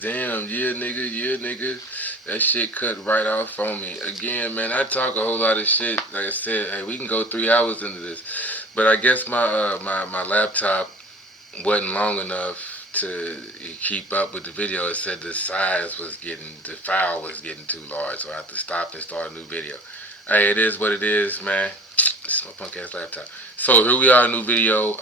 Damn, yeah, nigga. That shit cut right off on me. Again, man, I talk a whole lot of shit. Like I said, hey, we can go 3 hours into this. But I guess my laptop wasn't long enough to keep up with the video. It said the file was getting too large, so I have to stop and start a new video. Hey, it is what it is, man. It's my punk ass laptop. So here we are, a new video.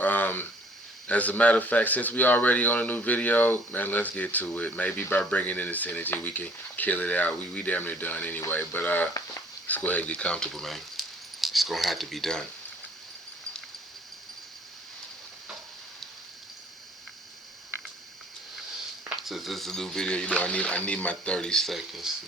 As a matter of fact, since we already on a new video, man, let's get to it. Maybe by bringing in this energy, we can kill it out. We damn near done anyway. But let's go ahead and get comfortable, man. It's gonna have to be done. Since this is a new video, you know, I need my 30 seconds.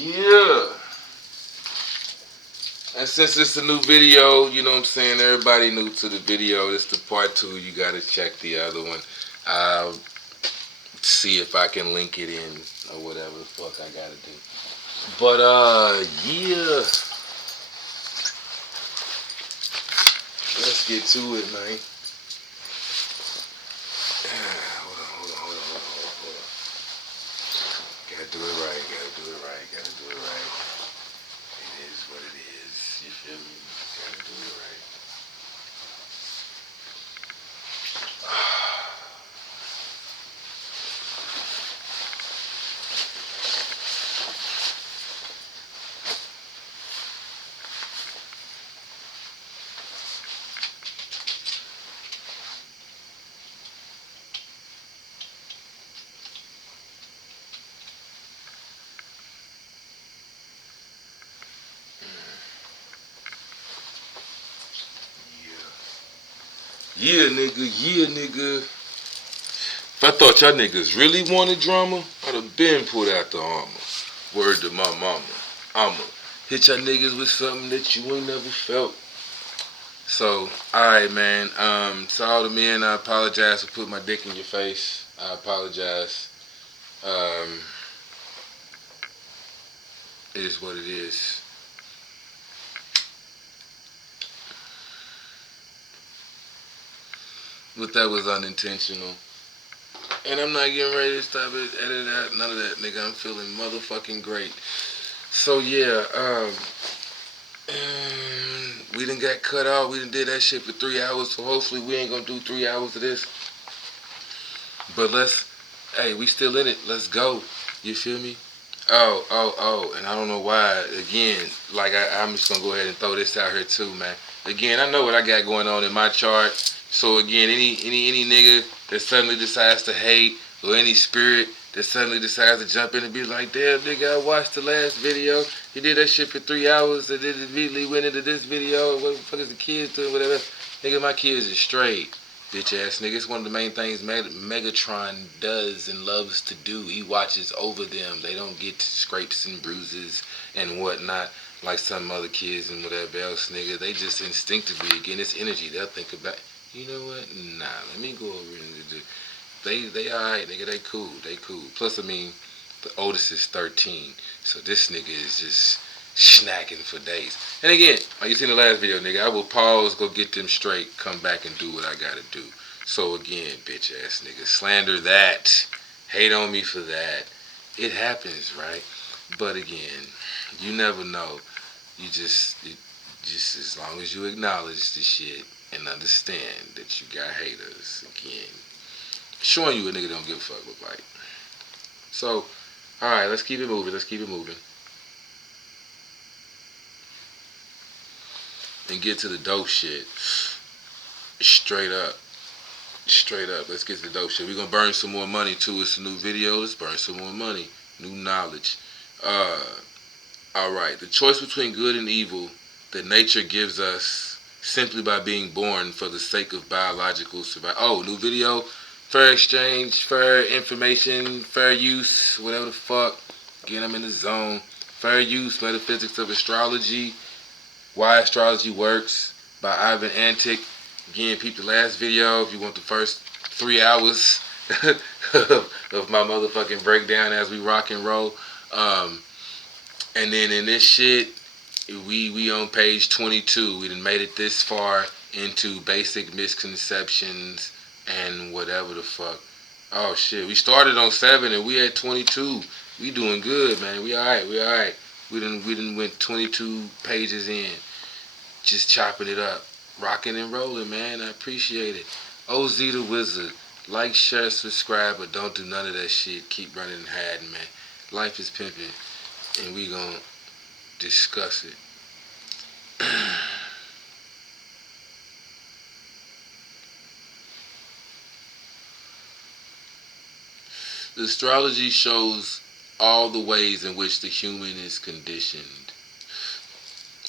Yeah. And since it's a new video, you know what I'm saying, everybody new to the video, this is the part 2, you gotta check the other one. I'll see if I can link it in or whatever the fuck I gotta do. But yeah. Let's get to it, man. Hold on. Gotta do it right, gotta do it right. It is what it is, you feel me? Gotta do it right. Yeah, nigga. If I thought y'all niggas really wanted drama, I'd have been pulled out the armor. Word to my mama. I'ma hit y'all niggas with something that you ain't never felt. So, alright, man. To all the men, I apologize for putting my dick in your face. I apologize. Um, it is what it is. But that was unintentional. And I'm not getting ready to stop it, edit that, none of that, nigga. I'm feeling motherfucking great. So yeah, we done got cut off. We done did that shit for 3 hours. So hopefully we ain't gonna do 3 hours of this. But hey, we still in it. Let's go. You feel me? Oh. And I don't know why. Again, like I'm just gonna go ahead and throw this out here too, man. Again, I know what I got going on in my chart. So again, any nigga that suddenly decides to hate, or any spirit that suddenly decides to jump in and be like, damn nigga, I watched the last video. He did that shit for 3 hours and then immediately went into this video. What the fuck is the kids doing? Whatever. Nigga, my kids are straight. Bitch ass nigga. It's one of the main things Megatron does and loves to do. He watches over them. They don't get scrapes and bruises and whatnot like some other kids and whatever else, nigga. They just instinctively, again, it's energy. They'll think about, you know what? Nah, let me go over and do. They alright, nigga. They cool. Plus, I mean, the oldest is 13, so this nigga is just snacking for days. And again, like you seen the last video, nigga, I will pause, go get them straight, come back and do what I gotta do. So again, bitch ass nigga, slander that, hate on me for that. It happens, right? But again, you never know. Just as long as you acknowledge the shit and understand that you got haters, again, showing you a nigga don't give a fuck look like. So, alright, let's keep it moving. And get to the dope shit. Straight up. Let's get to the dope shit. We're gonna burn some more money too. It's a new video. Let's burn some more money. New knowledge. Alright. The choice between good and evil that nature gives us simply by being born for the sake of biological survival. Oh, new video. Fair exchange, fair information, fair use, whatever the fuck. Again, I'm in the zone. Fair use, metaphysics of astrology. Why Astrology Works by Antic. Again, peep the last video if you want the first 3 hours of my motherfucking breakdown as we rock and roll. And then in this shit, we on page 22. We done made it this far into basic misconceptions and whatever the fuck. Oh shit, we started on 7 and we at 22. We doing good, man. We alright. We done went 22 pages in, just chopping it up, rocking and rolling, man. I appreciate it. OZ the Wizard, like, share, subscribe, but don't do none of that shit. Keep running and hiding, man. Life is pimping, and we gonna discuss it. The astrology shows all the ways in which the human is conditioned.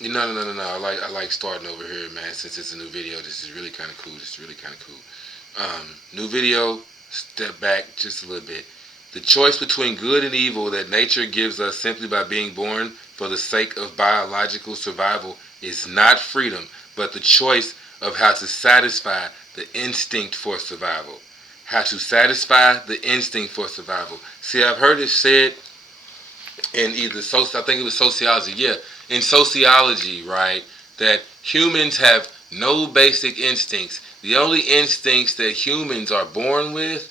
No. I like starting over here, man. Since it's a new video, this is really kind of cool. New video. Step back just a little bit. The choice between good and evil that nature gives us simply by being born for the sake of biological survival is not freedom, but the choice of how to satisfy the instinct for survival. How to satisfy the instinct for survival. See, I've heard it said in I think it was sociology. Yeah, in sociology, right? That humans have no basic instincts. The only instincts that humans are born with,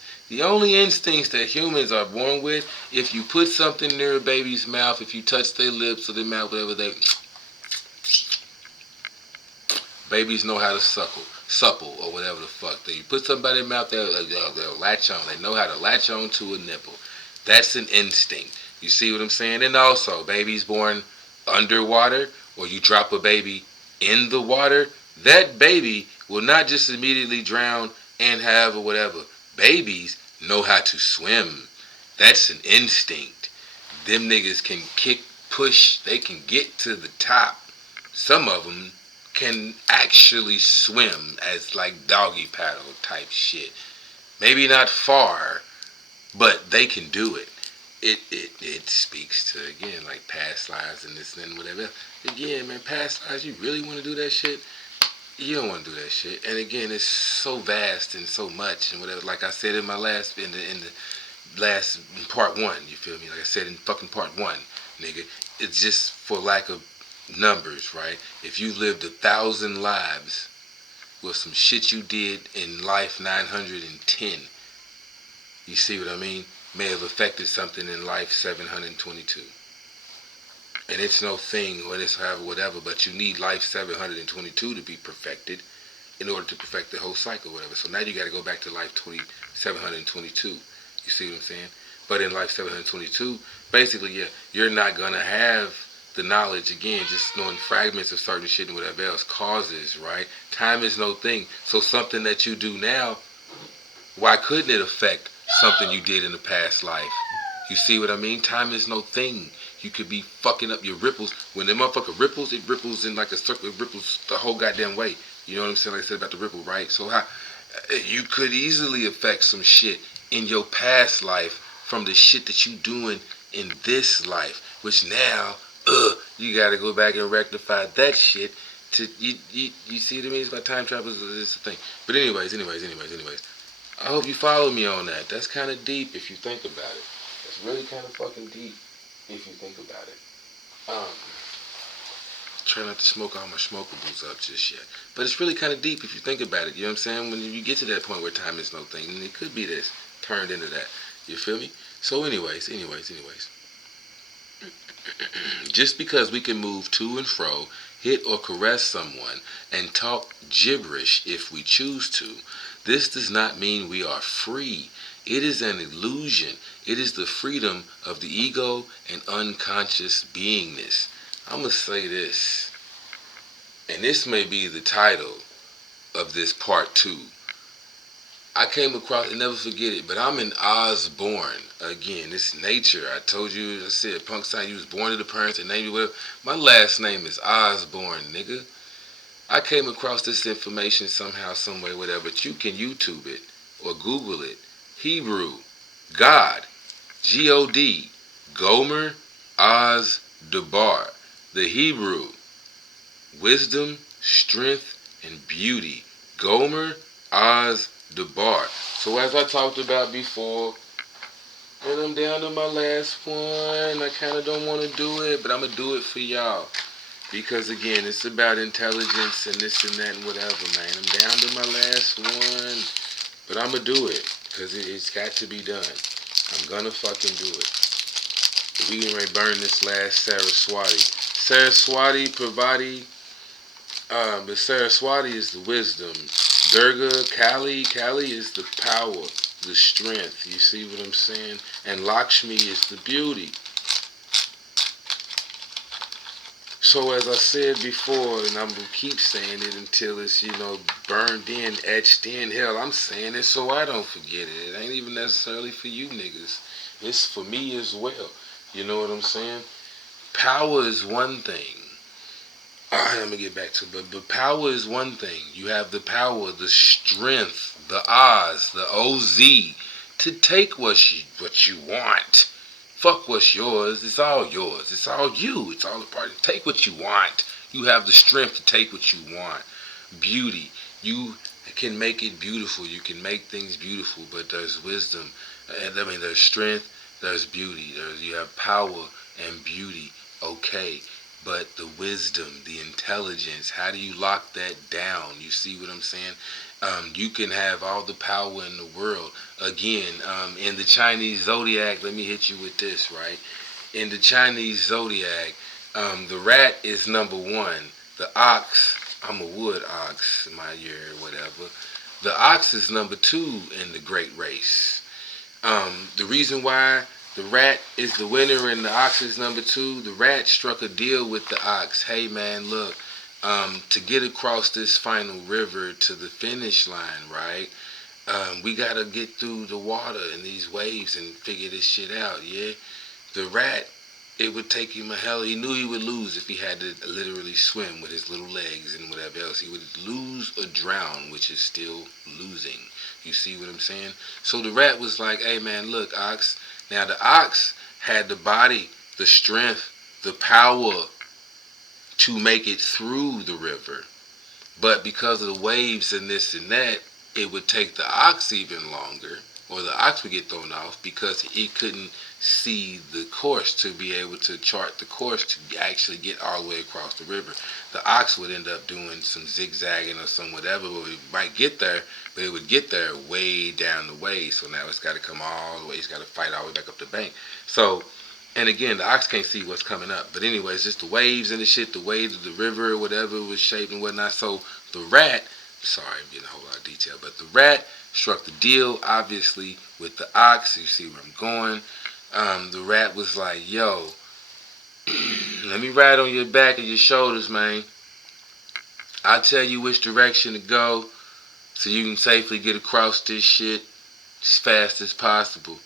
if you put something near a baby's mouth, if you touch their lips or their mouth, whatever babies know how to supple or whatever the fuck. You put something in their mouth, they'll latch on. They know how to latch on to a nipple. That's an instinct. You see what I'm saying? And also, babies born underwater, or you drop a baby in the water, that baby will not just immediately drown and have or whatever. Babies know how to swim. That's an instinct. Them niggas can kick, push, they can get to the top. Some of them can actually swim as like doggy paddle type shit. Maybe not far, but they can do it. It speaks to, again, like past lives and this and whatever. Again, man, past lives, you really want to do that shit? You don't want to do that shit. And again, it's so vast and so much and whatever. Like I said in the last part 1, you feel me? Like I said in fucking part 1, nigga, it's just for lack of numbers, right? If you lived 1,000 lives with some shit you did in life 910, you see what I mean? May have affected something in life 722. And it's no thing, or it's however, whatever, but you need life 722 to be perfected in order to perfect the whole cycle, whatever. So now you got to go back to life 722. You see what I'm saying? But in life 722, basically, yeah, you're not going to have the knowledge, again, just knowing fragments of certain shit and whatever else causes, right? Time is no thing. So something that you do now, why couldn't it affect something you did in the past life? You see what I mean? Time is no thing. You could be fucking up your ripples. When the motherfucker ripples, it ripples in like a circle. It ripples the whole goddamn way. You know what I'm saying? Like I said about the ripple, right? So you could easily affect some shit in your past life from the shit that you doing in this life, which now, you got to go back and rectify that shit. You see what I mean? It's about time travel is the thing. But anyways. I hope you follow me on that. That's kind of deep if you think about it. That's really kind of fucking deep if you think about it. Try not to smoke all my smokables up just yet. But it's really kind of deep if you think about it. You know what I'm saying? When you get to that point where time is no thing, and it could be this turned into that. You feel me? So anyways. Just because we can move to and fro, hit or caress someone, and talk gibberish if we choose to, this does not mean we are free. It is an illusion. It is the freedom of the ego and unconscious beingness. I'm going to say this, and this may be the title of this part 2. I came across, and never forget it, but I'm in Osborne. Again, it's nature. I told you, I said, punk sign, you was born to the parents and named you whatever. My last name is Osborne, nigga. I came across this information somehow, some way, whatever, but you can YouTube it or Google it. Hebrew, God, G-O-D, Gomer, Oz, Debar. The Hebrew, wisdom, strength, and beauty. Gomer Oz DeBar. So as I talked about before, and I'm down to my last one. I kind of don't want to do it, but I'm going to do it for y'all. Because again, it's about intelligence and this and that and whatever, man. I'm down to my last one, but I'm going to do it. Because it's got to be done. I'm going to fucking do it. We can burn this last Saraswati. Saraswati, Pravati, but Saraswati is the wisdom. Durga, Kali is the power, the strength. You see what I'm saying? And Lakshmi is the beauty. So as I said before, and I'm going to keep saying it until it's, burned in, etched in. Hell, I'm saying it so I don't forget it. It ain't even necessarily for you niggas. It's for me as well. You know what I'm saying? Power is one thing. Alright, I'm going to get back to it. But power is one thing. You have the power, the strength, the Oz, the OZ to take what you want. Fuck what's yours. It's all yours. It's all you. It's all a part. Take what you want. You have the strength to take what you want. Beauty. You can make it beautiful. You can make things beautiful. But there's wisdom. There's strength. There's beauty. You have power and beauty. Okay. But the wisdom, the intelligence, how do you lock that down? You see what I'm saying? You can have all the power in the world. Again, in the Chinese zodiac, let me hit you with this, right? In the Chinese zodiac, the rat is number one. The ox, I'm a wood ox in my year or whatever. The ox is number two in the great race. The reason why the rat is the winner and the ox is number two, the rat struck a deal with the ox. Hey man, look, to get across this final river to the finish line, right? We gotta get through the water and these waves and figure this shit out, yeah? The rat, it would take him a hell. He knew he would lose if he had to literally swim with his little legs and whatever else. He would lose or drown, which is still losing. You see what I'm saying? So the rat was like, hey man, look, ox. Now the ox had the body, the strength, the power to make it through the river. But because of the waves and this and that, it would take the ox even longer, or the ox would get thrown off because it couldn't see the course to be able to chart the course to actually get all the way across the river. The ox would end up doing some zigzagging or some whatever, but it might get there, but it would get there way down the way. So now it's got to come all the way. It's got to fight all the way back up the bank. So, and again, the ox can't see what's coming up. But anyway, it's just the waves and the shit, the waves of the river or whatever was shaped and whatnot. So the rat, sorry, I'm getting a whole lot of detail, but the rat struck the deal, obviously, with the ox. You see where I'm going. The rat was like, yo, let me ride on your back and your shoulders, man. I'll tell you which direction to go so you can safely get across this shit as fast as possible.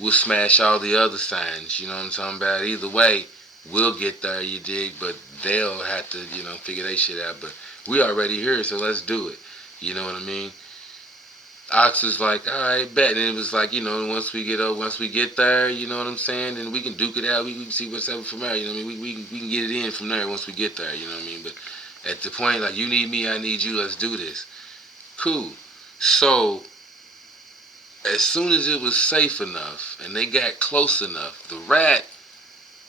We'll smash all the other signs, you know what I'm talking about? Either way, we'll get there, you dig, but they'll have to, figure their shit out. But we already here, so let's do it. You know what I mean? Ox was like, all right, bet. And it was like, once we get there, you know what I'm saying, then we can duke it out. We can see what's up from there. You know what I mean? We can get it in from there once we get there. You know what I mean? But at the point, like, you need me, I need you. Let's do this. Cool. So as soon as it was safe enough and they got close enough, the rat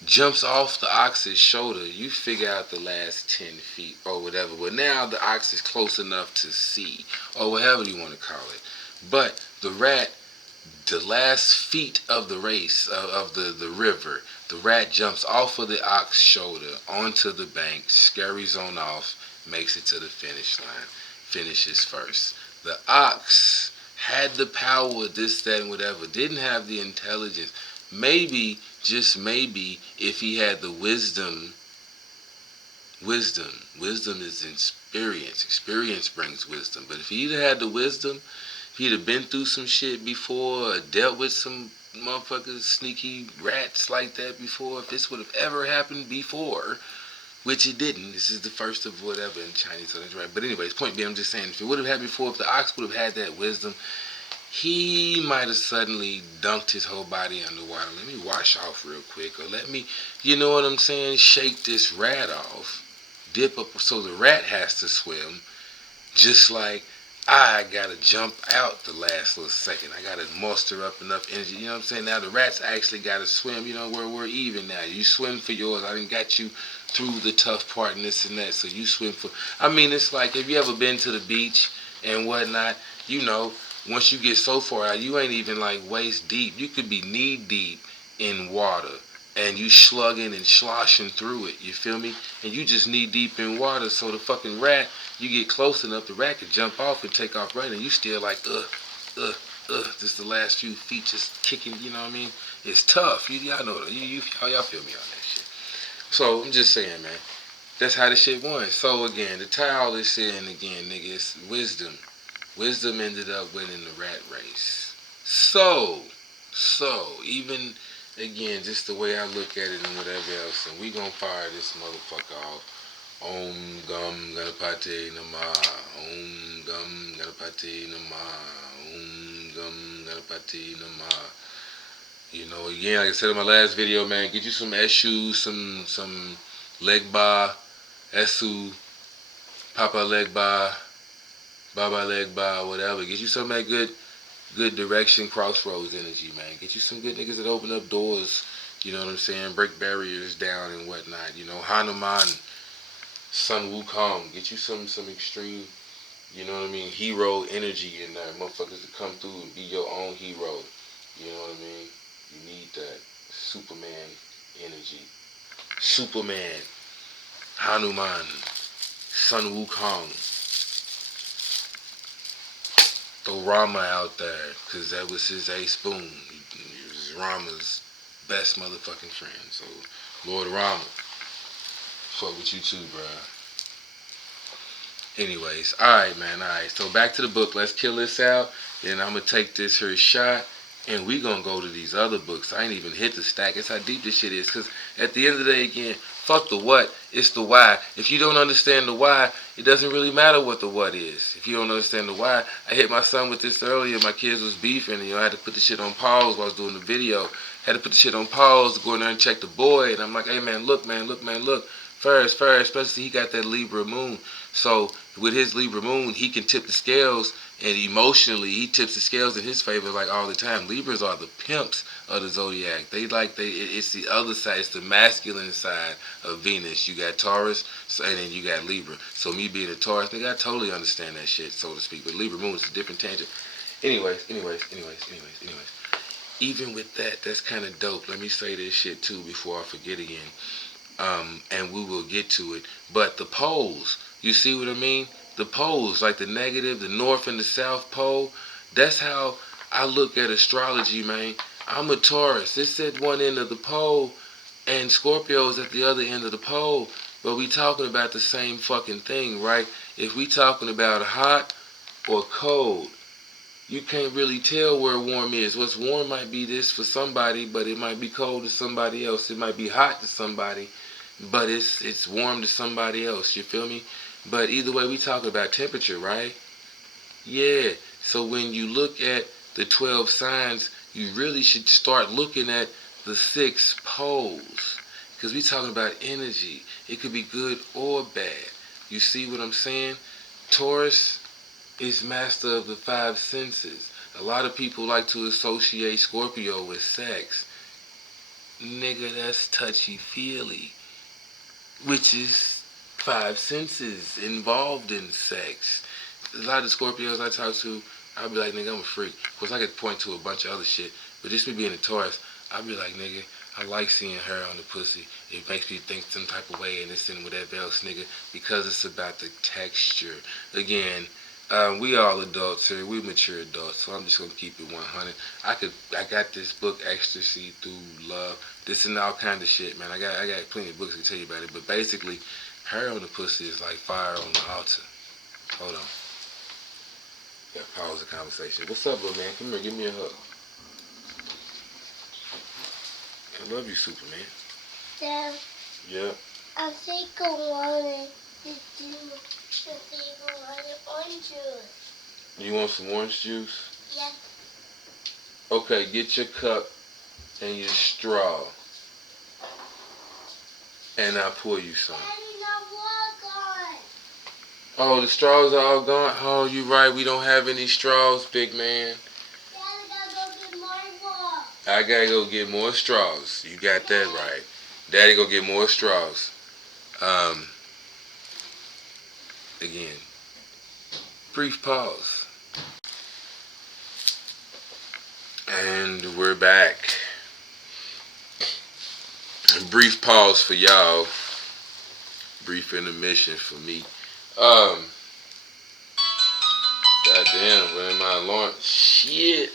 jumps off the ox's shoulder. You figure out the last 10 feet or whatever. But now the ox is close enough to see, or whatever you want to call it. But the rat, the last feet of the race, of the river, the rat jumps off of the ox's shoulder onto the bank, scurries on off, makes it to the finish line, finishes first. The ox had the power, this, that, and whatever, didn't have the intelligence. Maybe, just maybe, if he had the wisdom is experience. Experience brings wisdom. But if he'd had the wisdom, if he'd have been through some shit before, or dealt with some motherfuckers, sneaky rats like that before, if this would have ever happened before, which it didn't. This is the first of whatever in Chinese, right? But anyways, point being, I'm just saying, if it would have happened before, if the ox would have had that wisdom, he might have suddenly dunked his whole body underwater. Let me wash off real quick, or let me, you know what I'm saying, shake this rat off, dip up, so the rat has to swim, Just like I gotta jump out the last little second. I gotta muster up enough energy. You know what I'm saying? Now the rats actually gotta swim. You know, we're even now. You swim for yours. I done got you through the tough part and this and that. So you swim for. I mean, it's like, have you ever been to the beach and whatnot? You know, once you get so far out, you ain't even like waist deep. You could be knee deep in water, and you slugging and sloshing through it. You feel me? And you just knee deep in water. So the fucking rat, you get close enough, the rat could jump off and take off running. You still like, just the last few feet just kicking, you know what I mean? It's tough. Y'all know that. Y'all feel me on that shit. So I'm just saying, man. That's how the shit went. So again, the towel is saying again, nigga, it's wisdom. Wisdom ended up winning the rat race. So, even again, just the way I look at it and whatever else, and we gonna fire this motherfucker off. Om Gum Ganapati Namah. Om Gum Ganapati Namah. Om Gum Ganapati Namah. You know, again, like I said in my last video, man, get you some Eshu, some leg bar, Esu, Papa leg bar, Baba leg bar, whatever. Get you some of that good direction, crossroads energy, man. Get you some good niggas that open up doors, you know what I'm saying? Break barriers down and whatnot. You know, Hanuman, Sun Wukong. Get you some extreme, you know what I mean, hero energy in there. Motherfuckers to come through and be your own hero. You know what I mean? You need that Superman energy. Superman, Hanuman, Sun Wukong. Throw Rama out there, because that was his ace boon. He was Rama's best motherfucking friend. So, Lord Rama, fuck with you too, bruh. Anyways, alright, man, alright. So, back to the book. Let's kill this out. Then I'm going to take this here shot, and we going to go to these other books. I ain't even hit the stack. It's how deep this shit is. Because at the end of the day, again, fuck the what, it's the why. If you don't understand the why, it doesn't really matter what the what is. If you don't understand the why, I hit my son with this earlier. My kids was beefing, and I had to put the shit on pause while I was doing the video. Had to put the shit on pause, go in there and check the boy, and I'm like, hey man, look. First, especially he got that Libra moon. So with his Libra moon, he can tip the scales, and emotionally he tips the scales in his favor like all the time. Libras are the pimps of the zodiac. It's the other side, it's the masculine side of Venus. You got Taurus, and then you got Libra. So me being a Taurus, nigga, I totally understand that shit, so to speak. But Libra moon is a different tangent. Anyways. Even with that, that's kind of dope. Let me say this shit too before I forget again. And we will get to it. But the poles, you see what I mean? The poles, like the negative, the north and the south pole, that's how I look at astrology, man. I'm a Taurus. It's at one end of the pole, and Scorpio's at the other end of the pole. But we talking about the same fucking thing, right? If we talking about hot or cold, you can't really tell where warm is. What's warm might be this for somebody, but it might be cold to somebody else. It might be hot to somebody, but it's warm to somebody else. You feel me? But either way, we talk about temperature, right? Yeah. So when you look at the 12 signs, you really should start looking at the 6 poles, because we talking about energy. It could be good or bad. You see what I'm saying? Taurus is master of the 5 senses. A lot of people like to associate Scorpio with sex. Nigga, that's touchy-feely, which is 5 senses involved in sex. A lot of Scorpios I talk to, I'll be like, nigga, I'm a freak. Of course, I could point to a bunch of other shit, but just me being a Taurus, I'll be like, nigga, I like seeing her on the pussy. It makes me think some type of way and this and whatever else, nigga, because it's about the texture. Again, we all adults here. We mature adults, so I'm just gonna keep it 100. I got this book, Ecstasy Through Love. This and all kind of shit, man. I got plenty of books to tell you about it, but basically, her on the pussy is like fire on the altar. Hold on. Gotta pause the conversation. What's up, little man? Come here, give me a hug. I love you, Superman. Dad. Yeah. I think I wanted to do the people wanted orange juice. You want some orange juice? Yeah. Okay, get your cup and your straw, and I'll pour you some. Daddy, not walk on. Oh, the straws are all gone? Oh, you right. We don't have any straws, big man. Daddy gotta go get more straws. I gotta go get more straws. You got that right. Daddy go get more straws. Um, Again, brief pause. And we're back. Brief pause for y'all. Brief intermission for me. Goddamn, where my alarm? Shit.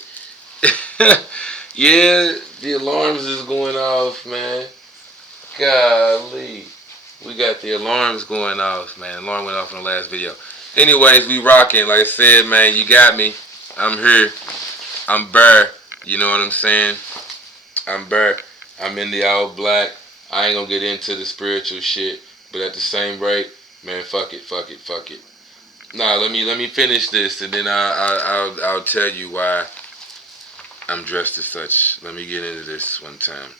Yeah, the alarms is going off, man. Golly. We got the alarms going off, man. Alarm went off in the last video. Anyways, we rocking. Like I said, man, you got me. I'm here. I'm Burr. You know what I'm saying? I'm Burr. I'm in the all black. I ain't gonna get into the spiritual shit, but at the same rate, man, fuck it. Nah, let me finish this, and then I'll tell you why I'm dressed as such. Let me get into this one time.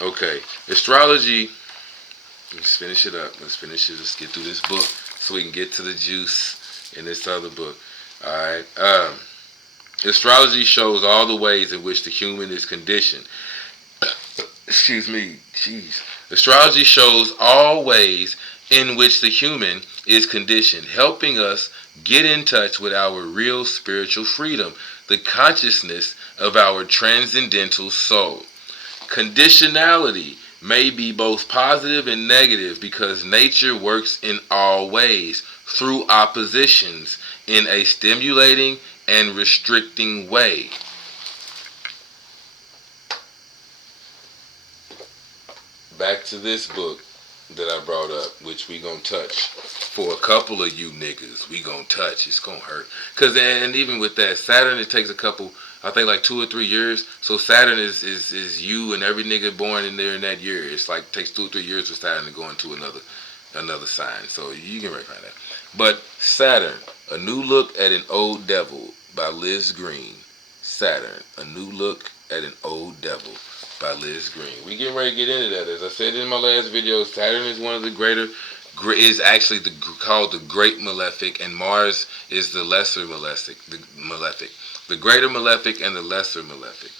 Okay, astrology. Let's finish it up. Let's finish it. Let's get through this book so we can get to the juice in this other book. All right. Astrology shows all the ways in which the human is conditioned. Excuse me. Jeez. Astrology shows all ways in which the human is conditioned, helping us get in touch with our real spiritual freedom, the consciousness of our transcendental soul. Conditionality may be both positive and negative because nature works in all ways through oppositions in a stimulating and restricting way. Back to this book that I brought up, which we gonna touch. For a couple of you niggas, we gonna touch. It's gonna hurt. Cause and even with that, Saturn, it takes a couple, I think like 2 or 3 years. So Saturn is you and every nigga born in there in that year. It's like takes 2 or 3 years for Saturn to go into another sign. So you can recognize that. But Saturn, A New Look at an Old Devil by Liz Green. Saturn, A New Look at an Old Devil by Liz Green. We getting ready to get into that. As I said in my last video, Saturn is one of the greater, is actually called the Great Malefic, and Mars is the Lesser Malefic. The Greater Malefic and the Lesser Malefic.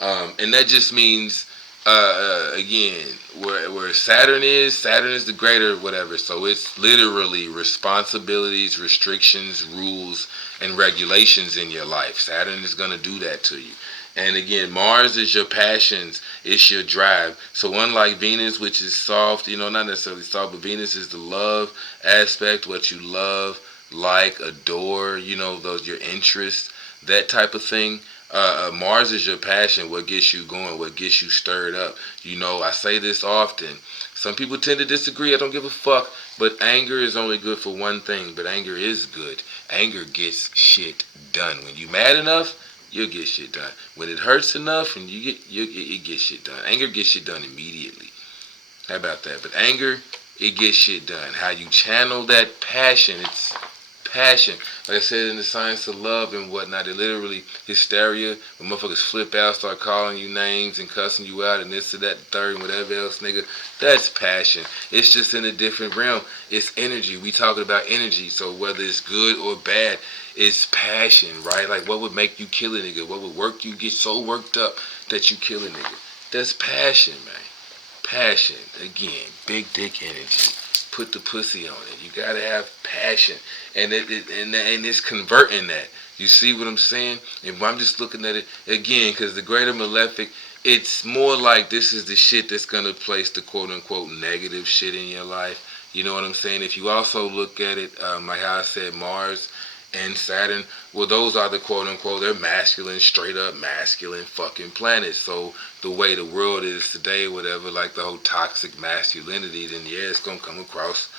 And that just means, again, where Saturn is the greater whatever. So it's literally responsibilities, restrictions, rules, and regulations in your life. Saturn is going to do that to you. And again, Mars is your passions, it's your drive. So unlike Venus, which is soft, not necessarily soft, but Venus is the love aspect, what you love, like, adore, those your interests, that type of thing. Mars is your passion, what gets you going, what gets you stirred up. I say this often. Some people tend to disagree. I don't give a fuck. But anger is only good for one thing. But anger is good. Anger gets shit done. When you mad enough, you'll get shit done. When it hurts enough, and it gets shit done. Anger gets shit done immediately. How about that? But anger, it gets shit done. How you channel that passion, it's passion. Like I said in the science of love and whatnot, it literally hysteria. When motherfuckers flip out, start calling you names and cussing you out and this and that, the third, and whatever else, nigga. That's passion. It's just in a different realm. It's energy. We talking about energy. So whether it's good or bad, it's passion, right? Like what would make you kill a nigga? What would work you get so worked up that you kill a nigga? That's passion, man. Passion. Again, big dick energy. Put the pussy on it. You gotta have passion, and it's converting that. You see what I'm saying? And I'm just looking at it again because the Greater Malefic, it's more like this is the shit that's gonna place the quote unquote negative shit in your life. You know what I'm saying? If you also look at it, like how I said, Mars and Saturn, well, those are the quote unquote, they're masculine, straight up masculine fucking planets. So the way the world is today, whatever, like the whole toxic masculinity, then yeah, it's gonna come across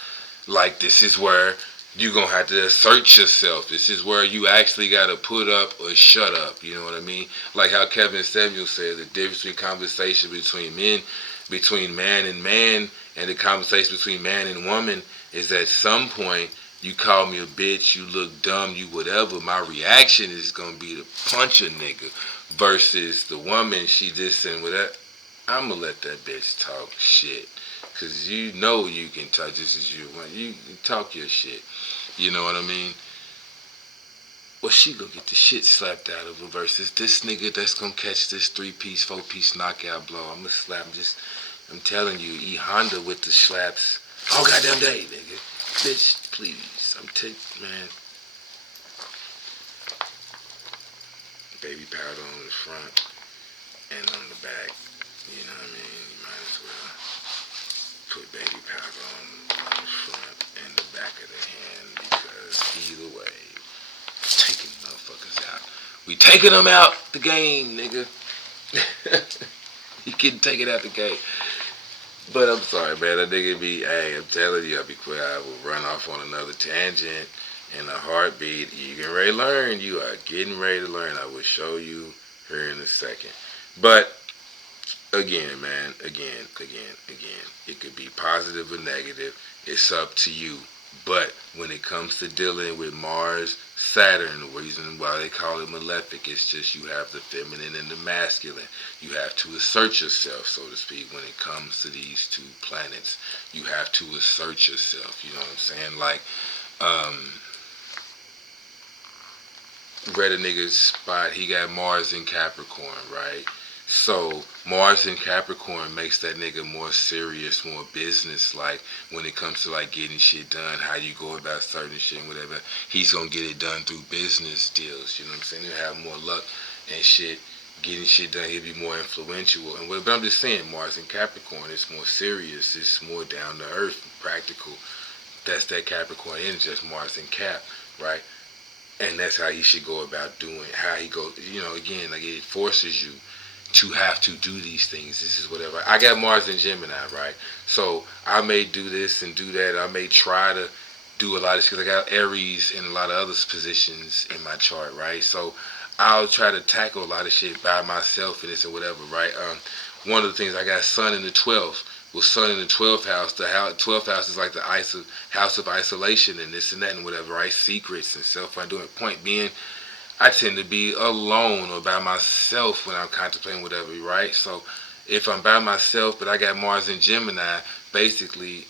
like this is where you're gonna have to assert yourself. This is where you actually gotta put up or shut up. You know what I mean? Like how Kevin Samuel said, the difference between conversation between men, between man, and the conversation between man and woman is at some point you call me a bitch, you look dumb, you whatever, my reaction is going to be to punch a nigga versus the woman, she just and whatever. I'm going to let that bitch talk shit because you know you can talk just as you want. You talk your shit. You know what I mean? Well, she gonna get the shit slapped out of her versus this nigga that's gonna catch this 3-piece, 4-piece knockout blow. I'm gonna slap him. I'm telling you, E Honda with the slaps. Oh goddamn day, nigga. Bitch, please. Man. Baby powder on the front and on the back. You know what I mean? You might as well put baby powder on the front and the back of the hand because either way, taking motherfuckers out. We taking them out the game, nigga. You can take it out the game. But I'm sorry, man. That nigga hey, I'm telling you, I'll be quick. I will run off on another tangent in a heartbeat. You getting ready to learn. You are getting ready to learn. I will show you here in a second. But again, man, again. It could be positive or negative. It's up to you. But when it comes to dealing with Mars, Saturn, the reason why they call it malefic, it's just you have the feminine and the masculine. You have to assert yourself, so to speak, when it comes to these two planets. You have to assert yourself, you know what I'm saying? Like, read a nigga's spot, he got Mars in Capricorn, right? So Mars in Capricorn makes that nigga more serious, more business-like when it comes to like getting shit done, how you go about certain shit and whatever. He's gonna get it done through business deals, you know what I'm saying? He'll have more luck and shit, getting shit done. He'll be more influential. But I'm just saying, Mars in Capricorn, it's more serious, it's more down to earth, practical. That's that Capricorn energy, just Mars in Cap, right? And that's how he should go about doing, how he goes, you know, again, like it forces you to have to do these things. This is whatever. I got Mars in Gemini, right? So I may do this and do that. I may try to do a lot of shit. I got Aries in a lot of other positions in my chart, right? So I'll try to tackle a lot of shit by myself and this and whatever, right? One of the things I got Sun in the 12th. Well, Sun in the 12th house. The 12th house is like the house of isolation and this and that and whatever, right? Secrets and self-undoing. Point being, I tend to be alone or by myself when I'm contemplating whatever, right? So if I'm by myself, but I got Mars in Gemini, basically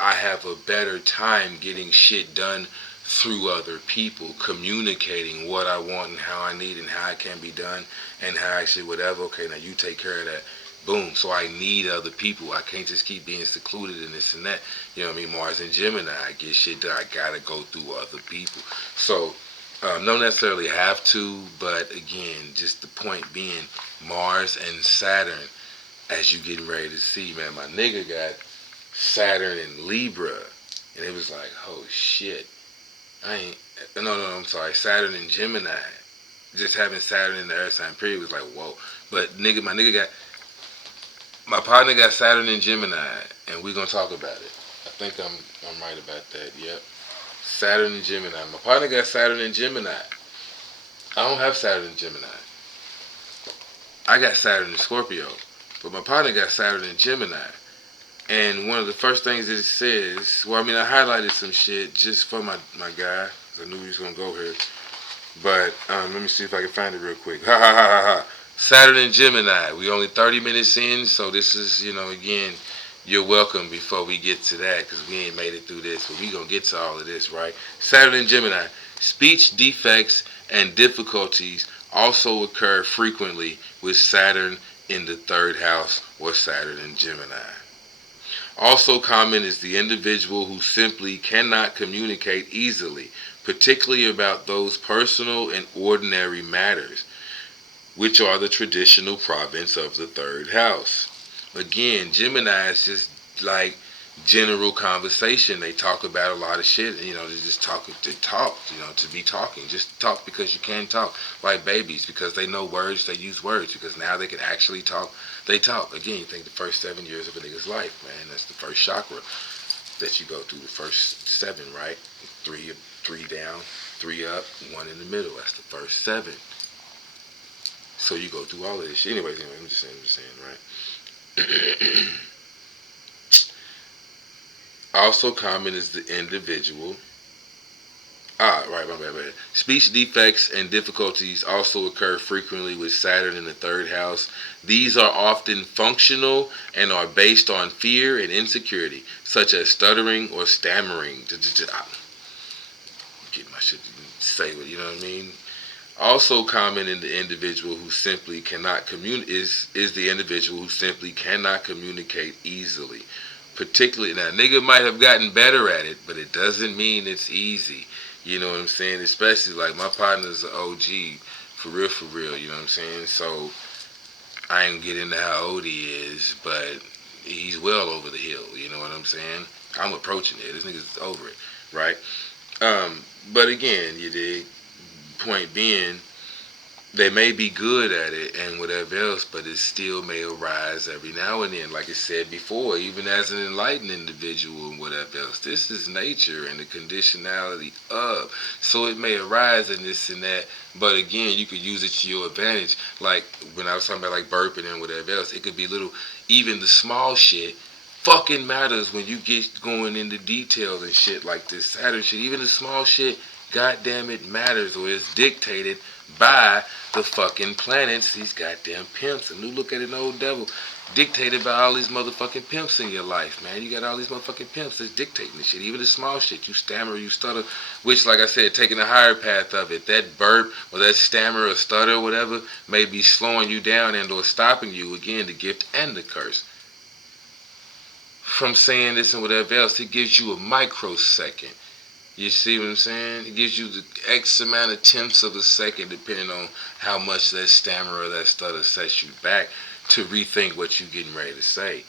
I have a better time getting shit done through other people, communicating what I want and how I need and how it can be done and how I should whatever. Okay, now you take care of that. Boom. So I need other people. I can't just keep being secluded in this and that. You know what I mean? Mars in Gemini, I get shit done. I gotta go through other people. So don't necessarily have to, but again, just the point being, Mars and Saturn, as you getting ready to see, man, my nigga got Saturn in Libra, and it was like, oh shit, I'm sorry, Saturn in Gemini. Just having Saturn in the earth sign period was like, whoa. But my partner got Saturn in Gemini, and we're gonna talk about it. I think I'm right about that. Yep. Saturn and Gemini. My partner got Saturn and Gemini. I don't have Saturn and Gemini. I got Saturn and Scorpio. But my partner got Saturn and Gemini. And one of the first things it says, I highlighted some shit just for my guy, because I knew he was going to go here. But let me see if I can find it real quick. Ha ha ha ha ha. Saturn and Gemini. We only 30 minutes in, so this is, again, you're welcome before we get to that, because we ain't made it through this, but we gonna get to all of this, right? Saturn and Gemini. Speech defects and difficulties also occur frequently with Saturn in the 3rd house or Saturn in Gemini. Also common is the individual who simply cannot communicate easily, particularly about those personal and ordinary matters, which are the traditional province of the 3rd house. Again, Gemini is just like general conversation. They talk about a lot of shit. They just talk. They talk. To be talking. Just talk because you can talk. Like babies, because they know words. They use words because now they can actually talk. They talk. Again, you think the first 7 years of a nigga's life, man. That's the first chakra that you go through. The first 7, right? Three down, 3 up, 1 in the middle. That's the first 7. So you go through all of this shit. Anyway, I'm just saying, right? Also common is the individual. Right, my bad. Speech defects and difficulties also occur frequently with Saturn in the 3rd house. These are often functional and are based on fear and insecurity, such as stuttering or stammering. it. I should say what, you know what I mean? Also common in the individual who simply cannot communicate is the individual who simply cannot communicate easily. Particularly now, nigga might have gotten better at it, but it doesn't mean it's easy. You know what I'm saying? Especially like my partner's an OG, for real. You know what I'm saying? So I ain't get into how old he is, but he's well over the hill. You know what I'm saying? I'm approaching it. This nigga's over it, right? But again, you dig. Point being, they may be good at it and whatever else, but it still may arise every now and then. Like I said before, even as an enlightened individual and whatever else, this is nature and the conditionality of. So it may arise in this and that, but again, you could use it to your advantage. Like when I was talking about like burping and whatever else, it could be little, even the small shit fucking matters when you get going into details and shit like this Saturn shit. Even the small shit, goddamn it, matters or is dictated by the fucking planets, these goddamn pimps. A new look at an old devil, dictated by all these motherfucking pimps in your life, man. You got all these motherfucking pimps that's dictating the shit. Even the small shit, you stammer, you stutter, which, like I said, taking the higher path of it, that burp or that stammer or stutter or whatever may be slowing you down and or stopping you, again, the gift and the curse, from saying this and whatever else. It gives you a microsecond. You see what I'm saying? It gives you the X amount of tenths of a second, depending on how much that stammer or that stutter sets you back, to rethink what you're getting ready to say.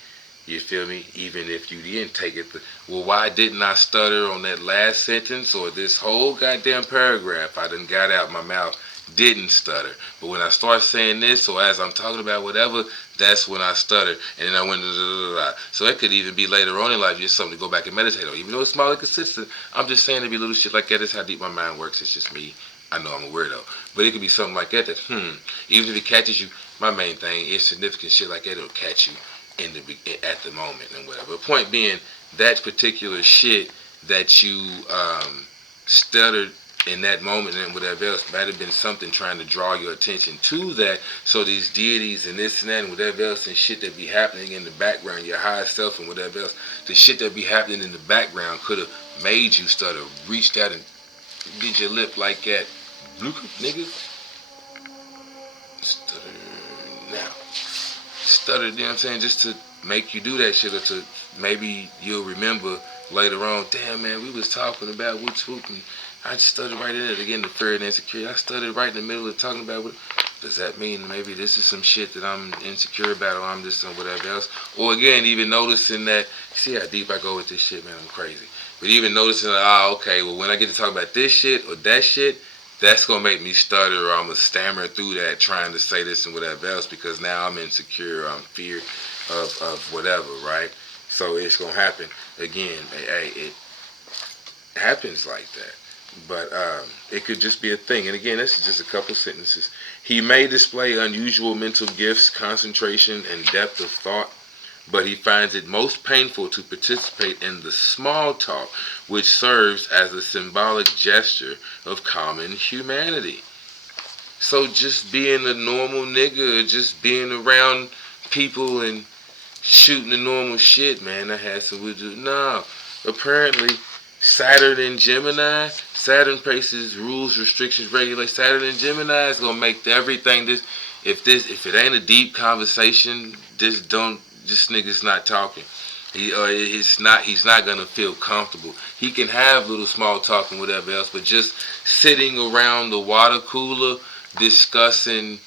You feel me? Even if you didn't take it. Well, why didn't I stutter on that last sentence or this whole goddamn paragraph I done got out my mouth? Didn't stutter. But when I start saying this, or as I'm talking about whatever, that's when I stutter. And then I went, da, da, da, da. So it could even be later on in life, just something to go back and meditate on. Even though it's small and consistent, I'm just saying it be little shit like that. That's how deep my mind works. It's just me. I know I'm a weirdo. But it could be something like that even if it catches you, my main thing is significant shit like that. It'll catch you at the moment and whatever. But point being, that particular shit that you stuttered in that moment and whatever else might have been something trying to draw your attention to that. So these deities and this and that and whatever else and shit that be happening in the background, your higher self and whatever else, the shit that be happening in the background could have made you stutter, reached out and get your lip like that. Nigga, stutter now. Stutter, you know what I'm saying, just to make you do that shit, or to maybe you'll remember later on, damn man, we was talking about whoop whoop and I just stuttered right in it again, the fear and insecurity. I stuttered right in the middle of talking about what. Does that mean maybe this is some shit that I'm insecure about, or I'm just on whatever else? Or again, even noticing that, see how deep I go with this shit, man, I'm crazy. But even noticing that, okay, well when I get to talk about this shit or that shit, that's going to make me stutter, or I'm going to stammer through that trying to say this and whatever else, because now I'm insecure, I'm feared of whatever, right? So it's going to happen. Again, hey, it happens like that. But it could just be a thing. And again, this is just a couple sentences. He may display unusual mental gifts, concentration, and depth of thought, but he finds it most painful to participate in the small talk, which serves as a symbolic gesture of common humanity. So just being a normal nigga, just being around people and shooting the normal shit, man, I had some would do. No, apparently Saturn and Gemini, Saturn places rules, restrictions, regulations. Saturn and Gemini is gonna make everything this. If it ain't a deep conversation, this nigga's not talking. He's not gonna feel comfortable. He can have little small talk and whatever else, but just sitting around the water cooler discussing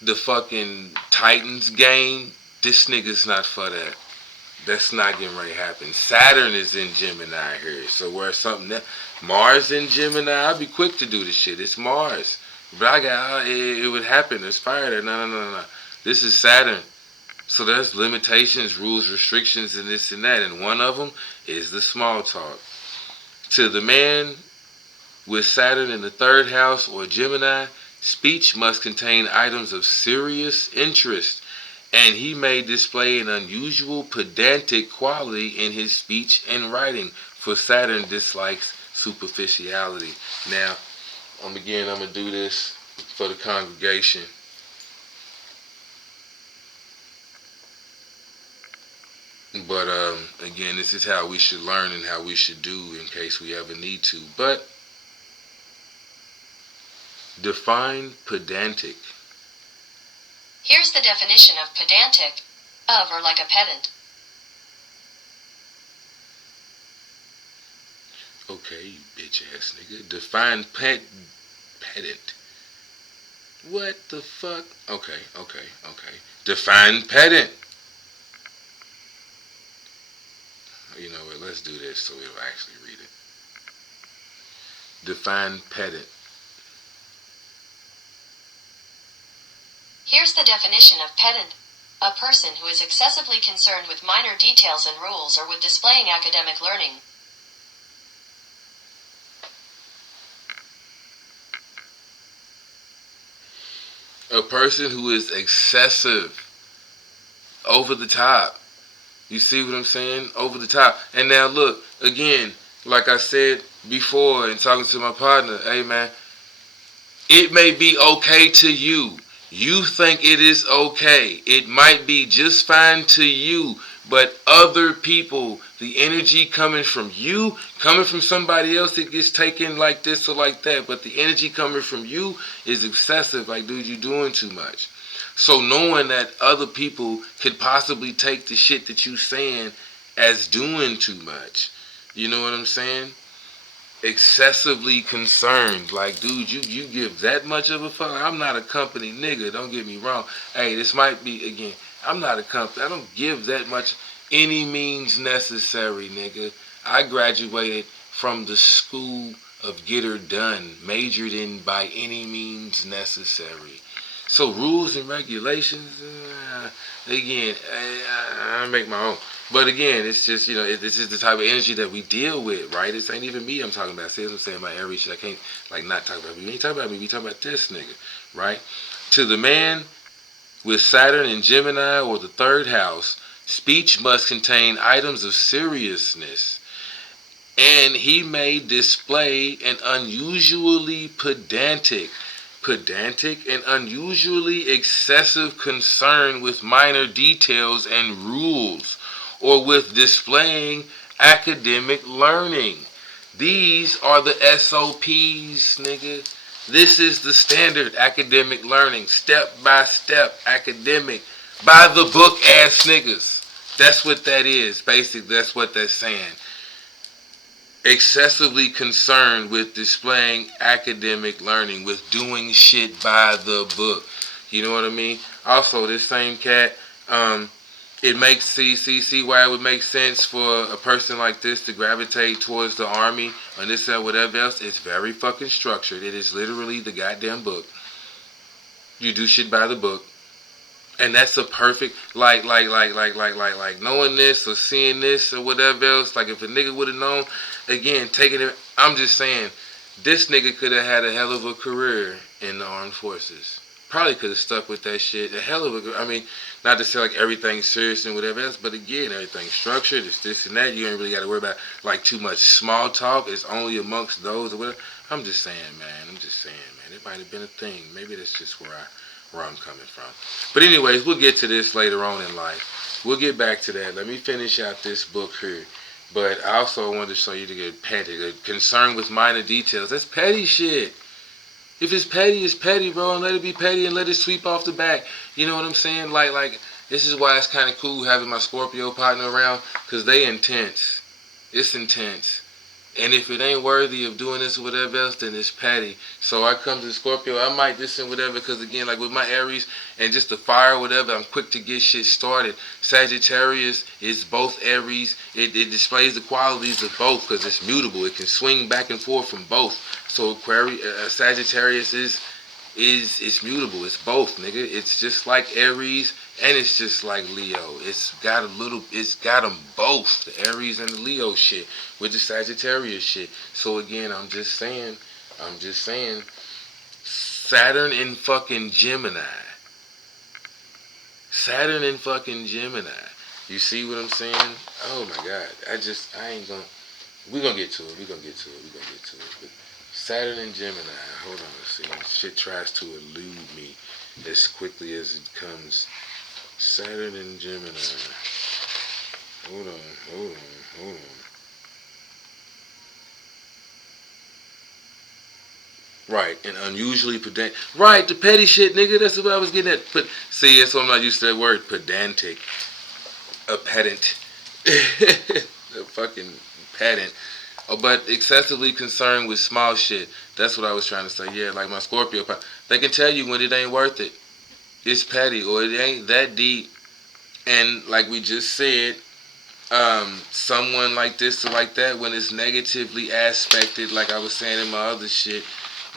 the fucking Titans game, this nigga's not for that. That's not getting ready to happen. Saturn is in Gemini here, so where something that Mars in Gemini, I'd be quick to do this shit. It's Mars, but it would happen. It's fire there. No. This is Saturn, so there's limitations, rules, restrictions, and this and that. And one of them is the small talk. To the man with Saturn in the third house or Gemini, speech must contain items of serious interest, and he may display an unusual pedantic quality in his speech and writing, for Saturn dislikes superficiality. Now, I'm going to do this for the congregation. But again, this is how we should learn and how we should do in case we ever need to. But Define pedantic. Here's the definition of pedantic. Of or like a pedant. Okay, you bitch ass nigga. Define pedant. What the fuck? Okay. Define pedant. You know what? Let's do this so we'll actually read it. Define pedant. Here's the definition of pedant. A person who is excessively concerned with minor details and rules or with displaying academic learning. A person who is excessive, over the top. You see what I'm saying? Over the top. And now look, again, like I said before in talking to my partner, hey man, it may be okay to you. You think it is okay. It might be just fine to you. But other people, the energy coming from you, coming from somebody else, it gets taken like this or like that. But the energy coming from you is excessive. Like, dude, you're doing too much. So knowing that other people could possibly take the shit that you saying as doing too much. You know what I'm saying? Excessively concerned. Like, dude, you give that much of a fuck? I'm not a company nigga, don't get me wrong. Hey, this might be, again, I'm not a company. I don't give that much any means necessary, nigga. I graduated from the school of get her done, majored in by any means necessary. So rules and regulations, again, I make my own. But again, it's just, this is the type of energy that we deal with, right? This ain't even me I'm talking about. See what I'm saying about every shit. I can't, like, not talk about me. We ain't talking about me. We talking about this nigga, right? To the man with Saturn and Gemini or the third house, speech must contain items of seriousness. And he may display an unusually pedantic and unusually excessive concern with minor details and rules, or with displaying academic learning. These are the SOPs, nigga. This is the standard academic learning, step by step academic, by the book ass niggas. That's what that is, basically. That's what that's saying. Excessively concerned with displaying academic learning, with doing shit by the book. You know what I mean? Also, this same cat, it makes see why it would make sense for a person like this to gravitate towards the army and this and whatever else. It's very fucking structured. It is literally the goddamn book. You do shit by the book. And that's a perfect, like, knowing this or seeing this or whatever else. Like, if a nigga would have known, again, taking it, I'm just saying, this nigga could have had a hell of a career in the armed forces. Probably could have stuck with that shit. A hell of a, I mean, not to say like everything's serious and whatever else, but again, everything's structured. It's this and that. You ain't really got to worry about like too much small talk. It's only amongst those or whatever. I'm just saying, man. It might have been a thing. Maybe that's just where I'm coming from. But anyways, we'll get to this later on in life. We'll get back to that. Let me finish out this book here. But I also wanted to show you to get petty. Concern with minor details. That's petty shit. If it's petty, bro, and let it be petty and let it sweep off the back. You know what I'm saying? Like this is why it's kind of cool having my Scorpio partner around, because they intense. It's intense. And if it ain't worthy of doing this or whatever else, then it's petty. So I come to the Scorpio, I might this and whatever, because again, like with my Aries and just the fire or whatever, I'm quick to get shit started. Sagittarius is both Aries. It displays the qualities of both because it's mutable. It can swing back and forth from both. So Sagittarius is it's mutable. It's both, nigga. It's just like Aries and it's just like Leo. It's got them both, the Aries and the Leo shit with the Sagittarius shit. So again, I'm just saying, Saturn in fucking Gemini. You see what I'm saying? Oh my God. We're gonna get to it. But Saturn and Gemini. Hold on, let's see. Shit tries to elude me as quickly as it comes. Saturn and Gemini. Hold on. Right, and unusually pedantic. Right, the petty shit, nigga. That's what I was getting at. But see, that's why I'm not used to that word, pedantic. A pedant. A fucking pedant. Oh, but excessively concerned with small shit. That's what I was trying to say. Yeah, like my Scorpio. They can tell you when it ain't worth it. It's petty or it ain't that deep. And like we just said, someone like this or like that, when it's negatively aspected, like I was saying in my other shit,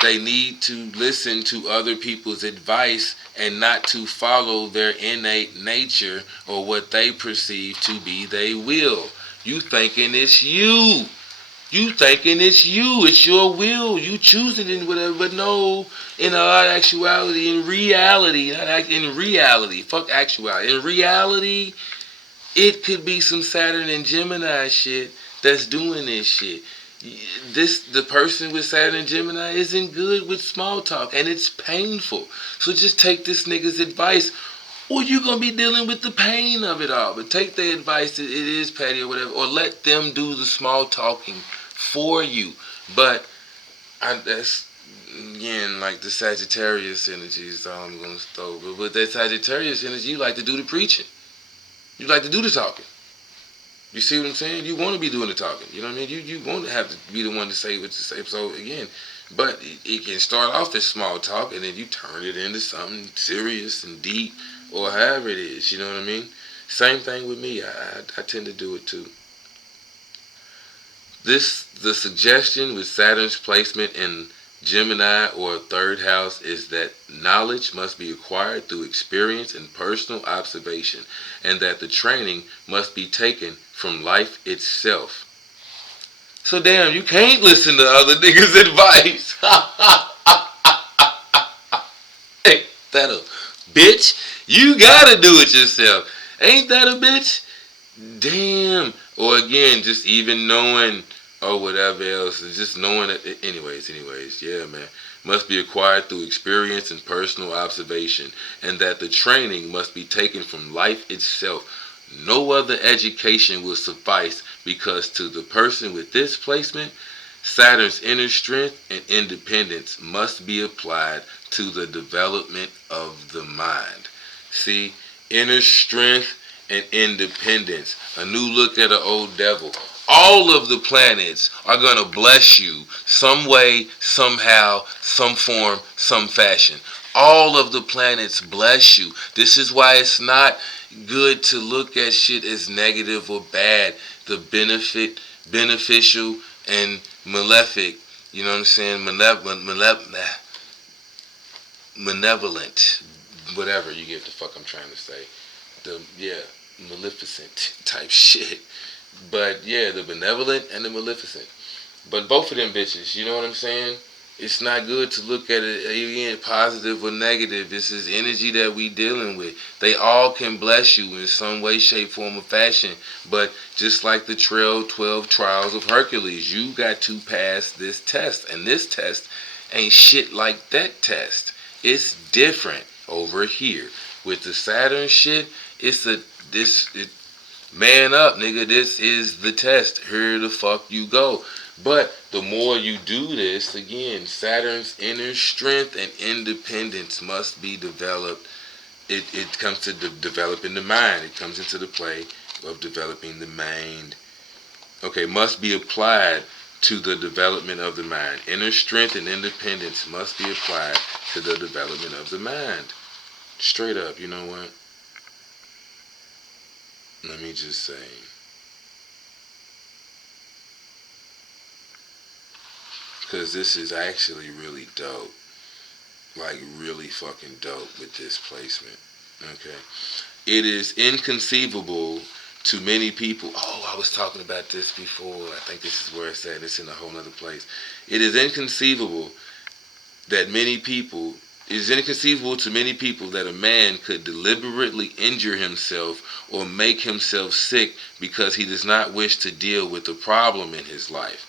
they need to listen to other people's advice and not to follow their innate nature or what they perceive to be their will. You thinking it's you. You thinking it's you. It's your will. You choosing it, whatever. But no, in all actuality, in reality, fuck actuality. In reality, it could be some Saturn and Gemini shit that's doing this shit. The person with Saturn and Gemini isn't good with small talk, and it's painful. So just take this nigga's advice, or you're gonna be dealing with the pain of it all. But take their advice, it is petty or whatever, or let them do the small talking for you. But that's again like the Sagittarius energy is all I'm gonna throw. But with that Sagittarius energy, you like to do the preaching. You like to do the talking. You see what I'm saying? You want to be doing the talking. You know what I mean? You want to have to be the one to say what to say. So again, but it can start off as small talk, and then you turn it into something serious and deep, or however it is. You know what I mean? Same thing with me. I tend to do it too. The suggestion with Saturn's placement in Gemini or third house is that knowledge must be acquired through experience and personal observation, and that the training must be taken from life itself. So damn, you can't listen to other niggas' advice. Ain't that a bitch? You gotta do it yourself. Ain't that a bitch? Damn. Or again, just even knowing or whatever else, just knowing it. Anyways, yeah, man. Must be acquired through experience and personal observation, and that the training must be taken from life itself. No other education will suffice, because to the person with this placement, Saturn's inner strength and independence must be applied to the development of the mind. See, inner strength and independence. A new look at an old devil. All of the planets are going to bless you some way, somehow, some form, some fashion. All of the planets bless you. This is why it's not good to look at shit as negative or bad. The beneficial, and malefic. You know what I'm saying? Malevolent. Whatever you get the fuck I'm trying to say. Maleficent type shit. But yeah, the benevolent and the maleficent. But both of them bitches, you know what I'm saying? It's not good to look at it again positive or negative. This is energy that we dealing with. They all can bless you in some way, shape, form, or fashion. But just like the 12 trials of Hercules, you got to pass this test. And this test ain't shit like that test. It's different over here. With the Saturn shit, man up, nigga. This is the test. Here the fuck you go. But the more you do this, again, Saturn's inner strength and independence must be developed. It comes to developing the mind. It comes into the play of developing the mind. Okay, must be applied to the development of the mind. Inner strength and independence must be applied to the development of the mind. Straight up, you know what? Let me just say. Because this is actually really dope. Like, really fucking dope with this placement. Okay. It is inconceivable to many people. Oh, I was talking about this before. I think this is where it's at. It's in a whole nother place. It is inconceivable to many people that a man could deliberately injure himself or make himself sick because he does not wish to deal with the problem in his life.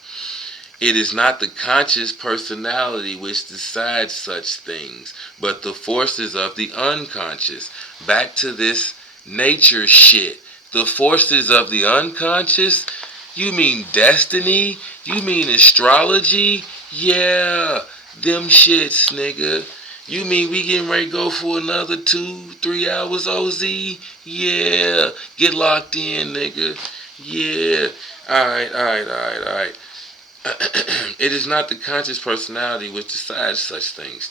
It is not the conscious personality which decides such things, but the forces of the unconscious. Back to this nature shit. The forces of the unconscious? You mean destiny? You mean astrology? Yeah. Them shits, nigga. You mean we getting ready to go for another 2-3 hours, OZ? Yeah. Get locked in, nigga. Yeah. Alright. It is not the conscious personality which decides such things,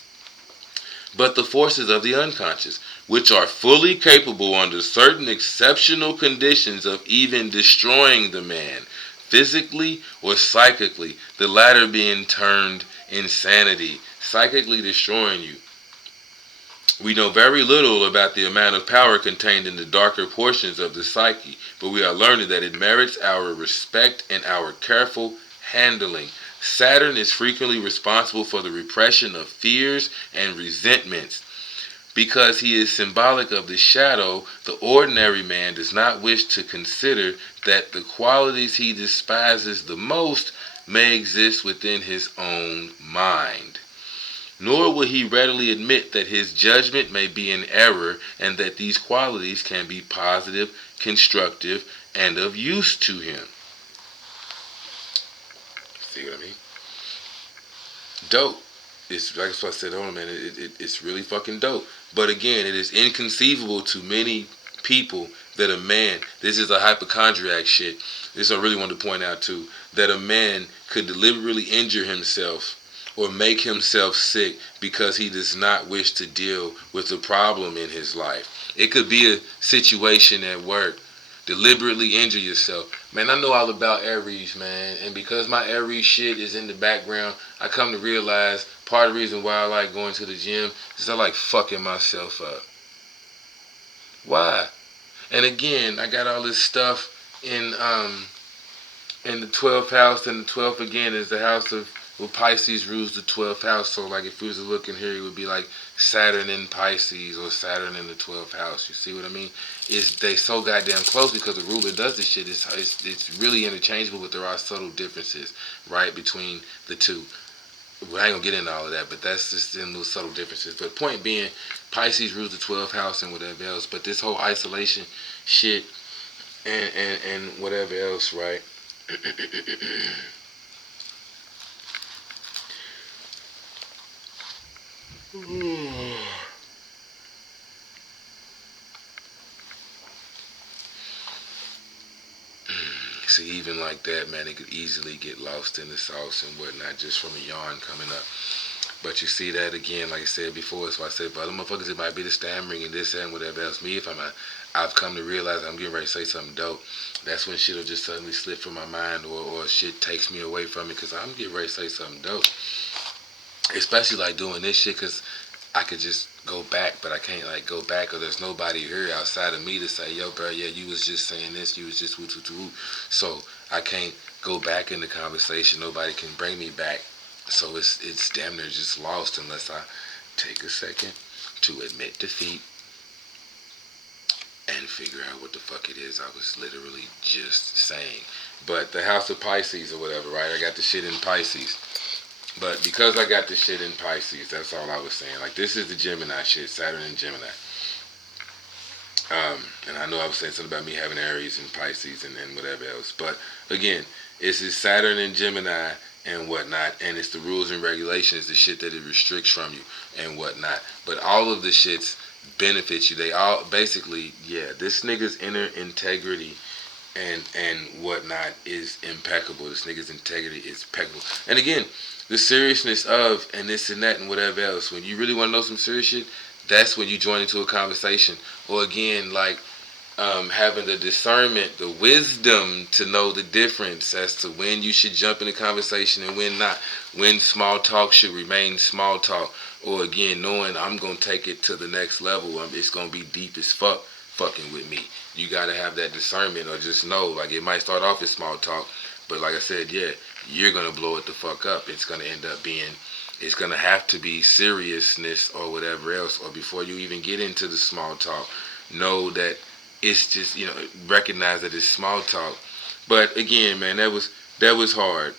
but the forces of the unconscious, which are fully capable under certain exceptional conditions of even destroying the man, physically or psychically, the latter being termed insanity, psychically destroying you. We know very little about the amount of power contained in the darker portions of the psyche, but we are learning that it merits our respect and our careful handling. Saturn is frequently responsible for the repression of fears and resentments. Because he is symbolic of the shadow, the ordinary man does not wish to consider that the qualities he despises the most may exist within his own mind. Nor will he readily admit that his judgment may be in error and that these qualities can be positive, constructive, and of use to him. See what I mean? Dope. It's like I said, hold on, man. It's really fucking dope. But again, it is inconceivable to many people that a man, this is a hypochondriac shit. This I really wanted to point out too, that a man could deliberately injure himself or make himself sick because he does not wish to deal with the problem in his life. It could be a situation at work. Deliberately injure yourself. Man, I know all about Aries, man. And because my Aries shit is in the background, I come to realize part of the reason why I like going to the gym is I like fucking myself up. Why? And again, I got all this stuff in the 12th house, and the 12th again is the house of, well, Pisces rules the 12th house. So like if we was to look in here, it would be like Saturn in Pisces or Saturn in the 12th house. You see what I mean? They so goddamn close because the ruler does this shit. It's really interchangeable, but there are subtle differences, right, between the two. Well, I ain't gonna get into all of that, but that's just in those subtle differences. But point being, Pisces rules the 12th house and whatever else. But this whole isolation shit and whatever else, right? See, even like that, man, it could easily get lost in the sauce and whatnot just from a yarn coming up. But you see that again, like I said before, so I said, but other motherfuckers, it might be the stammering and this and whatever else. Me, if I've come to realize I'm getting ready to say something dope, that's when shit'll just suddenly slip from my mind or shit takes me away from it because I'm getting ready to say something dope. Especially like doing this shit because I could just go back, but I can't like go back or there's nobody here outside of me to say, yo, bro, yeah, you was just saying this, you was just woo. So I can't go back in the conversation. Nobody can bring me back. So it's damn near just lost unless I take a second to admit defeat and figure out what the fuck it is I was literally just saying. But the house of Pisces or whatever, right? I got the shit in Pisces. But because I got the shit in Pisces, that's all I was saying. Like, this is the Gemini shit, Saturn and Gemini. And I know I was saying something about me having Aries and Pisces and whatever else. But, again, it's this Saturn and Gemini and whatnot. And it's the rules and regulations, the shit that it restricts from you and whatnot. But all of the shits benefit you. They all, basically, yeah, this nigga's inner integrity and whatnot is impeccable. This nigga's integrity is impeccable. And again, the seriousness of and this and that and whatever else. When you really want to know some serious shit, that's when you join into a conversation. Or again, like having the discernment, the wisdom to know the difference as to when you should jump in a conversation and when not. When small talk should remain small talk. Or again, knowing I'm going to take it to the next level. It's going to be deep as fuck fucking with me. You got to have that discernment or just know, like, it might start off as small talk. But like I said, yeah, you're going to blow it the fuck up. It's going to end up being, it's going to have to be seriousness or whatever else. Or before you even get into the small talk, know that it's just, recognize that it's small talk. But again, man, that was hard.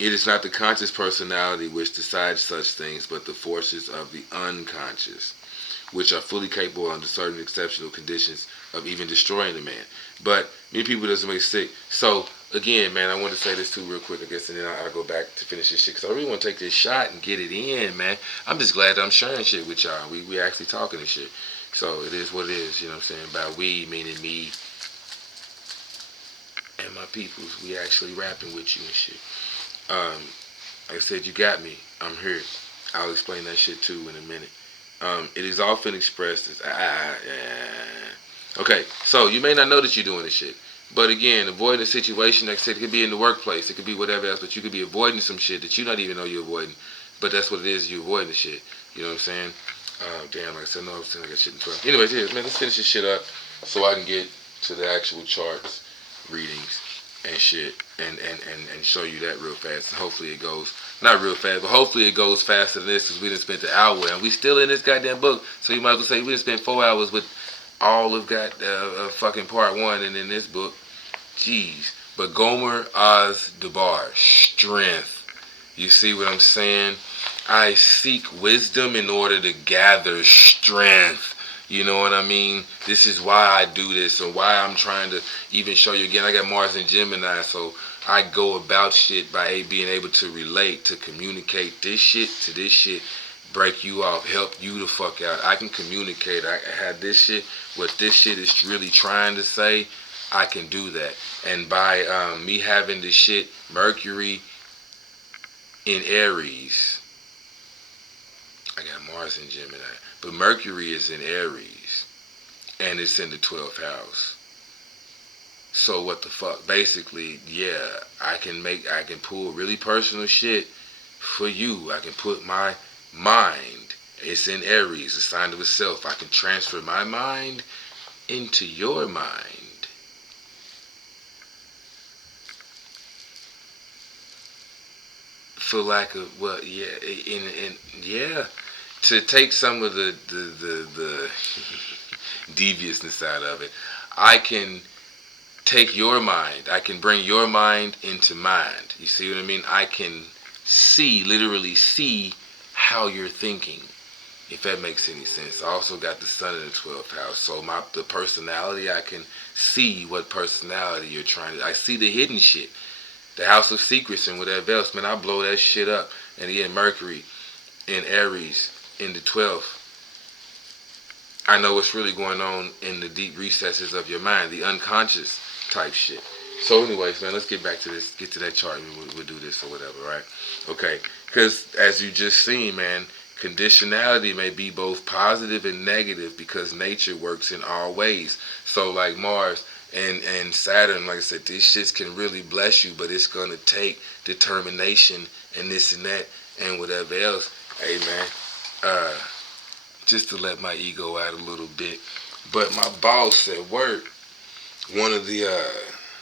It is not the conscious personality which decides such things, but the forces of the unconscious, which are fully capable under certain exceptional conditions of even destroying a man. But many people doesn't make sick. So again, man, I want to say this too real quick, I guess, and then I'll go back to finish this shit, because I really want to take this shot and get it in, man. I'm just glad that I'm sharing shit with y'all. We actually talking and shit. So it is what it is, you know what I'm saying? By we, meaning me and my peoples. We actually rapping with you and shit. Like I said, you got me. I'm here. I'll explain that shit too in a minute. It is often expressed as okay, so you may not know that you're doing this shit. But again, avoiding a situation, like I said, it could be in the workplace, it could be whatever else, but you could be avoiding some shit that you don't even know you're avoiding. But that's what it is, you're avoiding the shit. You know what I'm saying? Damn, like I said, no, I'm saying I got shit in 12. Anyways, yeah, man, let's finish this shit up so I can get to the actual charts, readings, and shit, and show you that real fast. And hopefully it goes, not real fast, but hopefully it goes faster than this, because we done spent the hour, and we still in this goddamn book. So you might as well say we done spent 4 hours with all of got fucking part 1 and in this book. Jeez. But Gomer Oz Dubar, strength. You see what I'm saying? I seek wisdom in order to gather strength. You know what I mean? This is why I do this, and why I'm trying to even show you again. I got Mars and Gemini, so I go about shit by being able to relate, to communicate this shit to this shit, break you off, help you the fuck out. I can communicate. I have this shit, what this shit is really trying to say, I can do that. And by me having this shit, Mercury in Aries, I got Mars in Gemini, but Mercury is in Aries, and it's in the 12th house. So what the fuck? Basically, yeah, I can pull really personal shit for you. I can put my mind, it's in Aries, a sign of itself. I can transfer my mind into your mind. For lack of, well, yeah, yeah, to take some of the deviousness out of it, I can take your mind. I can bring your mind into mind. You see what I mean? I can see, literally see how you're thinking, if that makes any sense. I also got the sun in the 12th house, so the personality, I can see what personality you're trying to. I see the hidden shit, the house of secrets and whatever else. Man, I blow that shit up. And again, Mercury in Aries in the 12th. I know what's really going on in the deep recesses of your mind, the unconscious type shit. So anyways, man, let's get back to this, get to that chart, and we'll do this or whatever, right? Okay, because as you just seen, man, conditionality may be both positive and negative, because nature works in all ways. So like Mars and Saturn, like I said, these shits can really bless you, but it's gonna take determination and this and that and whatever else. Hey man, just to let my ego out a little bit. But my boss at work, one of the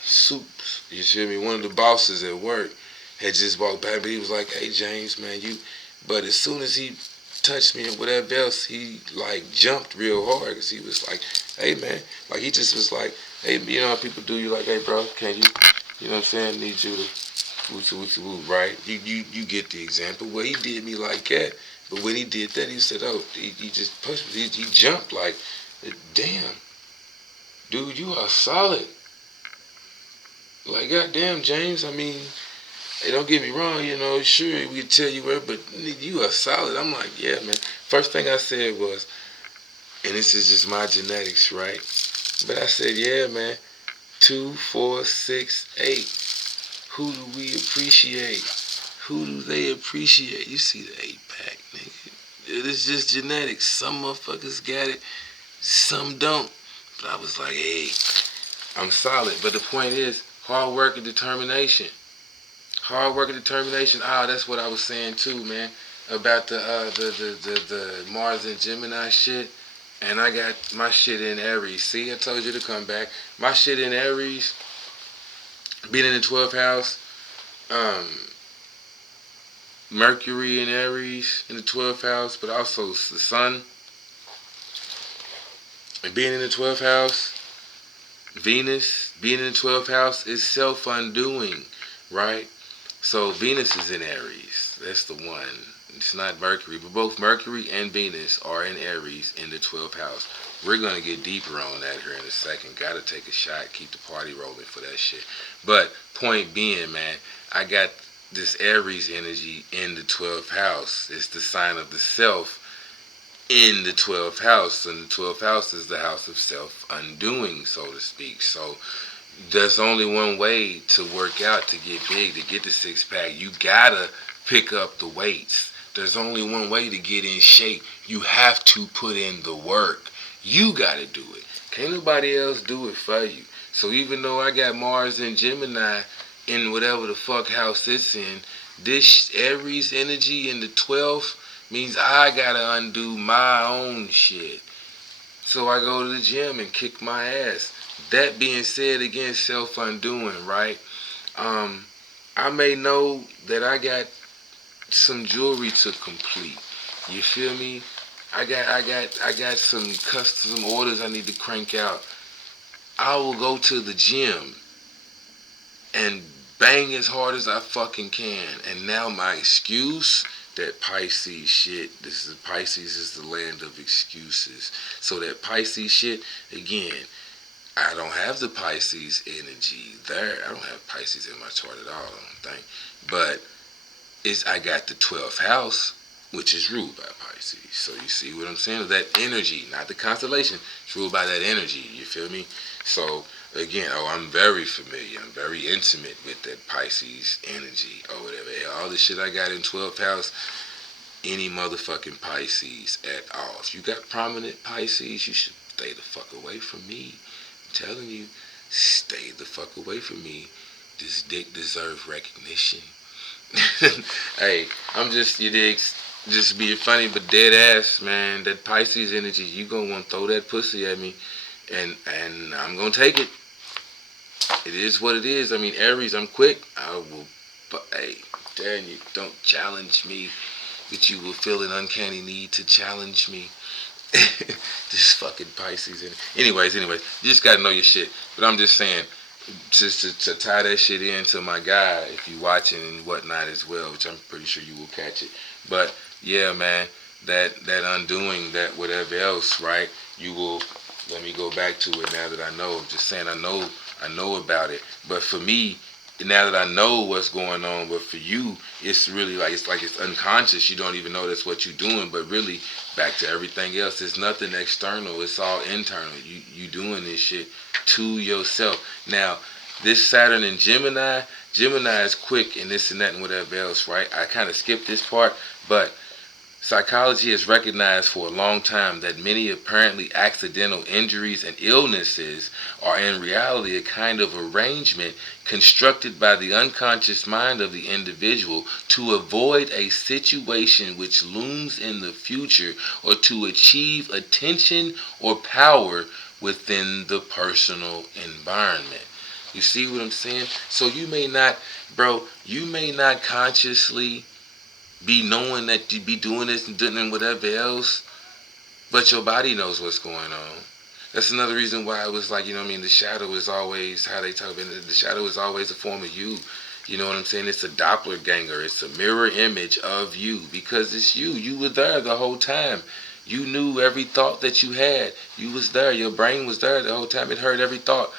soups, you feel me? One of the bosses at work had just walked by, but he was like, "Hey James, man, you." But as soon as he touched me and whatever else, he like jumped real hard, because he was like, "Hey man," like he just was like, "Hey, you know how people do you, like, hey bro, can you know what I'm saying? Need you to woo, right? You get the example. Well, he did me like that, but when he did that, he said, "Oh, he just pushed me. He jumped like, damn, dude, you are solid." Like, goddamn, James. I mean, hey, don't get me wrong. You know, sure we can tell you where, but you are solid. I'm like, yeah, man. First thing I said was, and this is just my genetics, right? But I said, yeah, man. 2, 4, 6, 8. Who do we appreciate? Who do they appreciate? You see the 8-pack, nigga. It's just genetics. Some motherfuckers got it, some don't. But I was like, hey, I'm solid. But the point is, hard work and determination. Hard work and determination. That's what I was saying too, man, about the Mars and Gemini shit. And I got my shit in Aries. See, I told you to come back. My shit in Aries, being in the 12th house, Mercury in Aries in the 12th house, but also the sun. And being in the 12th house, Venus being in the 12th house is self-undoing, right? So Venus is in Aries. That's the one. It's not Mercury, but both Mercury and Venus are in Aries in the 12th house. We're going to get deeper on that here in a second. Got to take a shot, keep the party rolling for that shit. But point being, man, I got this Aries energy in the 12th house. It's the sign of the self in the 12th house. And the 12th house is the house of self-undoing, so to speak. So there's only one way to work out, to get big, to get the six-pack. You got to pick up the weights. There's only one way to get in shape. You have to put in the work. You got to do it. Can't nobody else do it for you. So even though I got Mars and Gemini in whatever the fuck house it's in, this Aries energy in the 12th means I got to undo my own shit. So I go to the gym and kick my ass. That being said, again, self-undoing, right? I may know that I got some jewelry to complete. You feel me? I got some custom orders I need to crank out. I will go to the gym and bang as hard as I fucking can. And now my excuse, that Pisces shit, Pisces is the land of excuses. So that Pisces shit, again, I don't have the Pisces energy there. I don't have Pisces in my chart at all, I don't think. But I got the 12th house, which is ruled by Pisces. So you see what I'm saying? That energy, not the constellation, it's ruled by that energy. You feel me? So again, I'm very familiar. I'm very intimate with that Pisces energy or whatever. All the shit I got in 12th house, any motherfucking Pisces at all. If you got prominent Pisces, you should stay the fuck away from me. I'm telling you, stay the fuck away from me. This dick deserves recognition. Hey, I'm just, you dig, just being funny, but dead ass, man. That Pisces energy, you gonna want to throw that pussy at me, and I'm gonna take it. It is what it is. I mean, Aries, I'm quick. I will, but hey, damn you, don't challenge me, but you will feel an uncanny need to challenge me. This fucking Pisces. Anyways, you just gotta know your shit. But I'm just saying, just to tie that shit into my guy, if you watching and whatnot as well, which I'm pretty sure you will catch it. But yeah, man, that undoing, that whatever else, right? You will. Let me go back to it now that I know. Just saying, I know about it. But for me, now that I know what's going on, but for you, it's really like it's unconscious. You don't even know that's what you're doing. But really, back to everything else, it's nothing external. It's all internal. You doing this shit to yourself. Now, this Saturn in Gemini is quick and this and that and whatever else, right? I kind of skipped this part, but psychology has recognized for a long time that many apparently accidental injuries and illnesses are in reality a kind of arrangement constructed by the unconscious mind of the individual to avoid a situation which looms in the future or to achieve attention or power within the personal environment. You see what I'm saying? So you may not consciously be knowing that you be doing this and doing whatever else, but your body knows what's going on. That's another reason why it was like, you know what I mean, the shadow is always, how they talk about it, the shadow is always a form of you. You know what I'm saying? It's a doppelganger. It's a mirror image of you because it's you. You were there the whole time. You knew every thought that you had. You was there. Your brain was there the whole time. It heard every thought.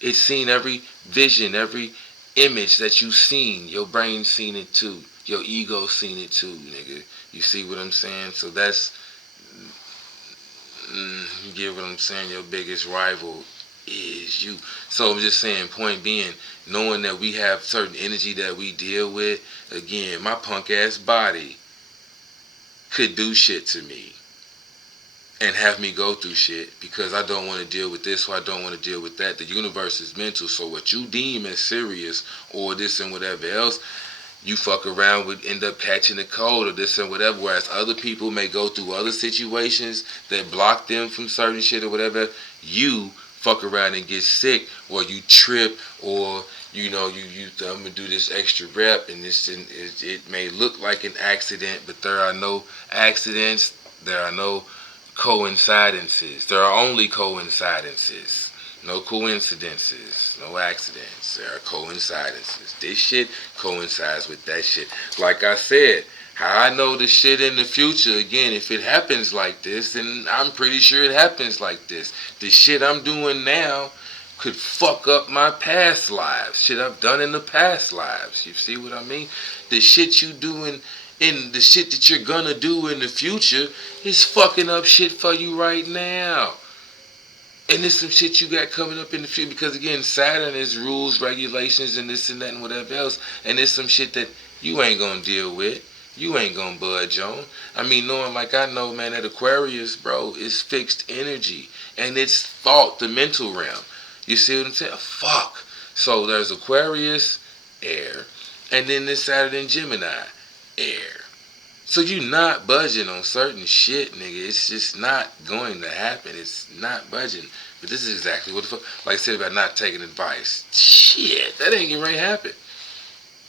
It seen every vision, every image that you seen. Your brain seen it too. Your ego seen it too, nigga. You see what I'm saying? So that's, you get what I'm saying? Your biggest rival is you. So I'm just saying, point being, knowing that we have certain energy that we deal with, again, my punk ass body could do shit to me and have me go through shit because I don't want to deal with this or I don't want to deal with that. The universe is mental, so what you deem as serious or this and whatever else, you fuck around with, end up catching a cold or this and whatever, whereas other people may go through other situations that block them from certain shit or whatever. You fuck around and get sick, or you trip, or you know, I'm gonna do this extra rep and this, and it may look like an accident, but there are no accidents, there are no coincidences, there are only coincidences. No coincidences, no accidents. There are coincidences. This shit coincides with that shit. Like I said, how I know the shit in the future, again, if it happens like this, then I'm pretty sure it happens like this. The shit I'm doing now could fuck up my past lives. Shit I've done in the past lives. You see what I mean? The shit you doing in the shit that you're gonna do in the future is fucking up shit for you right now. And there's some shit you got coming up in the future because again, Saturn is rules, regulations, and this and that and whatever else. And there's some shit that you ain't gonna deal with. You ain't gonna budge on. I mean, knowing like I know, man, that Aquarius, bro, is fixed energy. And it's thought, the mental realm. You see what I'm saying? Fuck. So there's Aquarius, air. And then this Saturn in Gemini, air. So you're not budging on certain shit, nigga. It's just not going to happen. It's not budging. But this is exactly what the fuck, like I said about not taking advice. Shit, that ain't gonna happen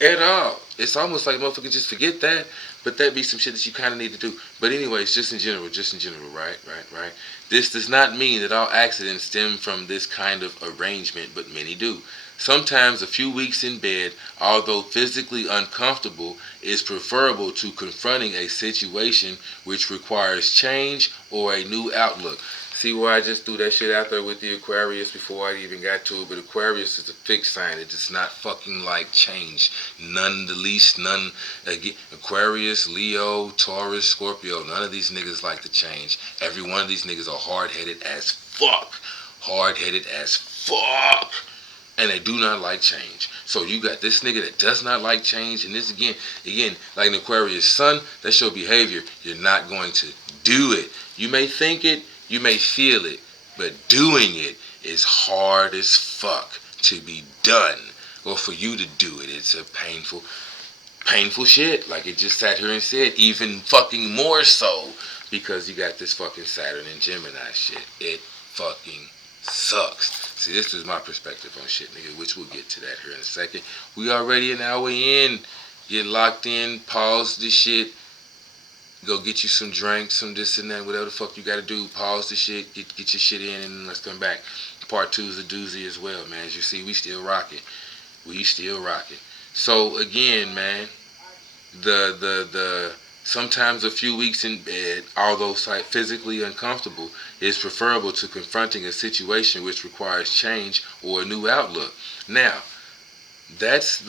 at all. It's almost like motherfuckers just forget that, but that be some shit that you kind of need to do. But anyways, just in general, right? This does not mean that all accidents stem from this kind of arrangement, but many do. Sometimes a few weeks in bed, although physically uncomfortable, is preferable to confronting a situation which requires change or a new outlook. See where I just threw that shit out there with the Aquarius before I even got to it, but Aquarius is a fixed sign. It does not fucking like change. None the least, none. Again, Aquarius, Leo, Taurus, Scorpio, none of these niggas like to change. Every one of these niggas are hard-headed as fuck. Hard-headed as fuck. And they do not like change. So you got this nigga that does not like change, and this again, like an Aquarius sun, that's your behavior. You're not going to do it. You may think it, you may feel it, but doing it is hard as fuck to be done. Or for you to do it. It's a painful shit. Like it just sat here and said, even fucking more so. Because you got this fucking Saturn and Gemini shit. It fucking sucks. See, this is my perspective on shit, nigga, which we'll get to that here in a second. We already an hour in. Get locked in, pause the shit. Go get you some drinks, some this and that, whatever the fuck you gotta do. Pause the shit, get your shit in, and let's come back. Part 2 is a doozy as well, man. As you see, we still rocking. So again, man, the sometimes a few weeks in bed, although physically uncomfortable, is preferable to confronting a situation which requires change or a new outlook. Now, that's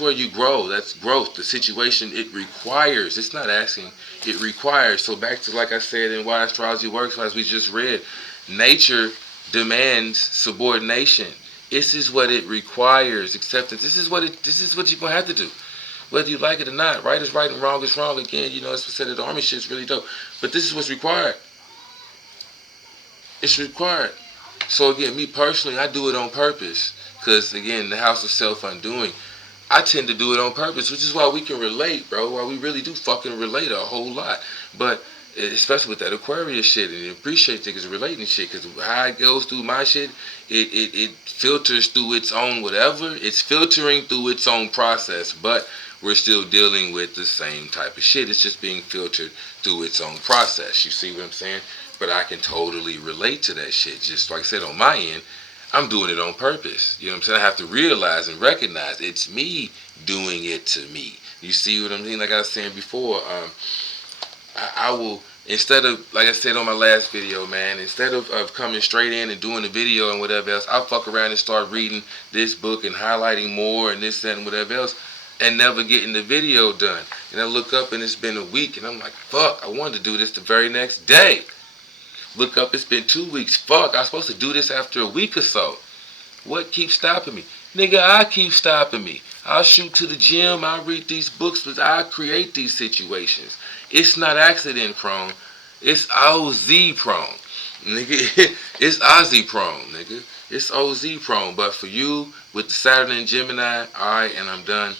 where you grow. That's growth. The situation it requires. It's not asking. It requires. So back to like I said in Why Astrology Works, as we just read, nature demands subordination. This is what it requires. Acceptance. This is what you're gonna have to do. Whether you like it or not, right is right and wrong is wrong. Again, you know, as we said, the army shit's really dope. But this is what's required. It's required. So again, me personally, I do it on purpose. Because again, the house of self-undoing, I tend to do it on purpose, which is why we can relate, bro. Why we really do fucking relate a whole lot. But especially with that Aquarius shit, and appreciate niggas relating shit, because how it goes through my shit, it filters through its own whatever. It's filtering through its own process, but we're still dealing with the same type of shit. It's just being filtered through its own process. You see what I'm saying? But I can totally relate to that shit. Just like I said, on my end, I'm doing it on purpose. You know what I'm saying? I have to realize and recognize it's me doing it to me. You see what I mean? Like I was saying before, I will, instead of, like I said on my last video, man, instead of coming straight in and doing the video and whatever else, I'll fuck around and start reading this book and highlighting more and this, that, and whatever else, and never getting the video done. And I look up and it's been a week, and I'm like, fuck, I wanted to do this the very next day. Look up, it's been 2 weeks. Fuck, I was supposed to do this after a week or so. What keeps stopping me? Nigga, I keep stopping me. I'll shoot to the gym, I'll read these books, but I create these situations. It's not accident prone. It's OZ prone. Nigga, it's Ozzy prone, nigga. It's OZ prone. But for you, with the Saturn and Gemini, alright, and I'm done.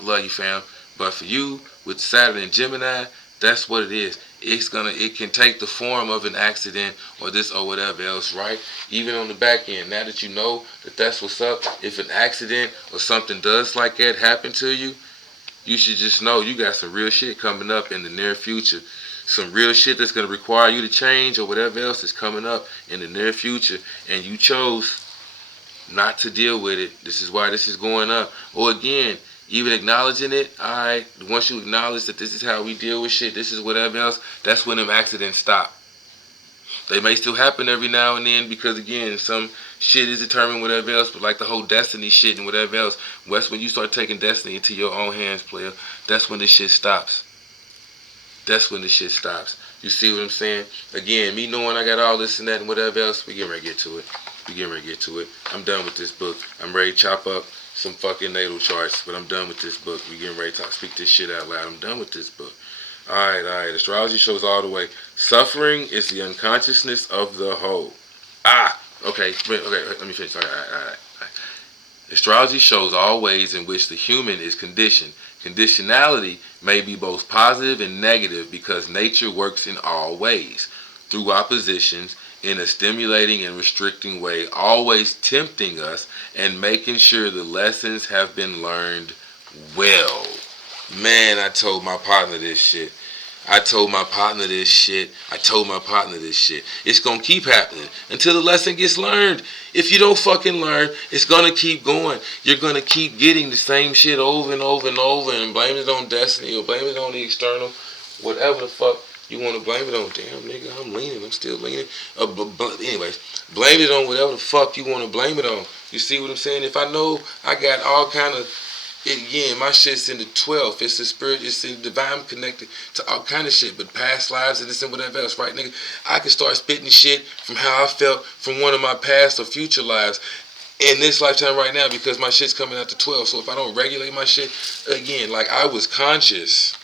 Love you, fam. But for you, with Saturn and Gemini, that's what it is. It can take the form of an accident or this or whatever else, right? Even on the back end, now that you know that that's what's up, if an accident or something does like that happen to you, you should just know you got some real shit coming up in the near future. some real shit that's going to require you to change or whatever else is coming up in the near future, and you chose not to deal with it. This is why this is going up. Or again, even acknowledging it, alright, once you acknowledge that this is how we deal with shit, this is whatever else, that's when them accidents stop. They may still happen every now and then because, again, some shit is determined, whatever else, but like the whole destiny shit and whatever else, that's when you start taking destiny into your own hands, player. That's when this shit stops. That's when the shit stops. You see what I'm saying? Again, me knowing I got all this and that and whatever else, we getting ready to get to it. We getting ready to get to it. I'm done with this book. I'm ready to chop up some fucking natal charts, but I'm done with this book. We getting ready to speak this shit out loud. I'm done with this book. Alright. Astrology shows all the way. Suffering is the unconsciousness of the whole. Okay, let me finish. Alright. Astrology shows all ways in which the human is conditioned. Conditionality may be both positive and negative because nature works in all ways, through oppositions, in a stimulating and restricting way, always tempting us and making sure the lessons have been learned well. Man, I told my partner this shit. It's gonna keep happening until the lesson gets learned. If you don't fucking learn, it's gonna keep going. You're gonna keep getting the same shit over and over and over and blame it on destiny or blame it on the external, whatever the fuck you want to blame it on. Damn, nigga, I'm still leaning. Anyways, blame it on whatever the fuck you want to blame it on. You see what I'm saying? If I know I got all kind of, again, my shit's in the 12th. It's the spirit, it's in the divine. I'm connected to all kind of shit, but past lives and this and whatever else, right, nigga? I can start spitting shit from how I felt from one of my past or future lives in this lifetime right now because my shit's coming out to 12. So if I don't regulate my shit, again, like I was conscious.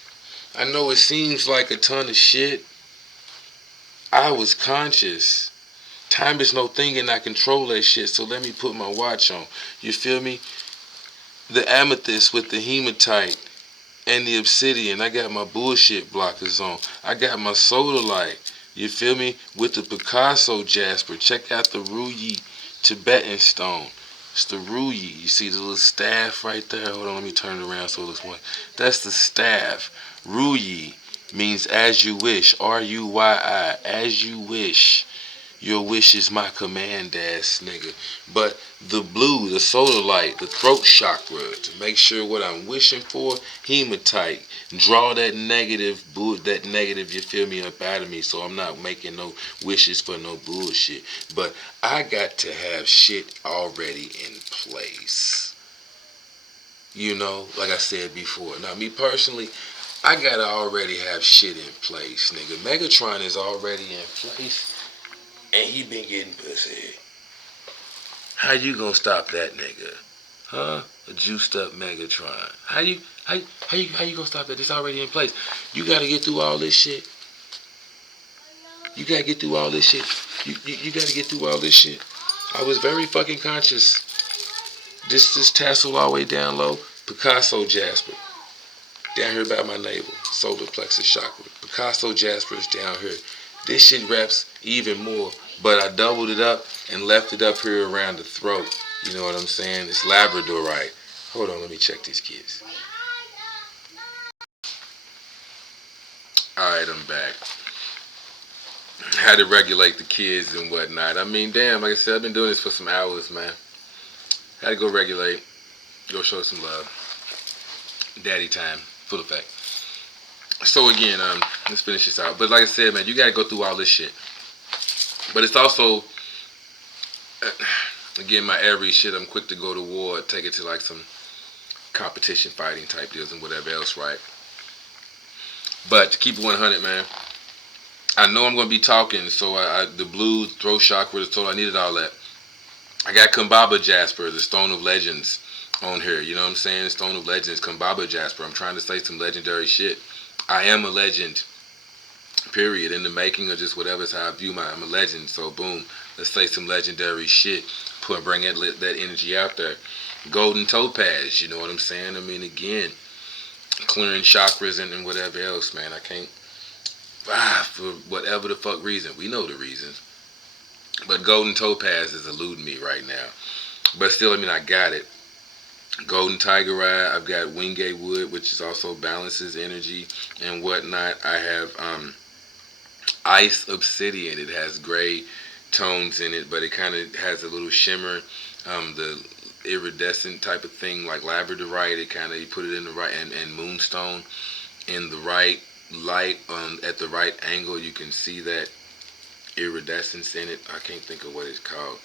I know it seems like a ton of shit. I was conscious. Time is no thing and I control that shit, so let me put my watch on. You feel me? The amethyst with the hematite and the obsidian. I got my bullshit blockers on. I got my sodalite. You feel me? With the Picasso jasper. Check out the Ruyi Tibetan stone. It's the Ruyi. You see the little staff right there? Hold on, let me turn it around so it looks more. That's the staff. Ruyi means as you wish. R-U-Y-I. As you wish. Your wish is my command, ass nigga. But the blue, the solar light, the throat chakra, to make sure what I'm wishing for, hematite. Draw that negative, you feel me, up out of me, so I'm not making no wishes for no bullshit. But I got to have shit already in place. You know, like I said before. Now, me personally, I gotta already have shit in place, nigga. Megatron is already in place. And he been getting pussy. How you gonna stop that nigga? Huh? A juiced up Megatron. How you gonna stop that? It's already in place. You gotta get through all this shit. You gotta get through all this shit. You gotta get through all this shit. I was very fucking conscious. This tassel all the way down low. Picasso jasper. Down here by my navel. Solar plexus chakra. Picasso jasper is down here. This shit wraps even more. But I doubled it up and left it up here around the throat. You know what I'm saying? It's labradorite. Hold on, let me check these kids. Alright, I'm back. How to regulate the kids and whatnot. I mean, damn, like I said, I've been doing this for some hours, man. Had to go regulate. Go show some love. Daddy time. Full effect. So again, let's finish this out. But like I said, man, you gotta go through all this shit. But it's also, again, my average shit, I'm quick to go to war, take it to like some competition fighting type deals and whatever else, right? But to keep it 100, man, I know I'm going to be talking, so the blue throat chakra, the total, I needed all that. I got Kumbaba Jasper, the Stone of Legends on here, you know what I'm saying? Stone of Legends, Kumbaba Jasper. I'm trying to say some legendary shit. I am a legend. Period. In the making or just whatever is how I view I'm a legend. So boom, let's say some legendary shit. Bring that energy out there. Golden topaz, you know what I'm saying? I mean, again, clearing chakras and whatever else, man. I can't, for whatever the fuck reason. We know the reasons. But golden topaz is eluding me right now. But still, I mean, I got it. Golden tiger eye. I've got wingate wood, which is also balances energy and whatnot. I have ice obsidian. It has gray tones in it, but it kind of has a little shimmer. The iridescent type of thing, like labradorite, it kind of, you put it in the right, and moonstone in the right light, at the right angle, you can see that iridescence in it. I can't think of what it's called,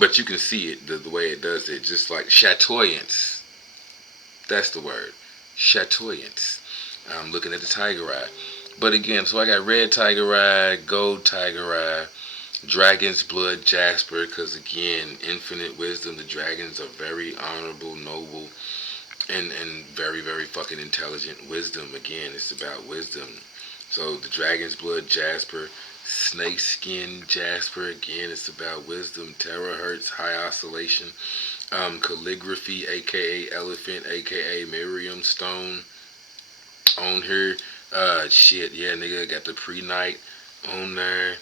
but you can see it, the way it does it, just like chatoyance. That's the word, chatoyance. I'm looking at the tiger eye. But again, so I got red tiger eye, gold tiger eye, dragon's blood jasper, because again, infinite wisdom. The dragons are very honorable, noble, and very, very fucking intelligent. Wisdom, again, it's about wisdom. So the dragon's blood jasper, snake skin jasper, again, it's about wisdom. Terahertz, high oscillation. Calligraphy, aka elephant, aka Miriam stone on here. Shit, yeah, nigga, got the pre-night on there.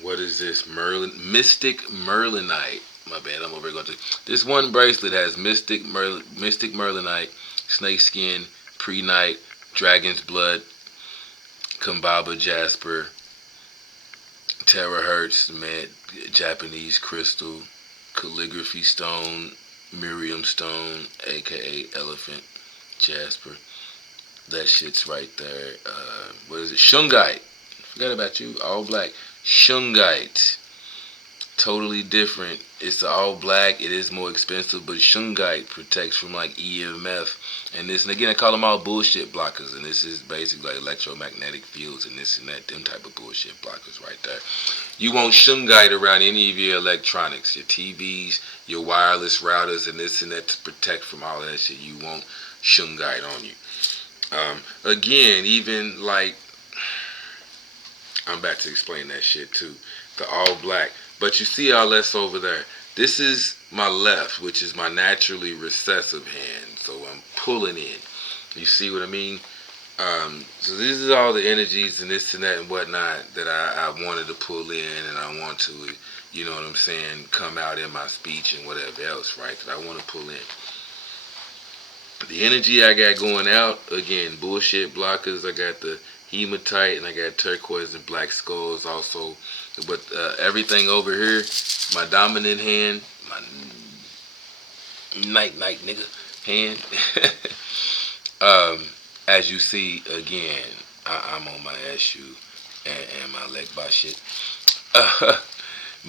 What is this? Mystic Merlinite. My bad, I'm over here going to. This one bracelet has Mystic Merlinite, snake skin, pre-night, dragon's blood, Kambaba jasper, terahertz, Japanese crystal, calligraphy stone, Miriam stone, aka elephant jasper. That shit's right there. What is it? Shungite. Forgot about you. All black. Shungite. Totally different. It's all black. It is more expensive, but Shungite protects from like EMF. And this, and again, I call them all bullshit blockers. And this is basically like electromagnetic fields and this and that. Them type of bullshit blockers right there. You want Shungite around any of your electronics, your TVs, your wireless routers, and this and that to protect from all of that shit. You want Shungite on you. Again, even like, I'm about to explain that shit too. The all black. But you see all that's over there. This is my left, which is my naturally recessive hand. So I'm pulling in. You see what I mean? So these are all the energies and this and that and whatnot that I wanted to pull in, and I want to, you know what I'm saying, come out in my speech and whatever else, right? That I want to pull in. The energy I got going out, again, bullshit blockers. I got the hematite and I got turquoise and black skulls also. But everything over here, my dominant hand, my night nigga hand. As you see, again, I'm on my SU and my leg by shit.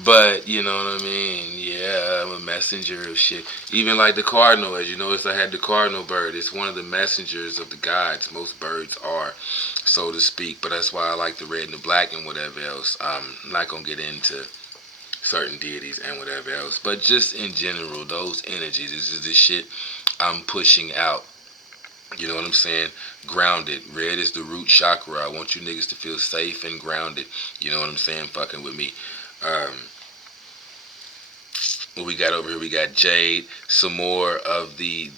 But, you know what I mean? Yeah, I'm a messenger of shit. Even like the cardinal, as you notice, I had the cardinal bird. It's one of the messengers of the gods. Most birds are, so to speak. But that's why I like the red and the black and whatever else. I'm not going to get into certain deities and whatever else. But just in general, those energies, this is the shit I'm pushing out. You know what I'm saying? Grounded. Red is the root chakra. I want you niggas to feel safe and grounded. You know what I'm saying? Fucking with me. What we got over here? We got jade. Some more of the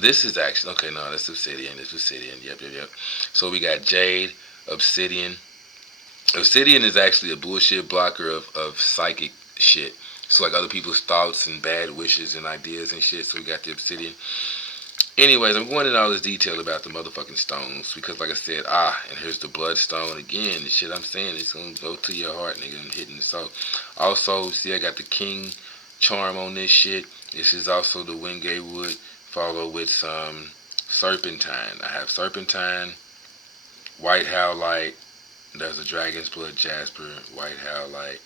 this is actually, okay, no, that's obsidian. It's obsidian. Yep. So we got jade, obsidian. Obsidian is actually a bullshit blocker of psychic shit. So like other people's thoughts and bad wishes and ideas and shit. So we got the obsidian. Anyways, I'm going into all this detail about the motherfucking stones because, like I said, and here's the bloodstone again. The shit I'm saying, it's gonna go to your heart, nigga. I'm hitting the soul. Also, see, I got the king charm on this shit. This is also the Wingate wood, followed with some serpentine. I have serpentine, white howlite. There's a dragon's blood jasper, white howlite.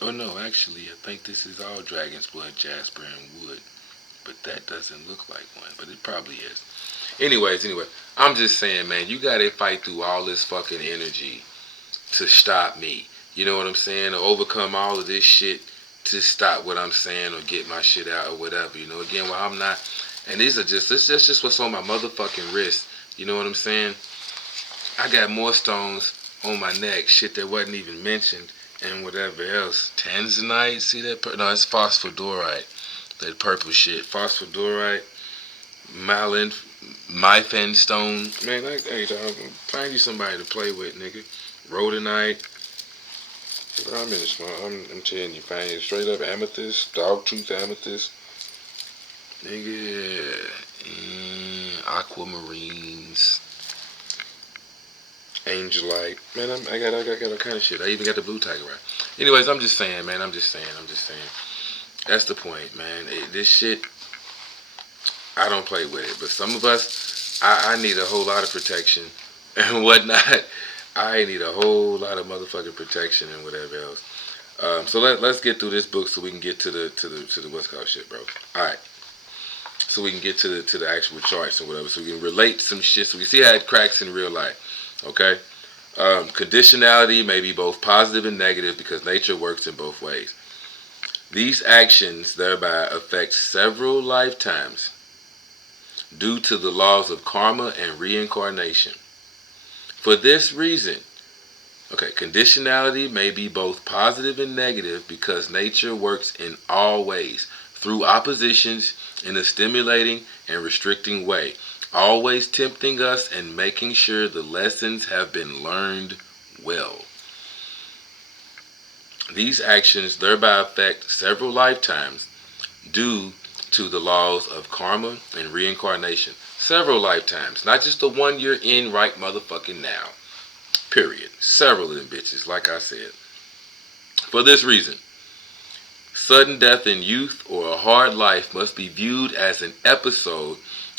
Oh no, actually, I think this is all dragon's blood, jasper, and wood. But that doesn't look like one, but it probably is. Anyway, I'm just saying, man, you gotta fight through all this fucking energy to stop me. You know what I'm saying? To overcome all of this shit to stop what I'm saying or get my shit out or whatever. You know, again, I'm not, and this is just what's on my motherfucking wrist. You know what I'm saying? I got more stones on my neck, shit that wasn't even mentioned. And whatever else. Tanzanite, see that? No, it's phosphorite. That purple shit. Phosphorite, Myfen stone. Man, hey, dog, find you somebody to play with, nigga. Rhodonite. I'm in the small. I'm telling you, find you straight up amethyst, dog tooth amethyst. Nigga, aquamarines, angelite. Man, I got all kind of shit. I even got the blue tiger right. Anyways, I'm just saying, man. I'm just saying. That's the point, man. This shit, I don't play with it. But some of us, I need a whole lot of protection and whatnot. I need a whole lot of motherfucking protection and whatever else. So let's get through this book so we can get to the what's called shit, bro. All right. So we can get to the actual charts and whatever. So we can relate some shit. So we see how it cracks in real life. Okay. Conditionality may be both positive and negative because nature works in both ways. These actions thereby affect several lifetimes due to the laws of karma and reincarnation. For this reason, conditionality may be both positive and negative because nature works in all ways, through oppositions, in a stimulating and restricting way, always tempting us and making sure the lessons have been learned well. These actions thereby affect several lifetimes due to the laws of karma and reincarnation. Several lifetimes, not just the one you're in right motherfucking now. Period. Several of them bitches, like I said. For this reason, sudden death in youth or a hard life must be viewed as an episode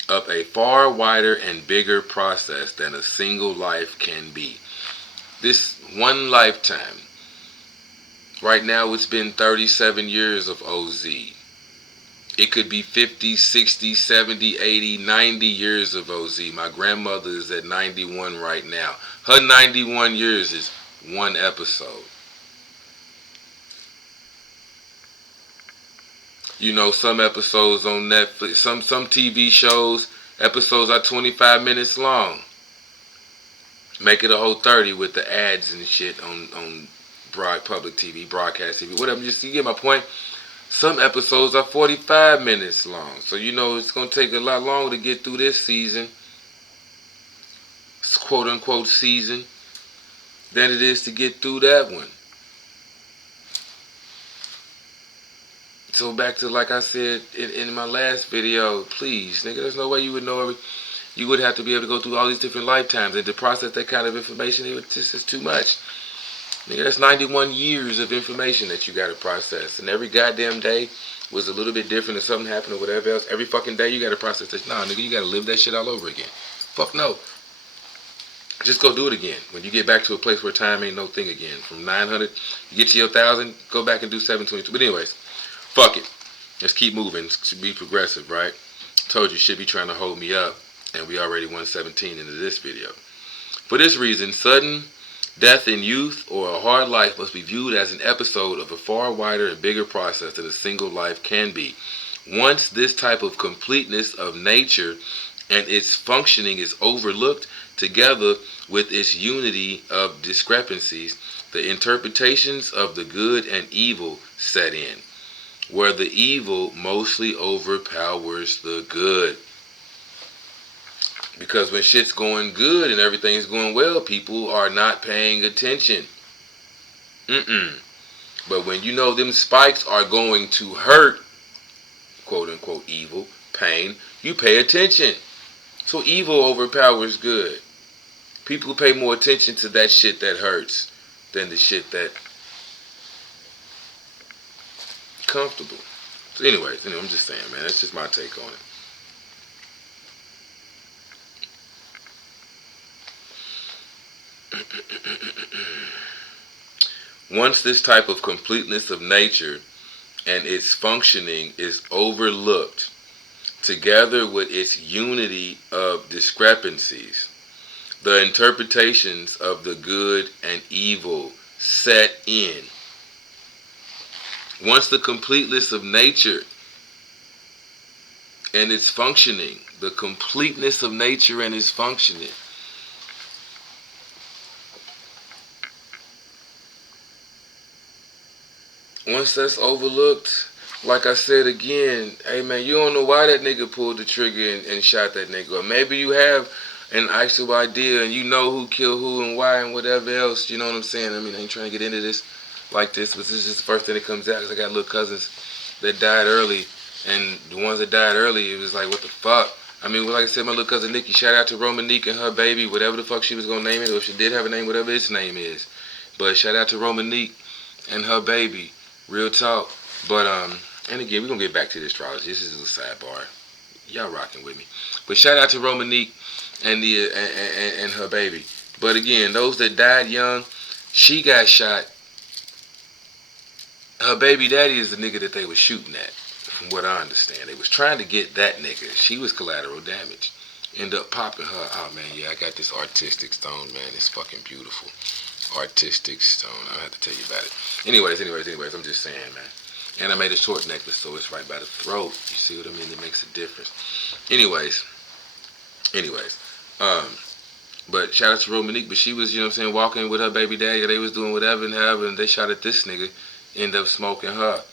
of a far wider and bigger process than a single life can be. This one lifetime, right now it's been 37 years of OZ. It could be 50, 60, 70, 80, 90 years of OZ. My grandmother is at 91 right now. Her 91 years is one episode. You know, some episodes on Netflix, some TV shows, episodes are 25 minutes long. Make it a whole 30 with the ads and shit on public TV, broadcast TV, whatever. Just, you get my point. Some episodes are 45 minutes long. So, you know, it's going to take a lot longer to get through this season, quote unquote season, than it is to get through that one. So back to, like I said in my last video, please, nigga, there's no way you would know every. You would have to be able to go through all these different lifetimes and to process that kind of information. It's too much. Nigga, that's 91 years of information that you got to process. And every goddamn day was a little bit different if something happened or whatever else. Every fucking day you got to process this. Nah, nigga, you got to live that shit all over again. Fuck no. Just go do it again. When you get back to a place where time ain't no thing again. From 900, you get to your 1,000, go back and do 722. But anyways, fuck it. Let's keep moving. Should be progressive, right? Told you, should be trying to hold me up. And we already 117 into this video. For this reason, sudden death in youth or a hard life must be viewed as an episode of a far wider and bigger process than a single life can be. Once this type of completeness of nature and its functioning is overlooked, together with its unity of discrepancies, the interpretations of the good and evil set in, where the evil mostly overpowers the good. Because when shit's going good and everything's going well, people are not paying attention. But when you know them spikes are going to hurt, quote unquote evil, pain, you pay attention. So evil overpowers good. People pay more attention to that shit that hurts than the shit that comfortable. So anyways, I'm just saying, man, that's just my take on it. Once this type of completeness of nature and its functioning is overlooked, together with its unity of discrepancies, the interpretations of the good and evil set in. Once the completeness of nature and its functioning, the completeness of nature and its functioning, once that's overlooked, like I said again, hey man, you don't know why that nigga pulled the trigger and shot that nigga. Or maybe you have an actual idea and you know who killed who and why and whatever else. You know what I'm saying? I mean, I ain't trying to get into this like this, but this is just the first thing that comes out because I got little cousins that died early And the ones that died early, it was like, what the fuck? I mean, like I said, my little cousin Nikki, shout out to Romanique and her baby, whatever the fuck she was gonna name it, or if she did have a name, whatever its name is. But shout out to Romanique and her baby, real talk. But and again, we're gonna get back to the astrology. This is a sidebar. Y'all rocking with me. But shout out to Romanique and the and her baby. But again, those that died young, she got shot. Her baby daddy is the nigga that they was shooting at. From what I understand, they was trying to get that nigga. She was collateral damage. End up popping her. Oh man, yeah, I got this artistic stone, man. It's fucking beautiful. Artistic stone. I'll have to tell you about it. Anyways, I'm just saying, man. And I made a short necklace, so it's right by the throat. You see what I mean? It makes a difference. Anyways. But shout out to Romanique, but she was, you know what I'm saying, walking with her baby daddy. They was doing whatever and they shot at this nigga. End up smoking her.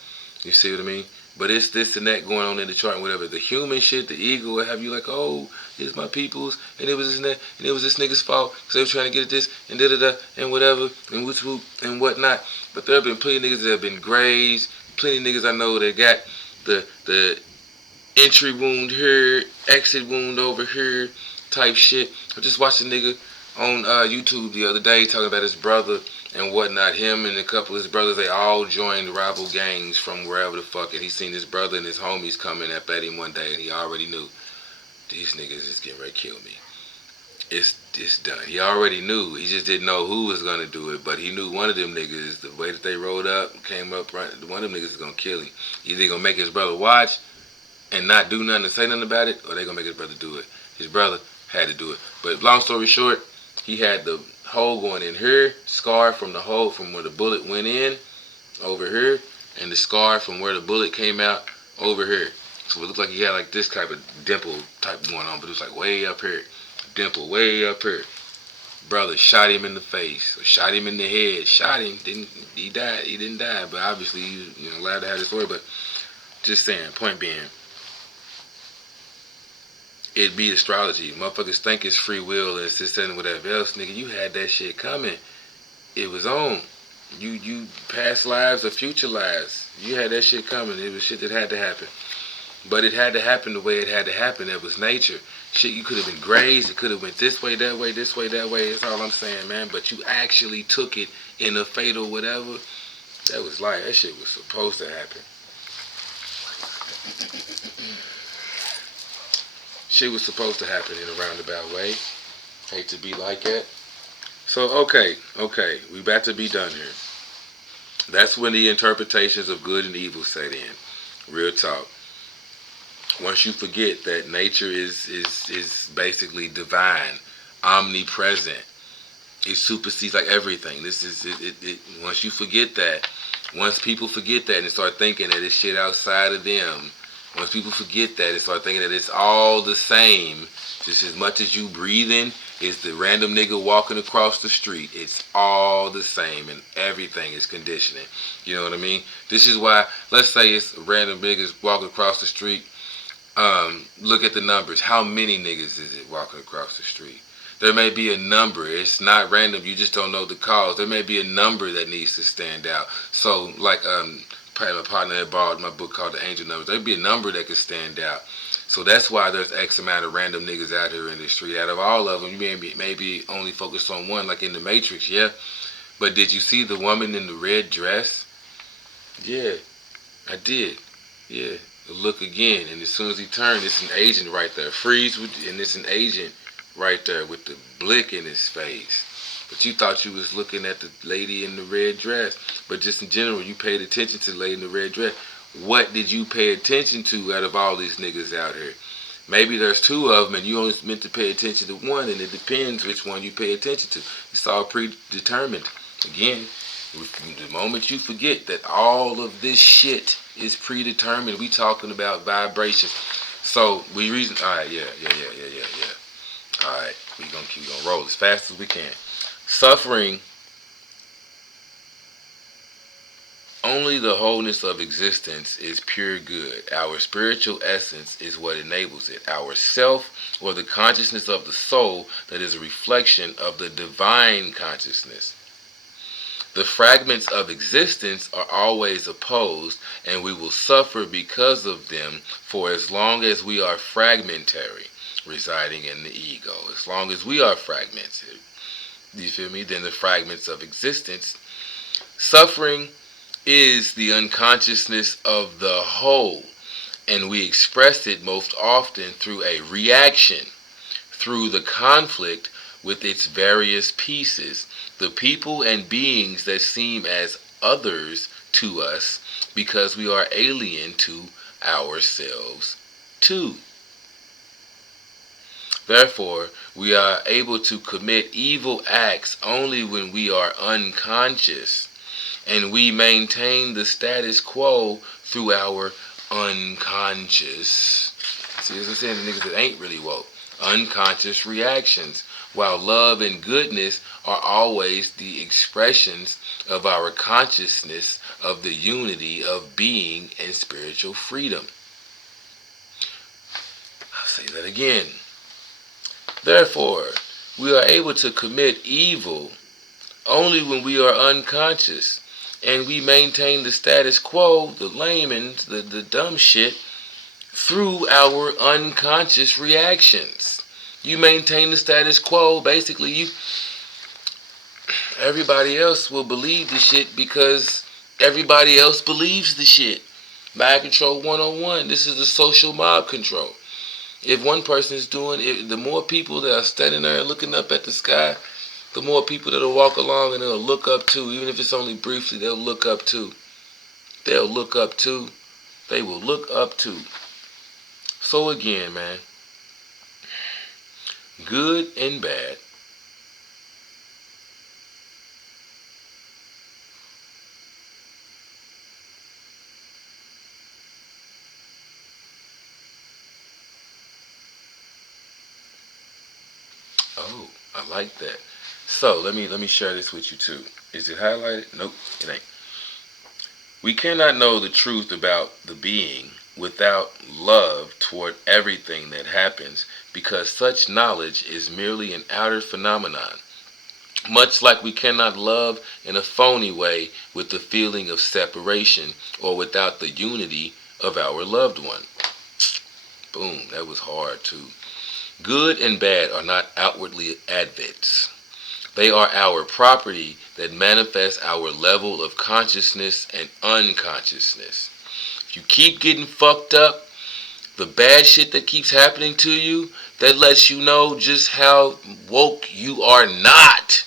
You see what I mean? But it's this and that going on in the chart and whatever. The human shit, the ego will have you like, oh, it's my people's, and it was this and that, and it was this nigga's fault, because they were trying to get at this, and da-da-da, and whatever, and whoop, and whatnot. But there have been plenty of niggas that have been grazed, plenty of niggas I know that got the entry wound here, exit wound over here, type shit. I just watched a nigga on YouTube the other day talking about his brother and whatnot. Him and a couple of his brothers, they all joined rival gangs from wherever the fuck. And he seen his brother and his homies coming up at him one day, and he already knew these niggas is getting ready to kill me. It's done. He already knew. He just didn't know who was gonna do it, but he knew one of them niggas, the way that they rolled up, came up, right, one of them niggas is gonna kill him. Either they gonna make his brother watch and not do nothing and say nothing about it, or they gonna make his brother do it. His brother had to do it. But long story short, he had the hole going in here, scar from the hole from where the bullet went in over here, and the scar from where the bullet came out over here. So it looked like he had like this type of dimple type going on, but it was like way up here. Dimple way up here. Brother shot him in the face, or shot him in the head. Shot him, he died. He didn't die, but obviously he was allowed to have the story. But just saying, point being, it be astrology. Motherfuckers think it's free will and it's this and whatever else. Nigga, you had that shit coming. It was on. You past lives or future lives. You had that shit coming. It was shit that had to happen. But it had to happen the way it had to happen. That was nature. Shit, you could have been grazed. It could have went this way, that way, this way, that way. That's all I'm saying, man. But you actually took it in a fatal whatever. That was life. That shit was supposed to happen. Shit was supposed to happen in a roundabout way. Hate to be like that. So, okay. We about to be done here. That's when the interpretations of good and evil set in. Real talk. Once you forget that nature is basically divine, omnipresent, it supersedes like everything. This is it. Once you forget that, once people forget that and start thinking that it's shit outside of them, once people forget that and start thinking that it's all the same, just as much as you breathing is the random nigga walking across the street, it's all the same, and everything is conditioning. You know what I mean? This is why, let's say it's a random niggas walking across the street. Look at the numbers. How many niggas is it walking across the street? There may be a number. It's not random. You just don't know the cause. There may be a number that needs to stand out. So, like, my partner had borrowed my book called The Angel Numbers. There'd be a number that could stand out. So that's why there's X amount of random niggas out here in the street. Out of all of them, you maybe only focus on one, like in the Matrix, yeah. But did you see the woman in the red dress? Yeah, I did. Yeah. Look again, and as soon as he turned, it's an agent right there. Freeze, and it's an agent right there with the blick in his face. But you thought you was looking at the lady in the red dress. But just in general, you paid attention to the lady in the red dress. What did you pay attention to out of all these niggas out here? Maybe there's two of them, and you only meant to pay attention to one, and it depends which one you pay attention to. It's all predetermined. Again, the moment you forget that all of this shit is predetermined, we talking about vibration. So we reason. All right, yeah. All right, we gonna keep gonna roll as fast as we can. Suffering. Only the wholeness of existence is pure good. Our spiritual essence is what enables it. Our self, or the consciousness of the soul, that is a reflection of the divine consciousness. The fragments of existence are always opposed, and we will suffer because of them for as long as we are fragmentary, residing in the ego. As long as we are fragmented, you feel me? Then the fragments of existence. Suffering is the unconsciousness of the whole, and we express it most often through a reaction, through the conflict with its various pieces, the people and beings that seem as others to us because we are alien to ourselves too. Therefore, we are able to commit evil acts only when we are unconscious, and we maintain the status quo through our unconscious. See, as I'm saying, the niggas that ain't really woke. Unconscious reactions, while love and goodness are always the expressions of our consciousness of the unity of being and spiritual freedom. I'll say that again. Therefore, we are able to commit evil only when we are unconscious, and we maintain the status quo, the layman's, the dumb shit, through our unconscious reactions. You maintain the status quo. Basically, everybody else will believe the shit because everybody else believes the shit. Mind control 101. This is the social mob control. If one person is doing it, the more people that are standing there looking up at the sky, the more people that'll walk along and they'll look up to, even if it's only briefly, they'll look up to. They'll look up to. They will look up to. So again, man, good and bad. Oh, I like that. So let me share this with you too. Is it highlighted? Nope, it ain't. We cannot know the truth about the being without love toward everything that happens, because such knowledge is merely an outer phenomenon. Much like we cannot love in a phony way with the feeling of separation or without the unity of our loved one. Boom, that was hard too. Good and bad are not outwardly advents. They are our property that manifests our level of consciousness and unconsciousness. If you keep getting fucked up, the bad shit that keeps happening to you, that lets you know just how woke you are not.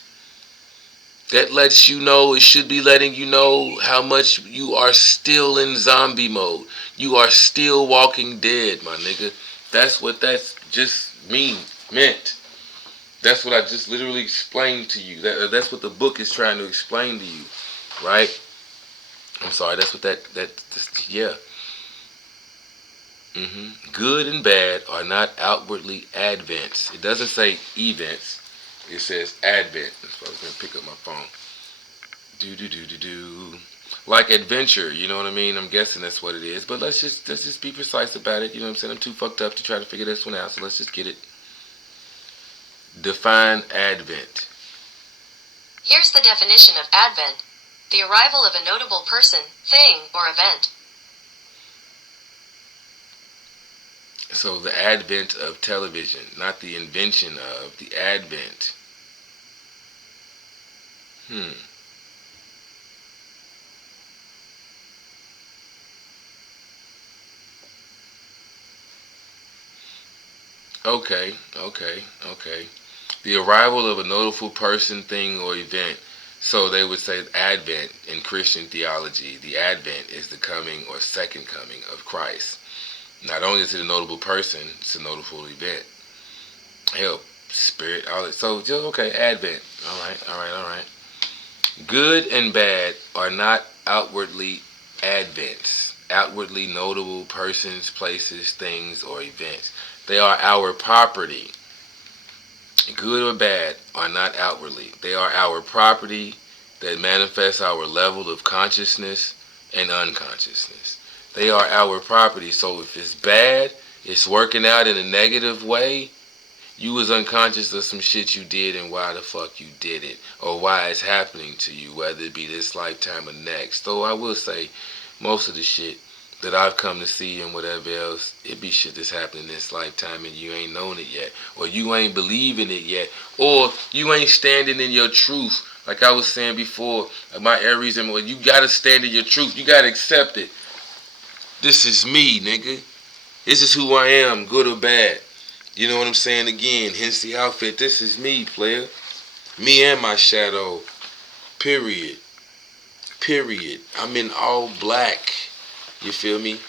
That lets you know, it should be letting you know how much you are still in zombie mode. You are still walking dead, my nigga. That's what that's just meant. That's what I just literally explained to you. That's what the book is trying to explain to you, right? I'm sorry. That's what yeah. Good and bad are not outwardly advents. It doesn't say events. It says advent. That's why I was gonna pick up my phone. Do. Like adventure, you know what I mean? I'm guessing that's what it is. But let's just be precise about it. You know what I'm saying? I'm too fucked up to try to figure this one out. So let's just get it. Define advent. Here's the definition of advent: the arrival of a notable person, thing, or event. So the advent of television, not the invention of, the advent. Okay. The arrival of a notable person, thing, or event. So they would say Advent in Christian theology. The Advent is the coming or second coming of Christ. Not only is it a notable person, it's a notable event. Hell, spirit, all that. So just okay, Advent. All right. Good and bad are not outwardly advents, outwardly notable persons, places, things, or events. They are our property. Good or bad are not outwardly. They are our property that manifests our level of consciousness and unconsciousness. They are our property. So if it's bad, it's working out in a negative way, You was unconscious of some shit you did and why the fuck you did it, or why it's happening to you, whether it be this lifetime or next. Though I will say, most of the shit that I've come to see and whatever else, it be shit that's happening this lifetime and you ain't known it yet, or you ain't believing it yet, or you ain't standing in your truth. Like I was saying before, my Aries, and you gotta stand in your truth. You gotta accept it. This is me, nigga. This is who I am, good or bad. You know what I'm saying? Again, hence the outfit. This is me, player. Me and my shadow. Period. Period. I'm in all black. You feel me?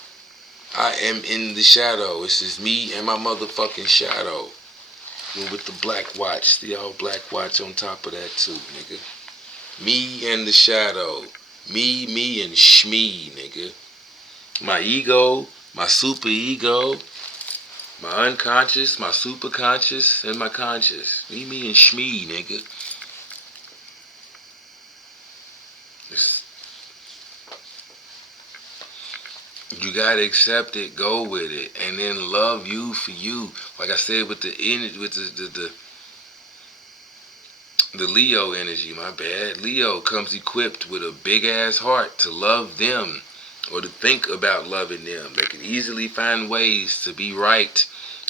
I am in the shadow. This is me and my motherfucking shadow. And with the black watch. The all black watch on top of that too, nigga. Me and the shadow. Me and Shmee, nigga. My ego, my super ego, my unconscious, my super conscious, and my conscious. Me and Shmee, nigga. You gotta accept it, go with it, and then love you for you. Like I said, with the energy, with the Leo energy. My bad. Leo comes equipped with a big ass heart to love them, or to think about loving them. They can easily find ways to be right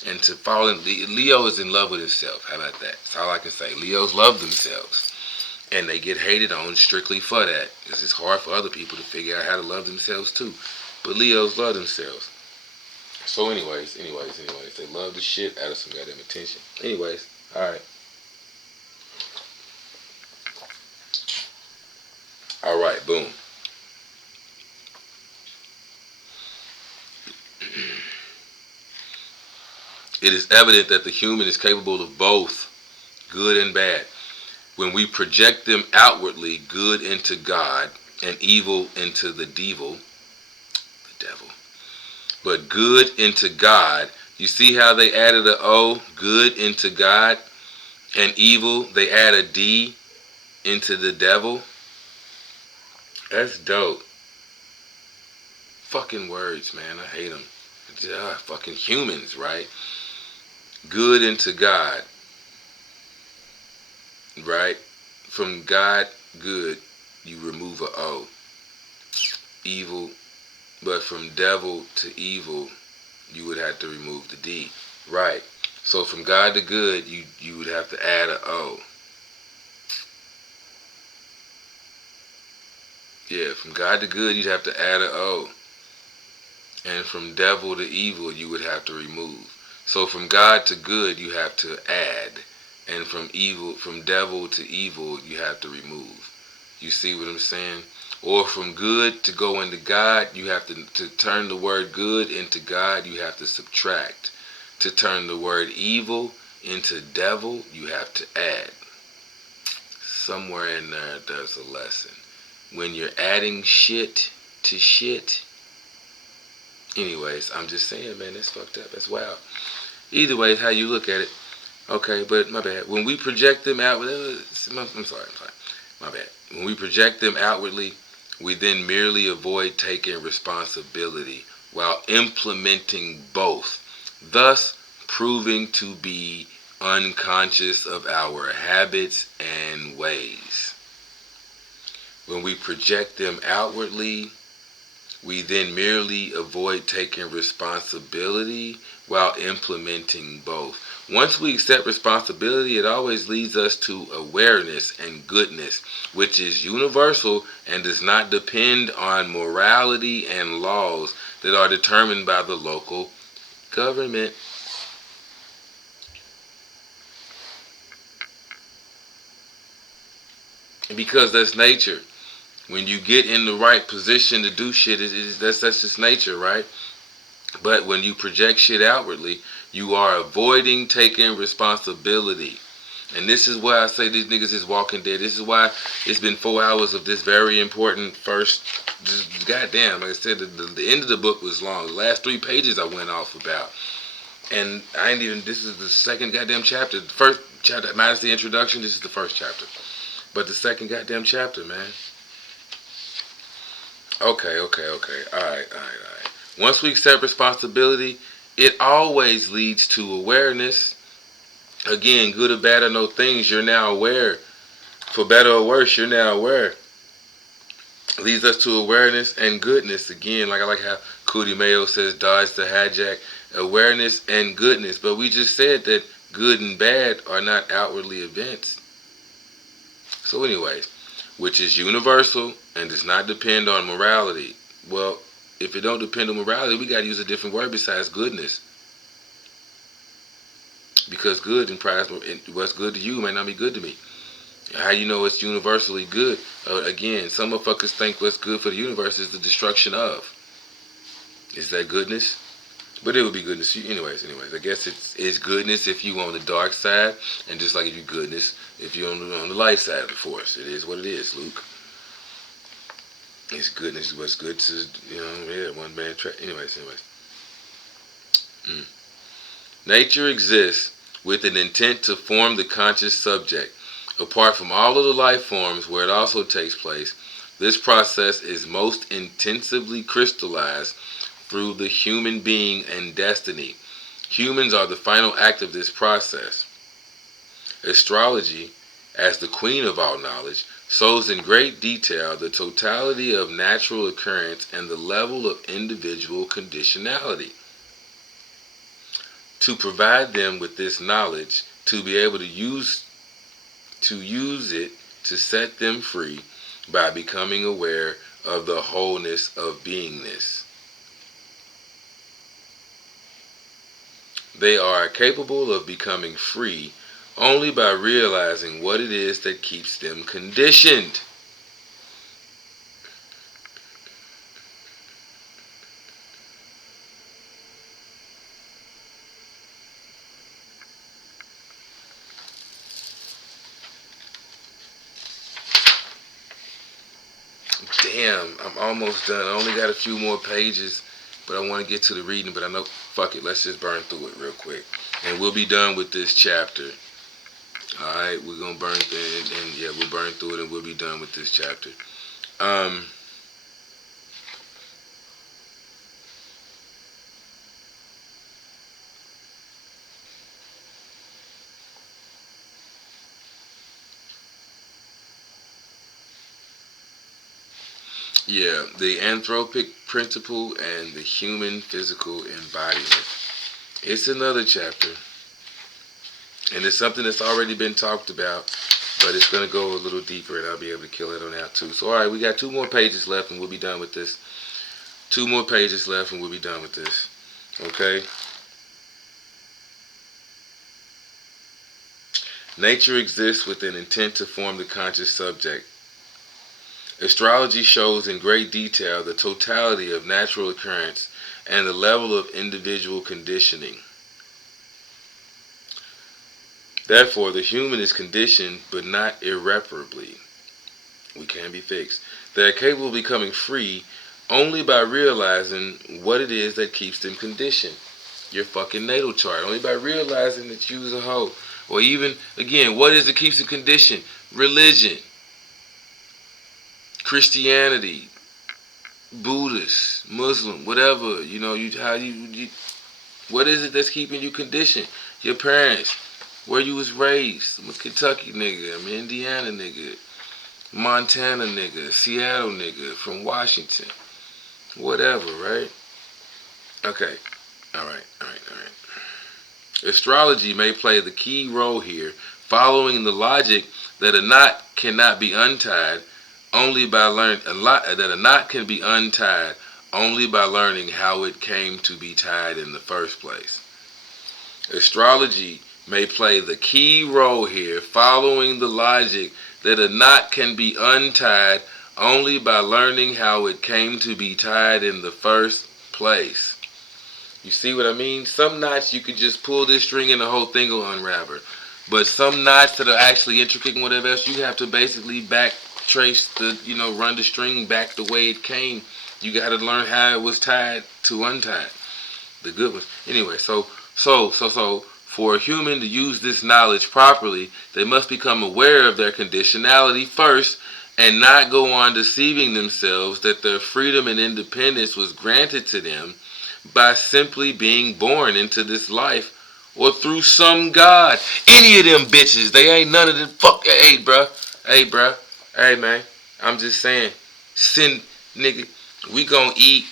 and to fall in. Leo is in love with himself. How about that? That's all I can say. Leos love themselves. And they get hated on strictly for that. Because it's hard for other people to figure out how to love themselves too. But Leos love themselves. So anyways, they love the shit out of some goddamn attention. Anyways, alright. Alright, boom. It is evident that the human is capable of both good and bad. When we project them outwardly, good into God and evil into the devil, but good into God, you see how they added a O, good into God, and evil, they add a D into the devil? That's dope. Fucking words, man, I hate them. Fucking humans, right? Good into God, right? From God, good, you remove a O. Evil, but from devil to evil, you would have to remove the D. Right. So from God to good, you would have to add a O. Yeah, from God to good, you'd have to add a O. And from devil to evil, you would have to remove. So from God to good, you have to add. And from devil to evil, you have to remove. You see what I'm saying? Or from good to go into God, you have to turn the word good into God, you have to subtract. To turn the word evil into devil, you have to add. Somewhere in there, there's a lesson. When you're adding shit to shit. Anyways, I'm just saying, man, that's fucked up. That's wild. Either way, how you look at it. Okay, but my bad. When we project them out, I'm sorry. My bad. When we project them outwardly, we then merely avoid taking responsibility while implementing both, thus proving to be unconscious of our habits and ways. When we project them outwardly, we then merely avoid taking responsibility while implementing both. Once we accept responsibility, it always leads us to awareness and goodness, which is universal and does not depend on morality and laws that are determined by the local government. Because that's nature. When you get in the right position to do shit, that's just nature, right? But when you project shit outwardly, you are avoiding taking responsibility. And this is why I say these niggas is walking dead. This is why it's been 4 hours of this very important first. Just goddamn, like I said, the end of the book was long. The last 3 pages I went off about. And I ain't even, this is the second goddamn chapter. The first chapter, minus the introduction, this is the first chapter. But the second goddamn chapter, man. Okay. Alright. Once we accept responsibility, it always leads to awareness Again, good or bad or no things, you're now aware. For better or worse, you're now aware. Leads us to awareness and goodness. Again, like I like how Cootie Mayo says, dodge the hijack. Awareness and goodness. But we just said that good and bad are not outwardly events. So anyways, which is universal and does not depend on morality. Well, if it don't depend on morality, we got to use a different word besides goodness. Because good implies what's good to you may not be good to me. How you know it's universally good? Again, some motherfuckers think what's good for the universe is the destruction of. Is that goodness? But it would be goodness. Anyways, I guess it's goodness if you on the dark side, and just like if you goodness if you're on the light side of the force. It is what it is, Luke. It's goodness. What's good to one man. Anyways. Nature exists with an intent to form the conscious subject. Apart from all of the life forms where it also takes place, this process is most intensively crystallized through the human being and destiny. Humans are the final act of this process. Astrology, as the queen of all knowledge, shows in great detail the totality of natural occurrence and the level of individual conditionality. To provide them with this knowledge, to be able to use it to set them free by becoming aware of the wholeness of beingness. They are capable of becoming free only by realizing what it is that keeps them conditioned. Damn, I'm almost done. I only got a few more pages, but I want to get to the reading, but I know, fuck it, let's just burn through it real quick. And we'll be done with this chapter. Alright, we're going to burn through it, and yeah, we'll burn through it, and we'll be done with this chapter. Yeah, the anthropic principle and the human physical embodiment. It's another chapter, and it's something that's already been talked about, but it's going to go a little deeper, and I'll be able to kill it on out too. So, alright, we got 2 more pages left, and we'll be done with this. 2 more pages left, and we'll be done with this. Okay? Nature exists with an intent to form the conscious subject. Astrology shows in great detail the totality of natural occurrence and the level of individual conditioning. Therefore, the human is conditioned, but not irreparably. We can be fixed. They are capable of becoming free only by realizing what it is that keeps them conditioned. Your fucking natal chart. Only by realizing that you was a hoe. Or even, again, what is it keeps them conditioned? Religion. Christianity, Buddhist, Muslim, whatever, what is it that's keeping you conditioned? Your parents, where you was raised. I'm a Kentucky nigga, I'm an Indiana nigga, Montana nigga, Seattle nigga, from Washington, whatever, right? Okay, alright. Astrology may play the key role here, following the logic that a knot cannot be untied only by that a knot can be untied only by learning how it came to be tied in the first place. Astrology may play the key role here, following the logic that a knot can be untied only by learning how it came to be tied in the first place. You see what I mean? Some knots you could just pull this string and the whole thing will unravel. But some knots that are actually intricate and whatever else, you have to basically trace run the string back the way it came. You got to learn how it was tied to untied. The good ones. Anyway, so for a human to use this knowledge properly, they must become aware of their conditionality first and not go on deceiving themselves that their freedom and independence was granted to them by simply being born into this life or through some god. Any of them bitches. They ain't none of them. Fuck. Hey, bruh. Hey, bruh. Hey, man. I'm just saying. Send, nigga. We gonna eat.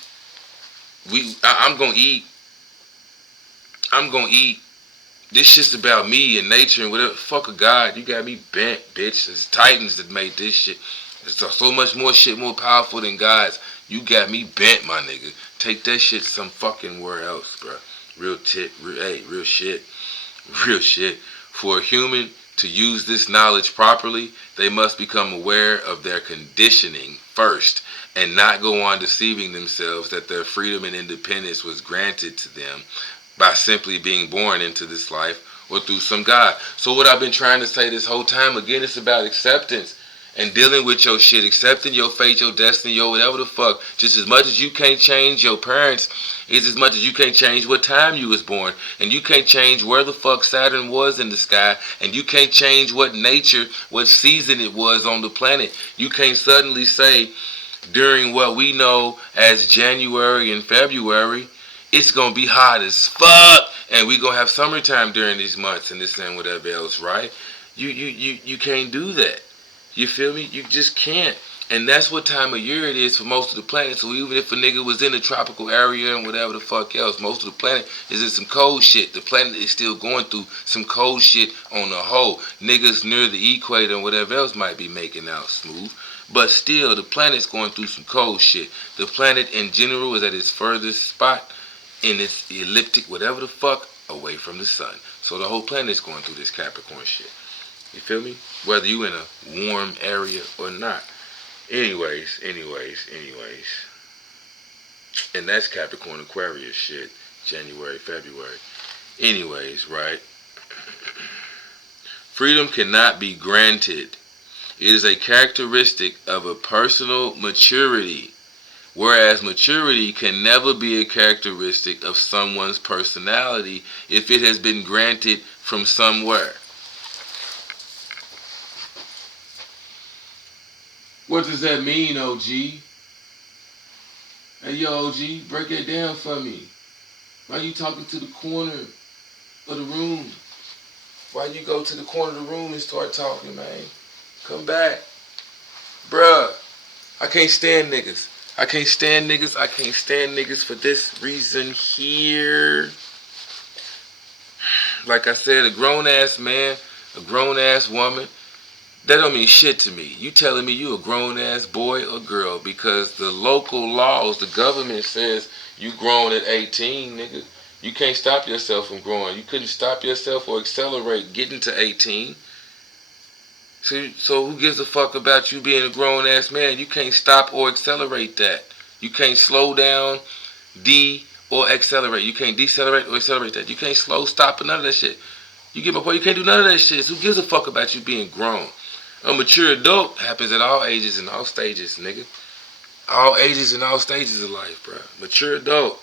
I'm gonna eat. I'm gonna eat. This shit's about me and nature and whatever. Fuck a god. You got me bent, bitch. It's Titans that made this shit. There's so much more shit more powerful than gods. You got me bent, my nigga. Take that shit some fucking where else, bro. Real shit. Real shit. Real shit. For a human to use this knowledge properly, they must become aware of their conditioning first and not go on deceiving themselves that their freedom and independence was granted to them by simply being born into this life or through some God. So what I've been trying to say this whole time, again, it's about acceptance and dealing with your shit, accepting your fate, your destiny, your whatever the fuck. Just as much as you can't change your parents, is as much as you can't change what time you was born, and you can't change where the fuck Saturn was in the sky, and you can't change what nature, what season it was on the planet. You can't suddenly say during what we know as January and February, it's gonna be hot as fuck, and we gonna have summertime during these months and this and whatever else, right? You can't do that. You feel me? You just can't. And that's what time of year it is for most of the planet. So even if a nigga was in a tropical area and whatever the fuck else, most of the planet is in some cold shit. The planet is still going through some cold shit on the whole. Niggas near the equator and whatever else might be making out smooth. But still, the planet's going through some cold shit. The planet in general is at its furthest spot in its elliptic, whatever the fuck, away from the sun. So the whole planet's going through this Capricorn shit. You feel me? Whether you in a warm area or not. Anyways. And that's Capricorn Aquarius shit. January, February. Anyways, right? Freedom cannot be granted. It is a characteristic of a personal maturity, whereas maturity can never be a characteristic of someone's personality if it has been granted from somewhere. What does that mean, OG? Hey, yo, OG, break that down for me. Why you talking to the corner of the room? Why you go to the corner of the room and start talking, man? Come back. Bruh, I can't stand niggas. I can't stand niggas for this reason here. Like I said, a grown-ass man, a grown-ass woman, that don't mean shit to me. You telling me you a grown-ass boy or girl because the local laws, the government says you grown at 18, nigga. You can't stop yourself from growing. You couldn't stop yourself or accelerate getting to 18. So who gives a fuck about you being a grown-ass man? You can't stop or accelerate that. You can't slow down, or accelerate. You can't decelerate or accelerate that. You can't slow, stop, or none of that shit. You get my point? You can't do none of that shit. So who gives a fuck about you being grown? A mature adult happens at all ages and all stages, nigga. All ages and all stages of life, bro. Mature adult.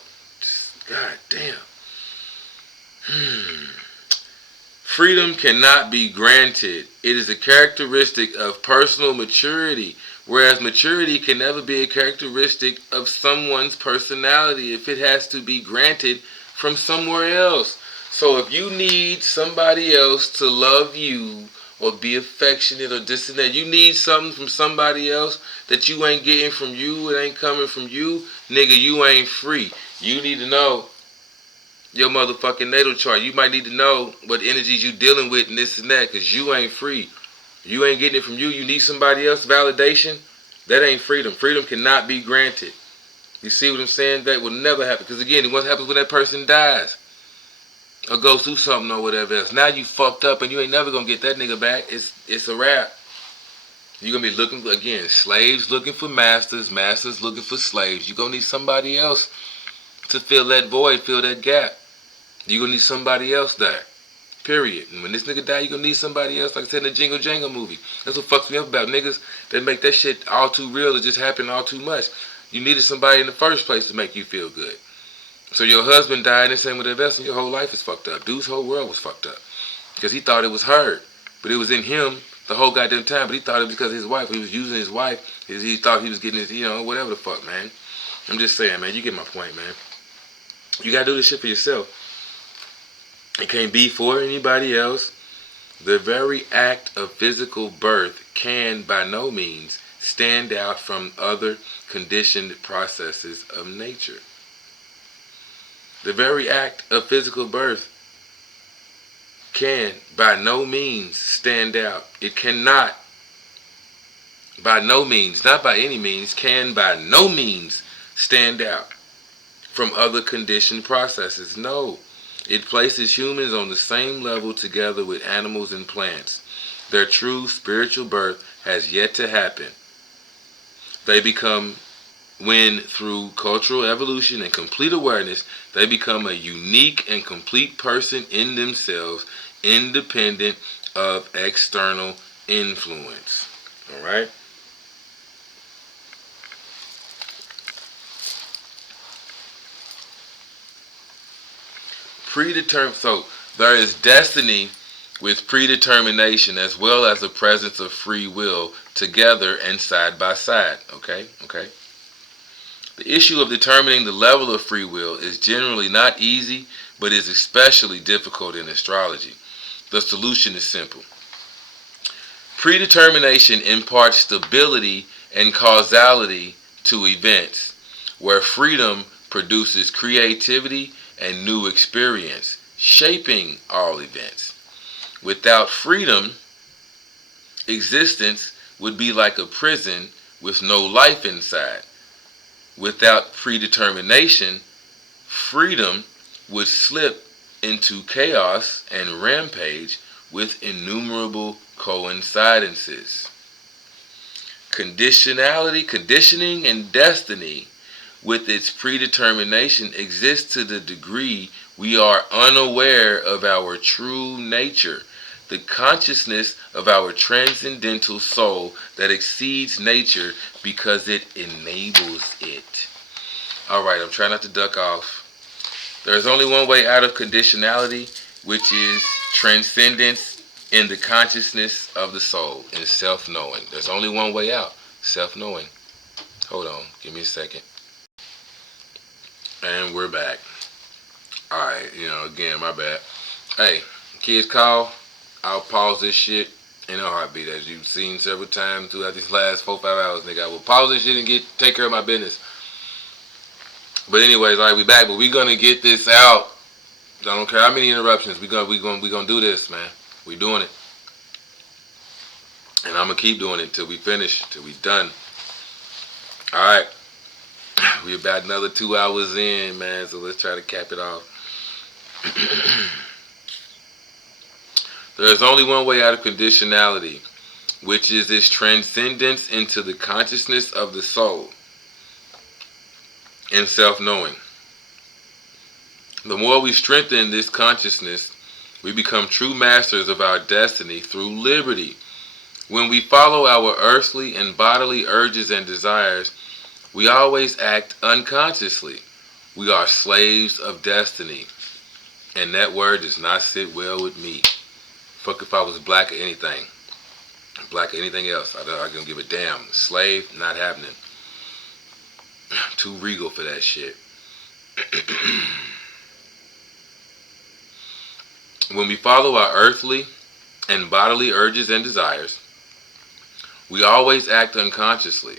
God damn. Freedom cannot be granted. It is a characteristic of personal maturity, whereas maturity can never be a characteristic of someone's personality if it has to be granted from somewhere else. So if you need somebody else to love you or be affectionate or this and that, you need something from somebody else that you ain't getting from you, it ain't coming from you, nigga, you ain't free. You need to know your motherfucking natal chart. You might need to know what energies you dealing with and this and that, because you ain't free. You ain't getting it from you. You need somebody else validation. That ain't freedom. Freedom cannot be granted. You see what I'm saying? That will never happen. Because again, what happens when that person dies or goes through something or whatever else? Now you fucked up and you ain't never gonna get that nigga back. It's a wrap. You're gonna be looking, again, slaves looking for masters, masters looking for slaves. You're gonna need somebody else to fill that void, fill that gap. You're gonna need somebody else there. Period. And when this nigga die, you're gonna need somebody else, like I said in the Jingle Jangle movie. That's what fucks me up about niggas that make that shit all too real. It just happened all too much. You needed somebody in the first place to make you feel good. So your husband died and same with the vessel, your whole life is fucked up. Dude's whole world was fucked up. Because he thought it was her. But it was in him the whole goddamn time. But he thought it was because of his wife. He was using his wife. He thought he was getting his, whatever the fuck, man. I'm just saying, man, you get my point, man. You gotta do this shit for yourself. It can't be for anybody else. The very act of physical birth can by no means stand out from other conditioned processes of nature. The very act of physical birth can by no means stand out. It cannot, by no means, not by any means, can by no means stand out from other conditioned processes. No. It places humans on the same level together with animals and plants. Their true spiritual birth has yet to happen. They become, when through cultural evolution and complete awareness, they become a unique and complete person in themselves, independent of external influence. All right? Predetermined. So there is destiny with predetermination as well as the presence of free will together and side by side. Okay? The issue of determining the level of free will is generally not easy, but is especially difficult in astrology. The solution is simple. Predetermination imparts stability and causality to events, where freedom produces creativity and new experience, shaping all events. Without freedom, existence would be like a prison with no life inside. Without predetermination, freedom would slip into chaos and rampage with innumerable coincidences. Conditioning, and destiny with its predetermination exists to the degree we are unaware of our true nature, the consciousness of our transcendental soul that exceeds nature because it enables it. Alright, I'm trying not to duck off. There's only one way out of conditionality, which is transcendence in the consciousness of the soul, in self-knowing. There's only one way out, self-knowing. Hold on, give me a second. And we're back. Alright, again, my bad. Hey, kids call. I'll pause this shit in a heartbeat, as you've seen several times throughout these last 4-5 hours, nigga. I will pause this shit and take care of my business. But anyways, alright, we back, but we gonna get this out. I don't care how many interruptions. We gonna do this, man. We doing it. And I'm gonna keep doing it till we finish, till we done. Alright. We about another 2 hours in, man, so let's try to cap it off. There is only one way out of conditionality, which is its transcendence into the consciousness of the soul and self-knowing. The more we strengthen this consciousness, we become true masters of our destiny through liberty. When we follow our earthly and bodily urges and desires, we always act unconsciously. We are slaves of destiny. And that word does not sit well with me. Fuck if I was black or anything. Black or anything else. I don't give a damn. Slave, not happening. Too regal for that shit. When we follow our earthly and bodily urges and desires, we always act unconsciously.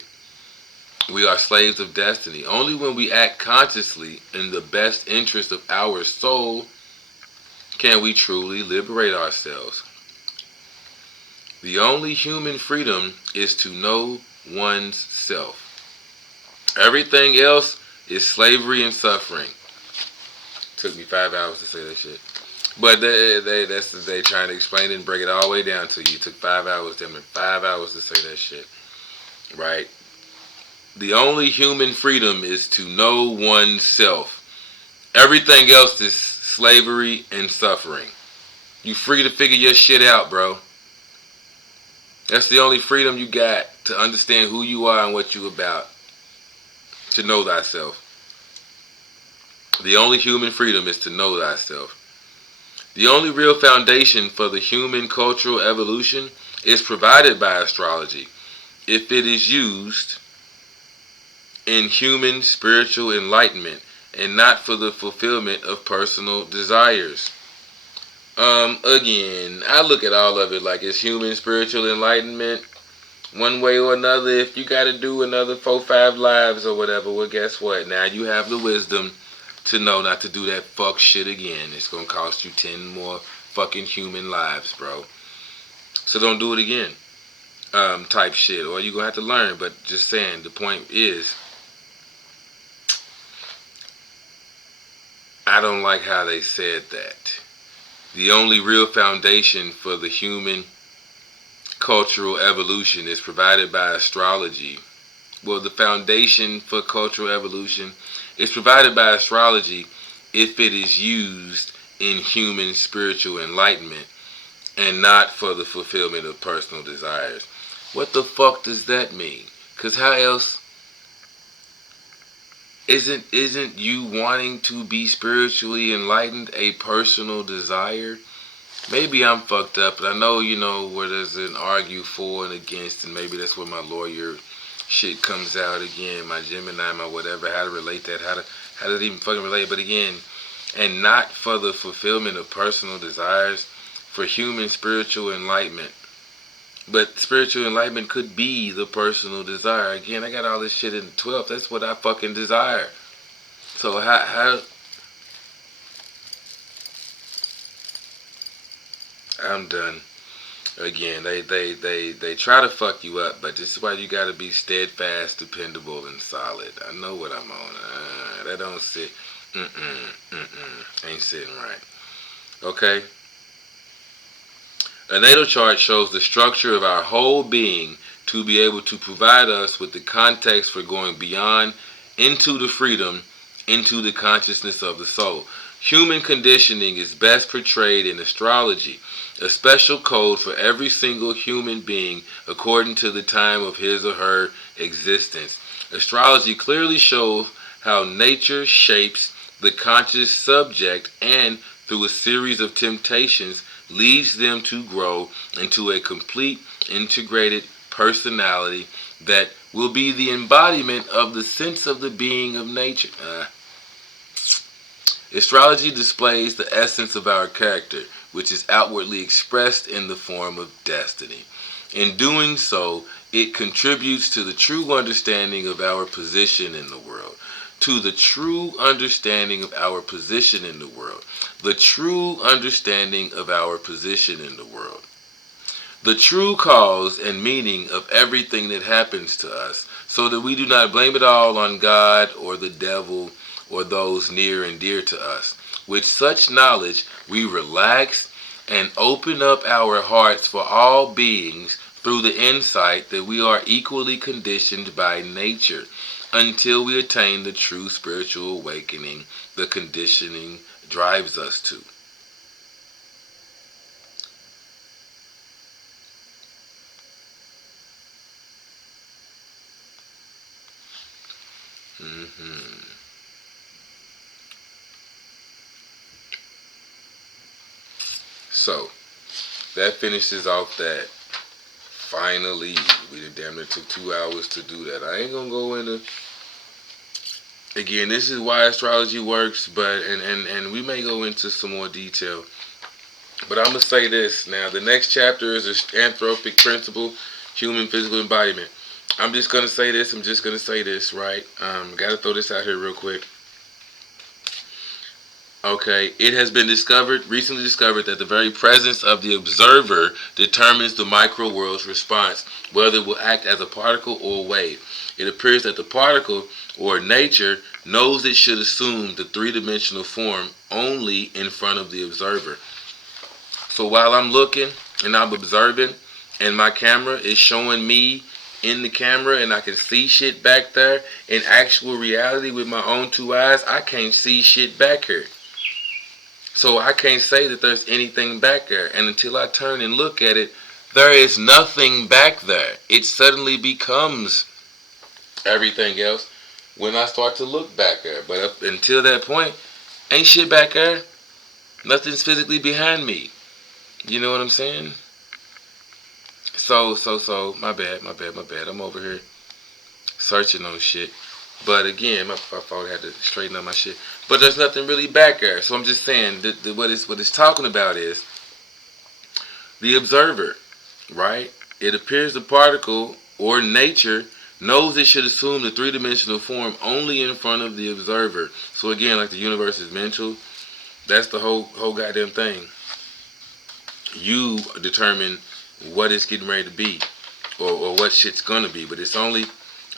We are slaves of destiny. Only when we act consciously in the best interest of our soul can we truly liberate ourselves. The only human freedom is to know one's self. Everything else is slavery and suffering. Took me 5 hours to say that shit. But they trying to explain it and break it all the way down to you. It took 5 hours, damn it, 5 hours to say that shit. Right? The only human freedom is to know oneself. Everything else is slavery and suffering. You free to figure your shit out, bro. That's the only freedom you got, to understand who you are and what you about. To know thyself. The only human freedom is to know thyself. The only real foundation for the human cultural evolution is provided by astrology, if it is used in human spiritual enlightenment and not for the fulfillment of personal desires. Again, I look at all of it like it's human spiritual enlightenment. One way or another, if you got to do another 4-5 lives or whatever, well, guess what? Now you have the wisdom to know not to do that fuck shit again. It's going to cost you 10 more fucking human lives, bro. So don't do it again. Type shit. Or you're going to have to learn. But just saying, the point is, I don't like how they said that. The only real foundation for the human cultural evolution is provided by astrology. Well, the foundation for cultural evolution is provided by astrology if it is used in human spiritual enlightenment and not for the fulfillment of personal desires. What the fuck does that mean? Because how else isn't you wanting to be spiritually enlightened a personal desire? Maybe I'm fucked up, but I know, where there's an argue for and against, and maybe that's where my lawyer shit comes out again, my Gemini, my whatever, how to relate that, how does it even fucking relate? But again, and not for the fulfillment of personal desires, for human spiritual enlightenment. But spiritual enlightenment could be the personal desire. Again, I got all this shit in the 12th. That's what I fucking desire. So how I'm done. Again, they try to fuck you up, but this is why you gotta be steadfast, dependable, and solid. I know what I'm on. That don't sit. Ain't sitting right. Okay? A natal chart shows the structure of our whole being to be able to provide us with the context for going beyond into the freedom, into the consciousness of the soul. Human conditioning is best portrayed in astrology, a special code for every single human being according to the time of his or her existence. Astrology clearly shows how nature shapes the conscious subject and, through a series of temptations, leads them to grow into a complete, integrated personality that will be the embodiment of the sense of the being of nature. Astrology displays the essence of our character, which is outwardly expressed in the form of destiny. In doing so, it contributes to the true understanding of our position in the world. To the true understanding of our position in the world. The true understanding of our position in the world. The true cause and meaning of everything that happens to us, so that we do not blame it all on God or the devil or those near and dear to us. With such knowledge, we relax and open up our hearts for all beings through the insight that we are equally conditioned by nature until we attain the true spiritual awakening the conditioning drives us to. So, that finishes off that. Finally, we damn near took 2 hours to do that. I ain't gonna go into, again, this is why astrology works, but and we may go into some more detail. But I'm gonna say this now. The next chapter is anthropic principle, human physical embodiment. I'm just gonna say this. Right? Gotta throw this out here real quick. Okay, it has been recently discovered, that the very presence of the observer determines the micro world's response, whether it will act as a particle or a wave. It appears that the particle, or nature, knows it should assume the three-dimensional form only in front of the observer. So while I'm looking and I'm observing, and my camera is showing me in the camera, and I can see shit back there, in actual reality with my own 2 eyes, I can't see shit back here. So I can't say that there's anything back there. And until I turn and look at it, there is nothing back there. It suddenly becomes everything else when I start to look back there. But up until that point, ain't shit back there. Nothing's physically behind me. You know what I'm saying? So, my bad. I'm over here searching on shit. But again, my fault. I had to straighten up my shit. But there's nothing really back there. So I'm just saying that what it's talking about is the observer, right? It appears the particle or nature knows it should assume the three-dimensional form only in front of the observer. So again, like the universe is mental, that's the whole goddamn thing. You determine what it's getting ready to be, or what shit's gonna be. But it's only,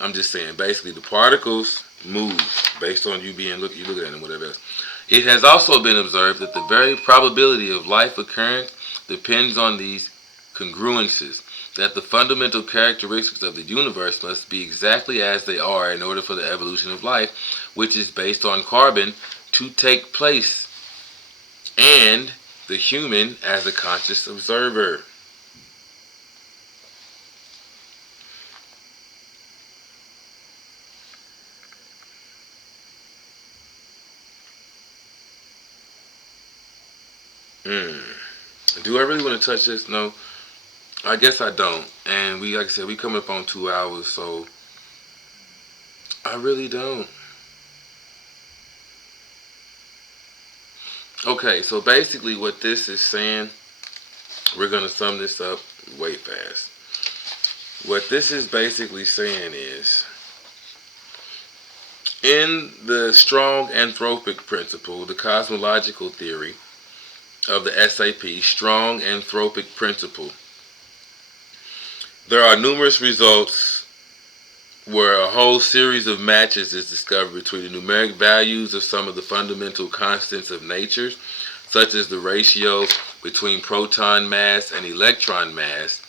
I'm just saying, basically the particles move based on you being you look at them, whatever else. It has also been observed that the very probability of life occurrence depends on these congruences, that the fundamental characteristics of the universe must be exactly as they are in order for the evolution of life, which is based on carbon, to take place, and the human as a conscious observer. Do I really want to touch this? No, I guess I don't. And we, like I said, we coming up on 2 hours, so I really don't. Okay, so basically what this is saying, we're going to sum this up way fast. What this is basically saying is, in the strong anthropic principle, the cosmological theory of the SAP, strong anthropic principle, there are numerous results where a whole series of matches is discovered between the numeric values of some of the fundamental constants of nature, such as the ratio between proton mass and electron mass.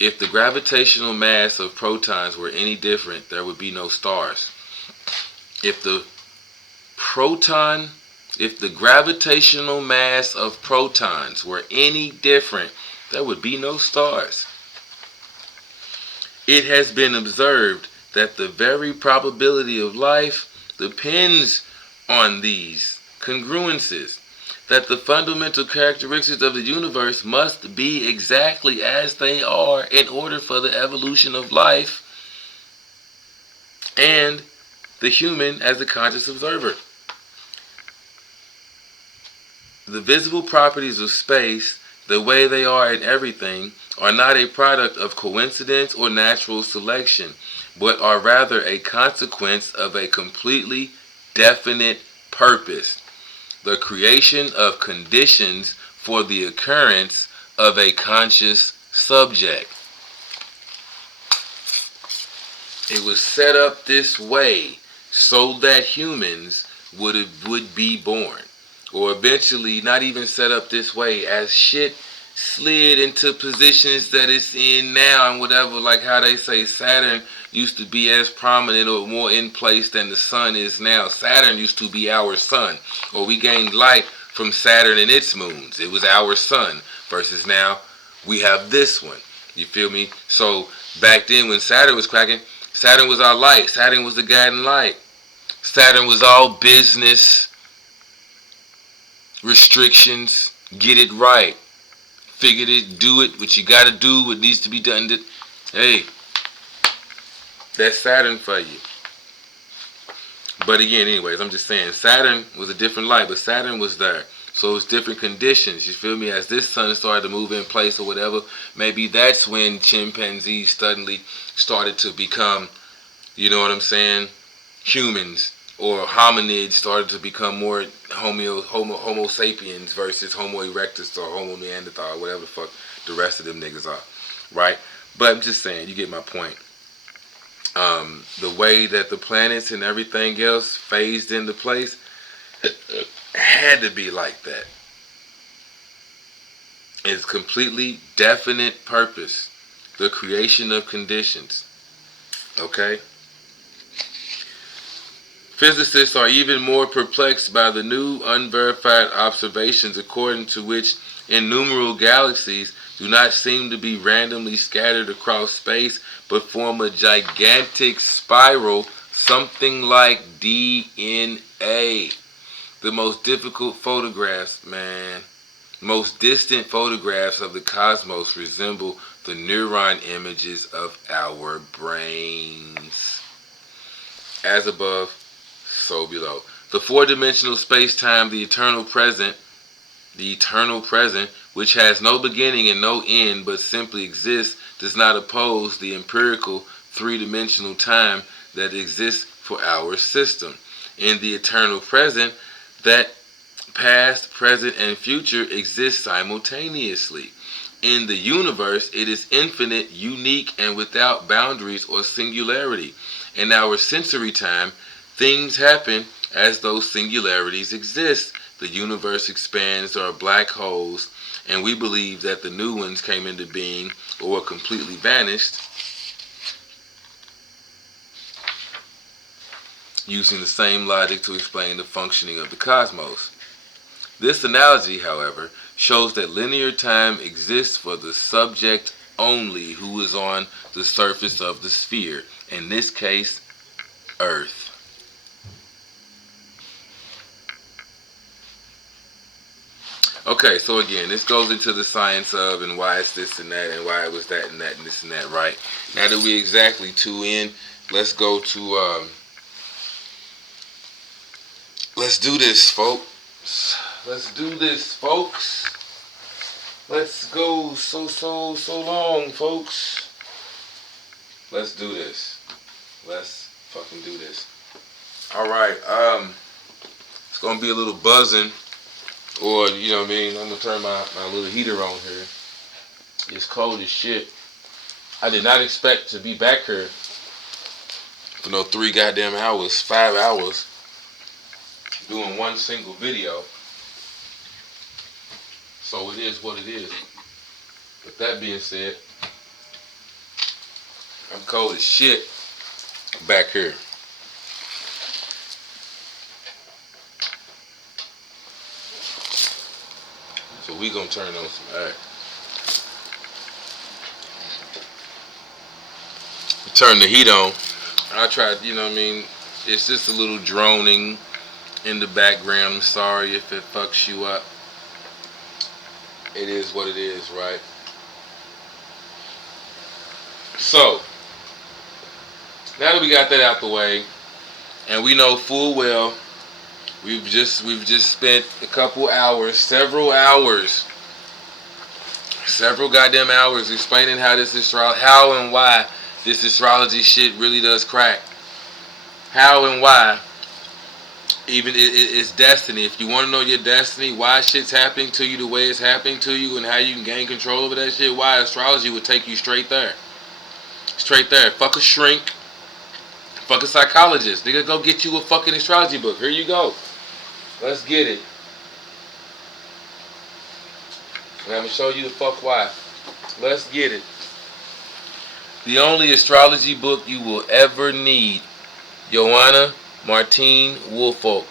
If the gravitational mass of protons were any different, there would be no stars. If the gravitational mass of protons were any different, there would be no stars. It has been observed that the very probability of life depends on these congruences, that the fundamental characteristics of the universe must be exactly as they are in order for the evolution of life, and the human as a conscious observer. The visible properties of space, the way they are in everything, are not a product of coincidence or natural selection, but are rather a consequence of a completely definite purpose, the creation of conditions for the occurrence of a conscious subject. It was set up this way so that humans would be born. Or eventually, not even set up this way, as shit slid into positions that it's in now and whatever, like how they say Saturn used to be as prominent or more in place than the sun is now. Saturn used to be our sun, or we gained light from Saturn and its moons. It was our sun, versus now we have this one. You feel me? So back then when Saturn was cracking, Saturn was our light. Saturn was the guiding light. Saturn was all business, restrictions, get it right, figure it, do it, what you gotta do, what needs to be done. Hey, that's Saturn for you. But again, anyways, I'm just saying, Saturn was a different light, but Saturn was there. So it was different conditions, you feel me? As this sun started to move in place or whatever, maybe that's when chimpanzees suddenly started to become, you know what I'm saying, humans. Or hominids started to become more homo sapiens versus homo erectus or homo neanderthal, whatever the fuck the rest of them niggas are, right? But I'm just saying, you get my point. The way that the planets and everything else phased into place had to be like that. It's completely definite purpose, the creation of conditions, okay? Physicists are even more perplexed by the new unverified observations according to which innumerable galaxies do not seem to be randomly scattered across space but form a gigantic spiral, something like DNA. The most difficult photographs, man, most distant photographs of the cosmos resemble the neuron images of our brains. as above, so below. The four-dimensional space-time, the eternal present, which has no beginning and no end but simply exists, does not oppose the empirical three-dimensional time that exists for our system. In the eternal present, that past, present, and future exist simultaneously. In the universe, it is infinite, unique, and without boundaries or singularity. In our sensory time, things happen as though singularities exist. The universe expands or black holes, and we believe that the new ones came into being or completely vanished, using the same logic to explain the functioning of the cosmos. This analogy, however, shows that linear time exists for the subject only who is on the surface of the sphere, in this case, Earth. Okay, so again, this goes into the science of and why it's this and that and why it was that and that and this and that, right? Now that we exactly two in, let's go to, let's do this, folks. Let's do this, folks. Let's go so long, folks. Let's do this. Let's fucking do this. Alright, it's gonna be a little buzzing. Or, you know what I mean, I'm gonna turn my little heater on here. It's cold as shit. I did not expect to be back here for no 3 goddamn hours, 5 hours, doing one single video. So it is what it is. With that being said, I'm cold as shit back here. So we gonna turn on some air. Turn the heat on. I tried, you know what I mean, it's just a little droning in the background. I'm sorry if it fucks you up. It is what it is, right? So, now that we got that out the way, and we know full well we've just spent a couple hours, several goddamn hours explaining how how and why this astrology shit really does crack. How and why. Even it's destiny. If you want to know your destiny, why shit's happening to you the way it's happening to you, and how you can gain control over that shit, why astrology would take you straight there. Straight there. Fuck a shrink. Fuck a psychologist. Nigga, go get you a fucking astrology book. Here you go. Let's get it. And I'm going to show you the fuck why. Let's get it. The only astrology book you will ever need. Joanna Martine Woolfolk.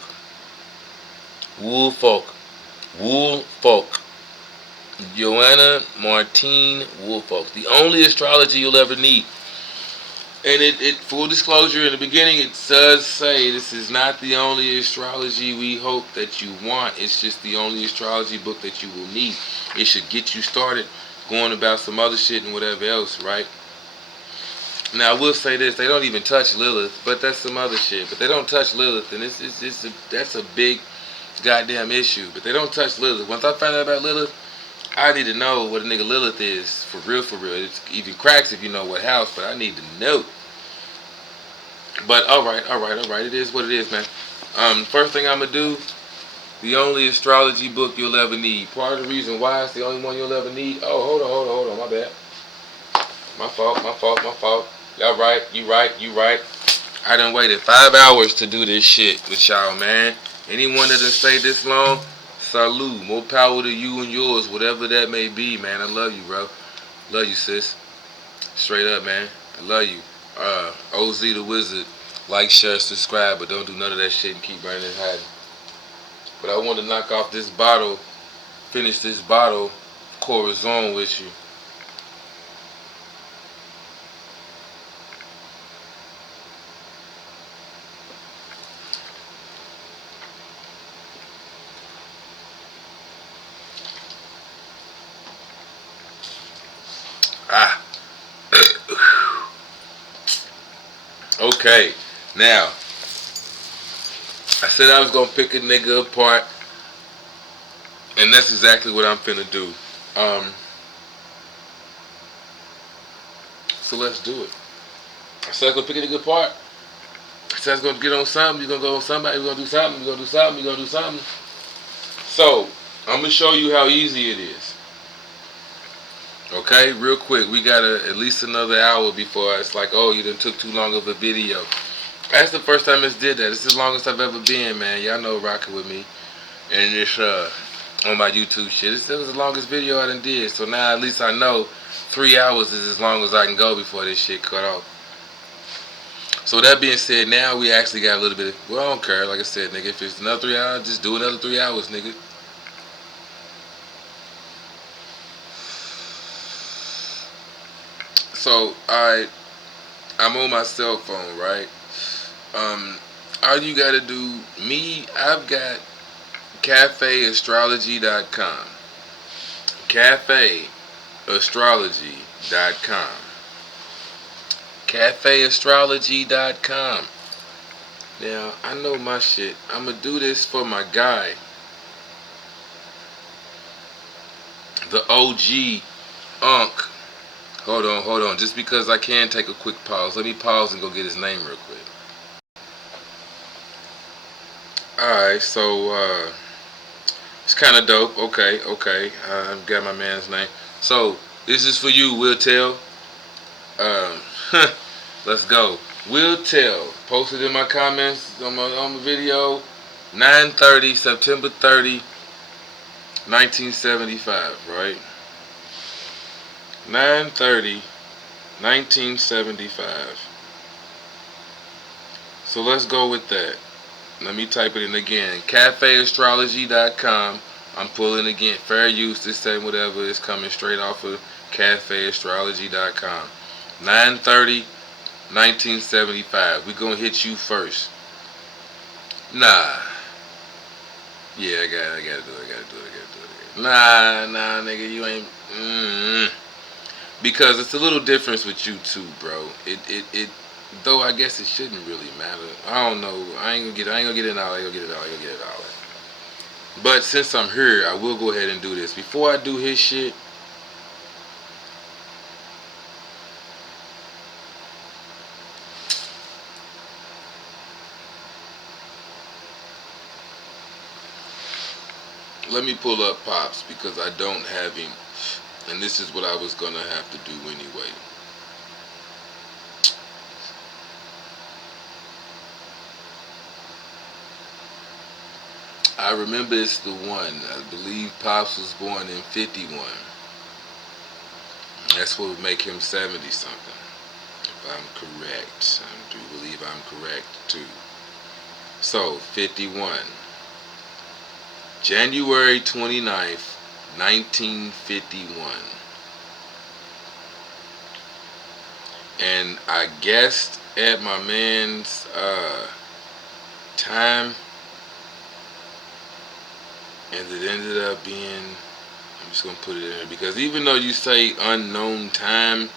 Joanna Martine Woolfolk. The only astrology you'll ever need. And it full disclosure, in the beginning, it does say this is not the only astrology we hope that you want. It's just the only astrology book that you will need. It should get you started going about some other shit and whatever else, right? Now, I will say this. They don't even touch Lilith, but that's some other shit. But they don't touch Lilith, and that's a big goddamn issue. But they don't touch Lilith. Once I find out about Lilith, I need to know what a nigga Lilith is, for real, for real. It even cracks if you know what house, but I need to know. But alright, it is what it is, man. First thing I'm going to do, the only astrology book you'll ever need. Part of the reason why it's the only one you'll ever need. Oh, hold on, my bad. My fault. Y'all right, you right. I done waited 5 hours to do this shit with y'all, man. Anyone that done stayed this long, salute. More power to you and yours, whatever that may be, man. I love you, bro. Love you, sis. Straight up, man. I love you. OZ the Wizard. Like, share, subscribe, but don't do none of that shit and keep running and hiding. But I want to knock off this bottle, finish this bottle, Corazon with you. Okay, now I said I was gonna pick a nigga apart, and that's exactly what I'm finna do. So let's do it. I said I was gonna pick a nigga apart. I said I was gonna get on something. You're gonna go on somebody. We're gonna do something. We're gonna do something. We're gonna do something. So I'm gonna show you how easy it is. Okay, real quick. We got at least another hour before it's like, oh, you done took too long of a video. That's the first time it's did that. It's the longest I've ever been, man. Y'all know rocking with me, and it's on my YouTube shit. It was the longest video I done did. So now at least I know 3 hours is as long as I can go before this shit cut off. So that being said, now we actually got a little bit of, well, I don't care. Like I said, nigga, if it's another 3 hours, just do another 3 hours, nigga. So, I'm on my cell phone, right? All you gotta do, I've got cafeastrology.com. Cafeastrology.com. Cafeastrology.com. Now, I know my shit. I'm gonna do this for my guy, the OG Unk. Hold on. Just because I can take a quick pause. Let me pause and go get his name real quick. Alright, so, it's kind of dope. Okay. I've got my man's name. So, this is for you, Will Tell. Let's go. Will Tell. Posted in my comments on the video. 9:30, September 30, 1975, right? 9:30, 1975. So let's go with that. Let me type it in again. Cafeastrology.com. I'm pulling again. Fair use, this time, whatever. It's coming straight off of cafeastrology.com. 9:30, 1975. We're going to hit you first. Nah. Yeah, I gotta do it. Nah, nigga, you ain't. Because it's a little difference with you too, bro. It though I guess it shouldn't really matter. I don't know. I ain't gonna get it all. But since I'm here, I will go ahead and do this. Before I do his shit, let me pull up Pops because I don't have him. And this is what I was gonna have to do anyway. I remember it's the one. I believe Pops was born in 51. That's what would make him 70 something. If I'm correct. I do believe I'm correct too. So, 51. January 29th, 1951. And I guessed at my man's time, and it ended up being, I'm just gonna put it in there because even though you say unknown time,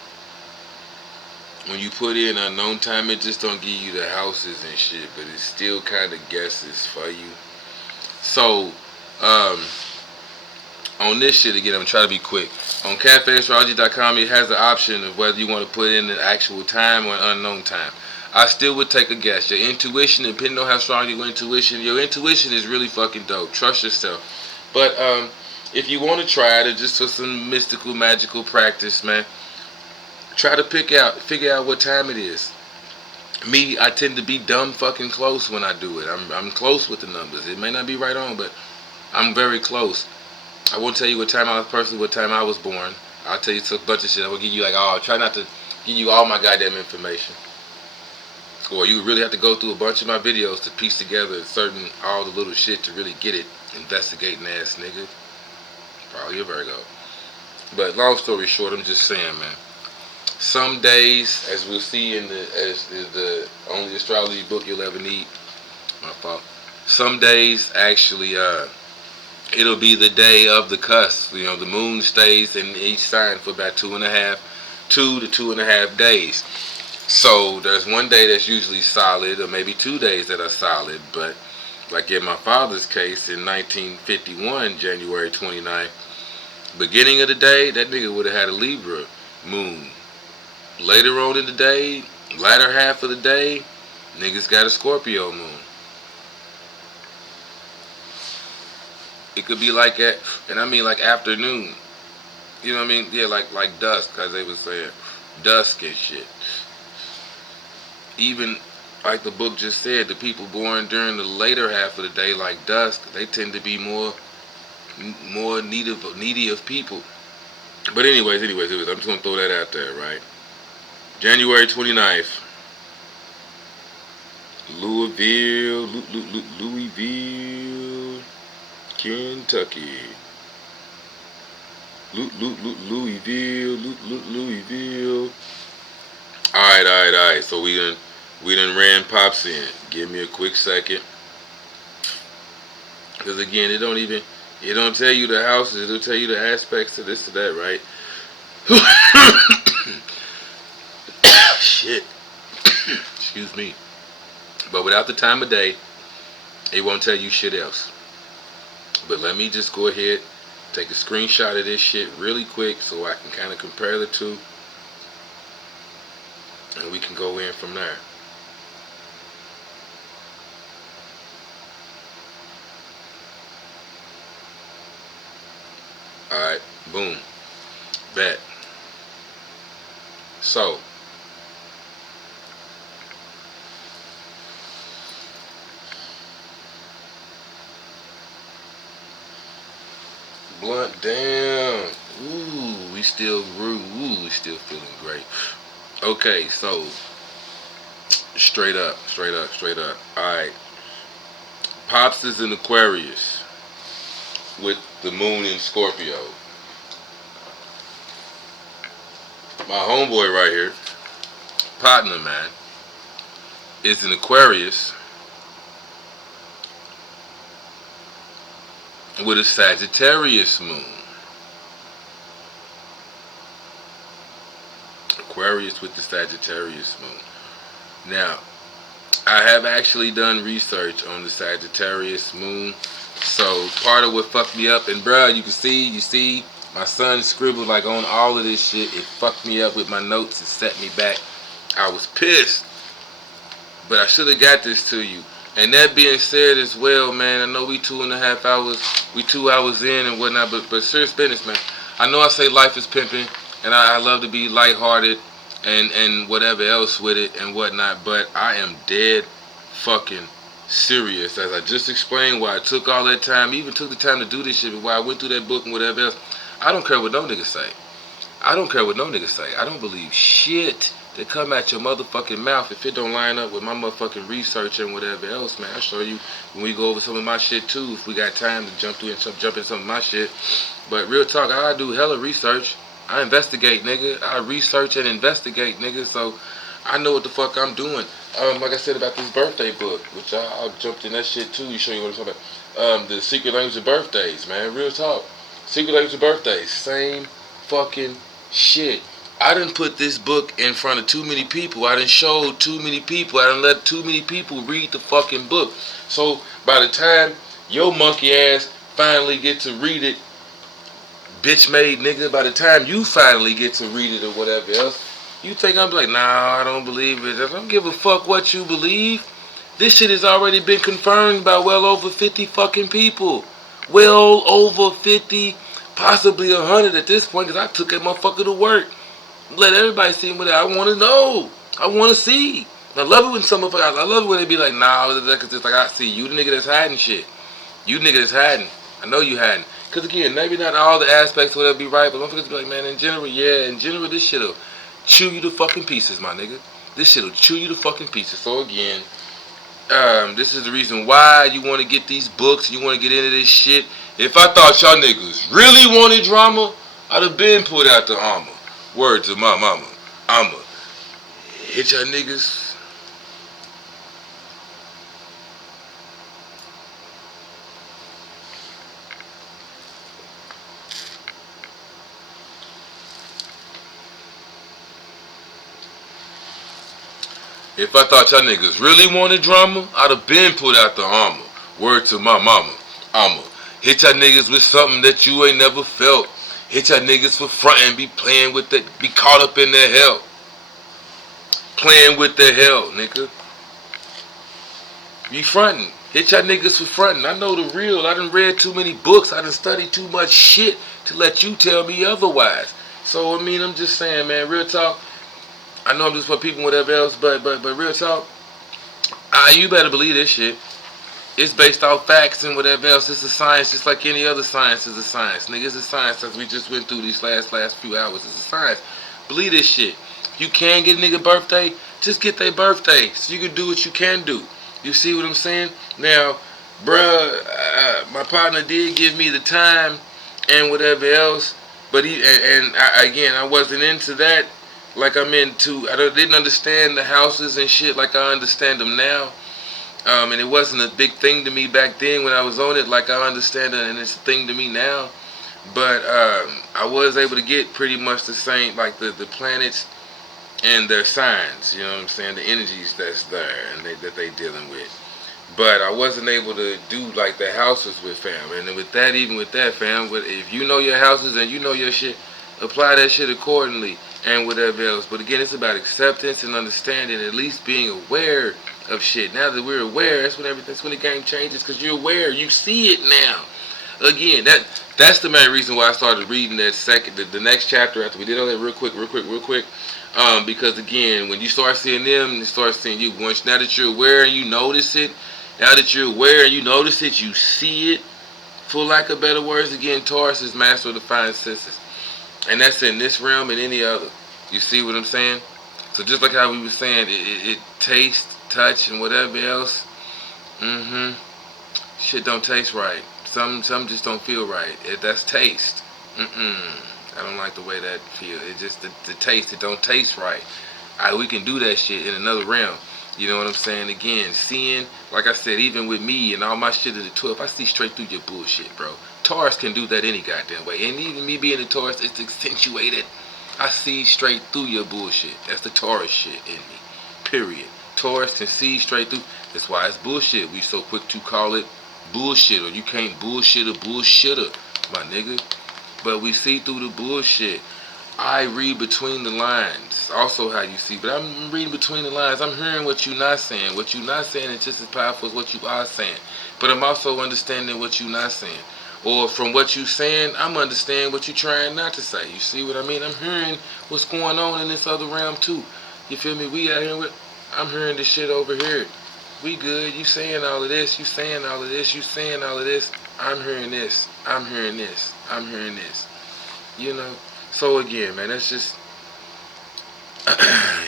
when you put in unknown time, it just don't give you the houses and shit, but it still kind of guesses for you. So, on this shit again, I'm gonna try to be quick. On cafeastrology.com, it has the option of whether you want to put in the actual time or an unknown time. I still would take a guess. Your intuition, depending on how strong your intuition is really fucking dope. Trust yourself. But if you want to try it, just for some mystical, magical practice, man, try to figure out what time it is. Me, I tend to be dumb fucking close when I do it. I'm close with the numbers. It may not be right on, but I'm very close. I won't tell you what time I was born. I'll tell you a bunch of shit. I will give you I'll try not to give you all my goddamn information. Or you really have to go through a bunch of my videos to piece together all the little shit to really get it. Investigating ass nigga. Probably a Virgo. But long story short, I'm just saying, man. Some days, as we'll see in the only astrology book you'll ever need. My fault. Some days actually it'll be the day of the cusp. You know, the moon stays in each sign for about 2 to 2.5 days. So there's one day that's usually solid, or maybe 2 days that are solid, but Like in my father's case in 1951, January 29th, beginning of the day, that nigga would have had a Libra moon. Later on in the day, latter half of the day, niggas got a Scorpio moon. It could be like at, and I mean like afternoon. You know what I mean? Yeah, like dusk, as they was saying, dusk and shit. Even like the book just said, the people born during the later half of the day, like dusk, they tend to be more needy of people. But anyways, I'm just gonna throw that out there, right? January 29th, Louisville, Kentucky. Louisville. Alright. So we done ran Pops in. Give me a quick second. Because again, it don't tell you the houses, it'll tell you the aspects of this or that, right? Shit. Excuse me. But without the time of day, it won't tell you shit else. But let me just go ahead, take a screenshot of this shit really quick so I can kind of compare the two. And we can go in from there. Alright, boom. Bet. So, blunt down. Ooh, we still feeling great. Okay, so straight up. Alright. Pops is in Aquarius with the moon in Scorpio. My homeboy right here, partner man, is in Aquarius with a Sagittarius moon. Aquarius with the Sagittarius moon. Now, I have actually done research on the Sagittarius moon. So part of what fucked me up, and bruh, you see, my son scribbled like on all of this shit. It fucked me up with my notes. It set me back. I was pissed. But I should have got this to you. And that being said as well, man, I know we 2.5 hours, we 2 hours in and whatnot, but serious business, man. I know I say life is pimping, and I love to be lighthearted and whatever else with it and whatnot, but I am dead fucking serious. As I just explained why I took all that time, even took the time to do this shit, but why I went through that book and whatever else. I don't care what no niggas say. I don't believe shit that come at your motherfucking mouth if it don't line up with my motherfucking research and whatever else, man. I'll show you when we go over some of my shit too, if we got time to jump in some of my shit. But real talk, I do hella research. I investigate, nigga. I research and investigate, nigga. So I know what the fuck I'm doing. Like I said about this birthday book, which I jumped in that shit too. You show you what I'm talking about. The Secret Language of Birthdays, man. Real talk. Secret Language of Birthdays. Same fucking shit. I done put this book in front of too many people. I done showed too many people. I done let too many people read the fucking book. So by the time your monkey ass finally get to read it, bitch made nigga, by the time you finally get to read it or whatever else, you think I'm like, nah, I don't believe it. I don't give a fuck what you believe. This shit has already been confirmed by well over 50 fucking people. Well over 50, possibly 100 at this point, because I took that motherfucker to work. Let everybody see what I want to know. I want to see. I love it when some motherfuckers, I love it when they be like, nah, because it's like, I see you the nigga that's hiding shit. You the nigga that's hiding. I know you hiding. Because again, maybe not all the aspects will be right, but motherfuckers be like, man, in general, this shit'll chew you to fucking pieces, my nigga. This shit'll chew you to fucking pieces. So again, this is the reason why you want to get these books, you want to get into this shit. If I thought y'all niggas really wanted drama, I'd have been put out the armor. Word to my mama. I'ma hit y'all niggas. If I thought y'all niggas really wanted drama, I'd have been put out the armor. Word to my mama. I'ma hit y'all niggas with something that you ain't never felt. Hit y'all niggas for front and be playing with that, be caught up in the hell. Playing with the hell, nigga. Be frontin'. Hit y'all niggas for frontin'. I know the real. I done read too many books. I done studied too much shit to let you tell me otherwise. So, I mean, I'm just saying, man, real talk. I know I'm just for people and whatever else, but real talk. You better believe this shit. It's based off facts and whatever else. It's a science just like any other science is a science. Nigga, it's a science as we just went through these last few hours. It's a science. Believe this shit. If you can get a nigga birthday, just get their birthday so you can do what you can do. You see what I'm saying? Now, bruh, my partner did give me the time and whatever else, but again, I wasn't into that like I'm into. Didn't understand the houses and shit like I understand them now. And it wasn't a big thing to me back then when I was on it like I understand it, and it's a thing to me now. But I was able to get pretty much the same, like the planets and their signs, you know what I'm saying, the energies that's there and that they dealing with. But I wasn't able to do like the houses with fam. And with that, even with that fam, if you know your houses and you know your shit, apply that shit accordingly and whatever else. But again, it's about acceptance and understanding, at least being aware of shit. Now that we're aware, that's when the game changes, because you're aware, you see it now. Again, that's the main reason why I started reading that the next chapter after we did all that real quick. Because again, when you start seeing them, you start seeing you. Now that you're aware and you notice it, you see it. For lack of better words, again, Taurus is master of the fine senses, and that's in this realm and any other. You see what I'm saying? So just like how we were saying, it taste, touch, and whatever else. Shit don't taste right. Some just don't feel right. That's taste. I don't like the way that feel. It just the taste. It don't taste right. We can do that shit in another realm. You know what I'm saying? Again, seeing, like I said, even with me and all my shit in the 12, I see straight through your bullshit, bro. Taurus can do that any goddamn way. And even me being a Taurus, it's accentuated. I see straight through your bullshit. That's the Taurus shit in me. Period. Taurus can see straight through. That's why it's bullshit. We so quick to call it bullshit, or you can't bullshit a bullshitter, my nigga. But we see through the bullshit. I read between the lines. Also how you see. But I'm reading between the lines. I'm hearing what you're not saying. What you're not saying is just as powerful as what you are saying. But I'm also understanding what you're not saying. Or from what you're saying, I'm understanding what you're trying not to say. You see what I mean? I'm hearing what's going on in this other realm too. You feel me? We out here with, I'm hearing this shit over here. We good. You saying all of this. You saying all of this. You saying all of this. I'm hearing this. I'm hearing this. I'm hearing this. You know? So again, man, that's just,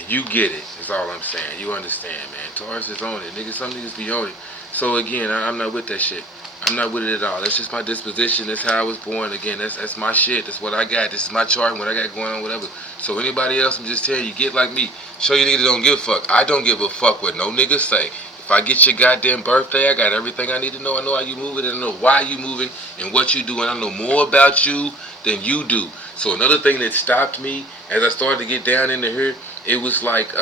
you get it. That's all I'm saying. You understand, man. Taurus is on it. Niggas, some niggas be on it. So again, I'm not with that shit. I'm not with it at all. That's just my disposition. That's how I was born. Again, that's my shit. That's what I got. This is my chart and what I got going on, whatever. So anybody else, I'm just telling you, get like me. Show you niggas that don't give a fuck. I don't give a fuck what no niggas say. If I get your goddamn birthday, I got everything I need to know. I know how you moving, and I know why you moving and what you doing. I know more about you than you do. So another thing that stopped me as I started to get down into here, it was like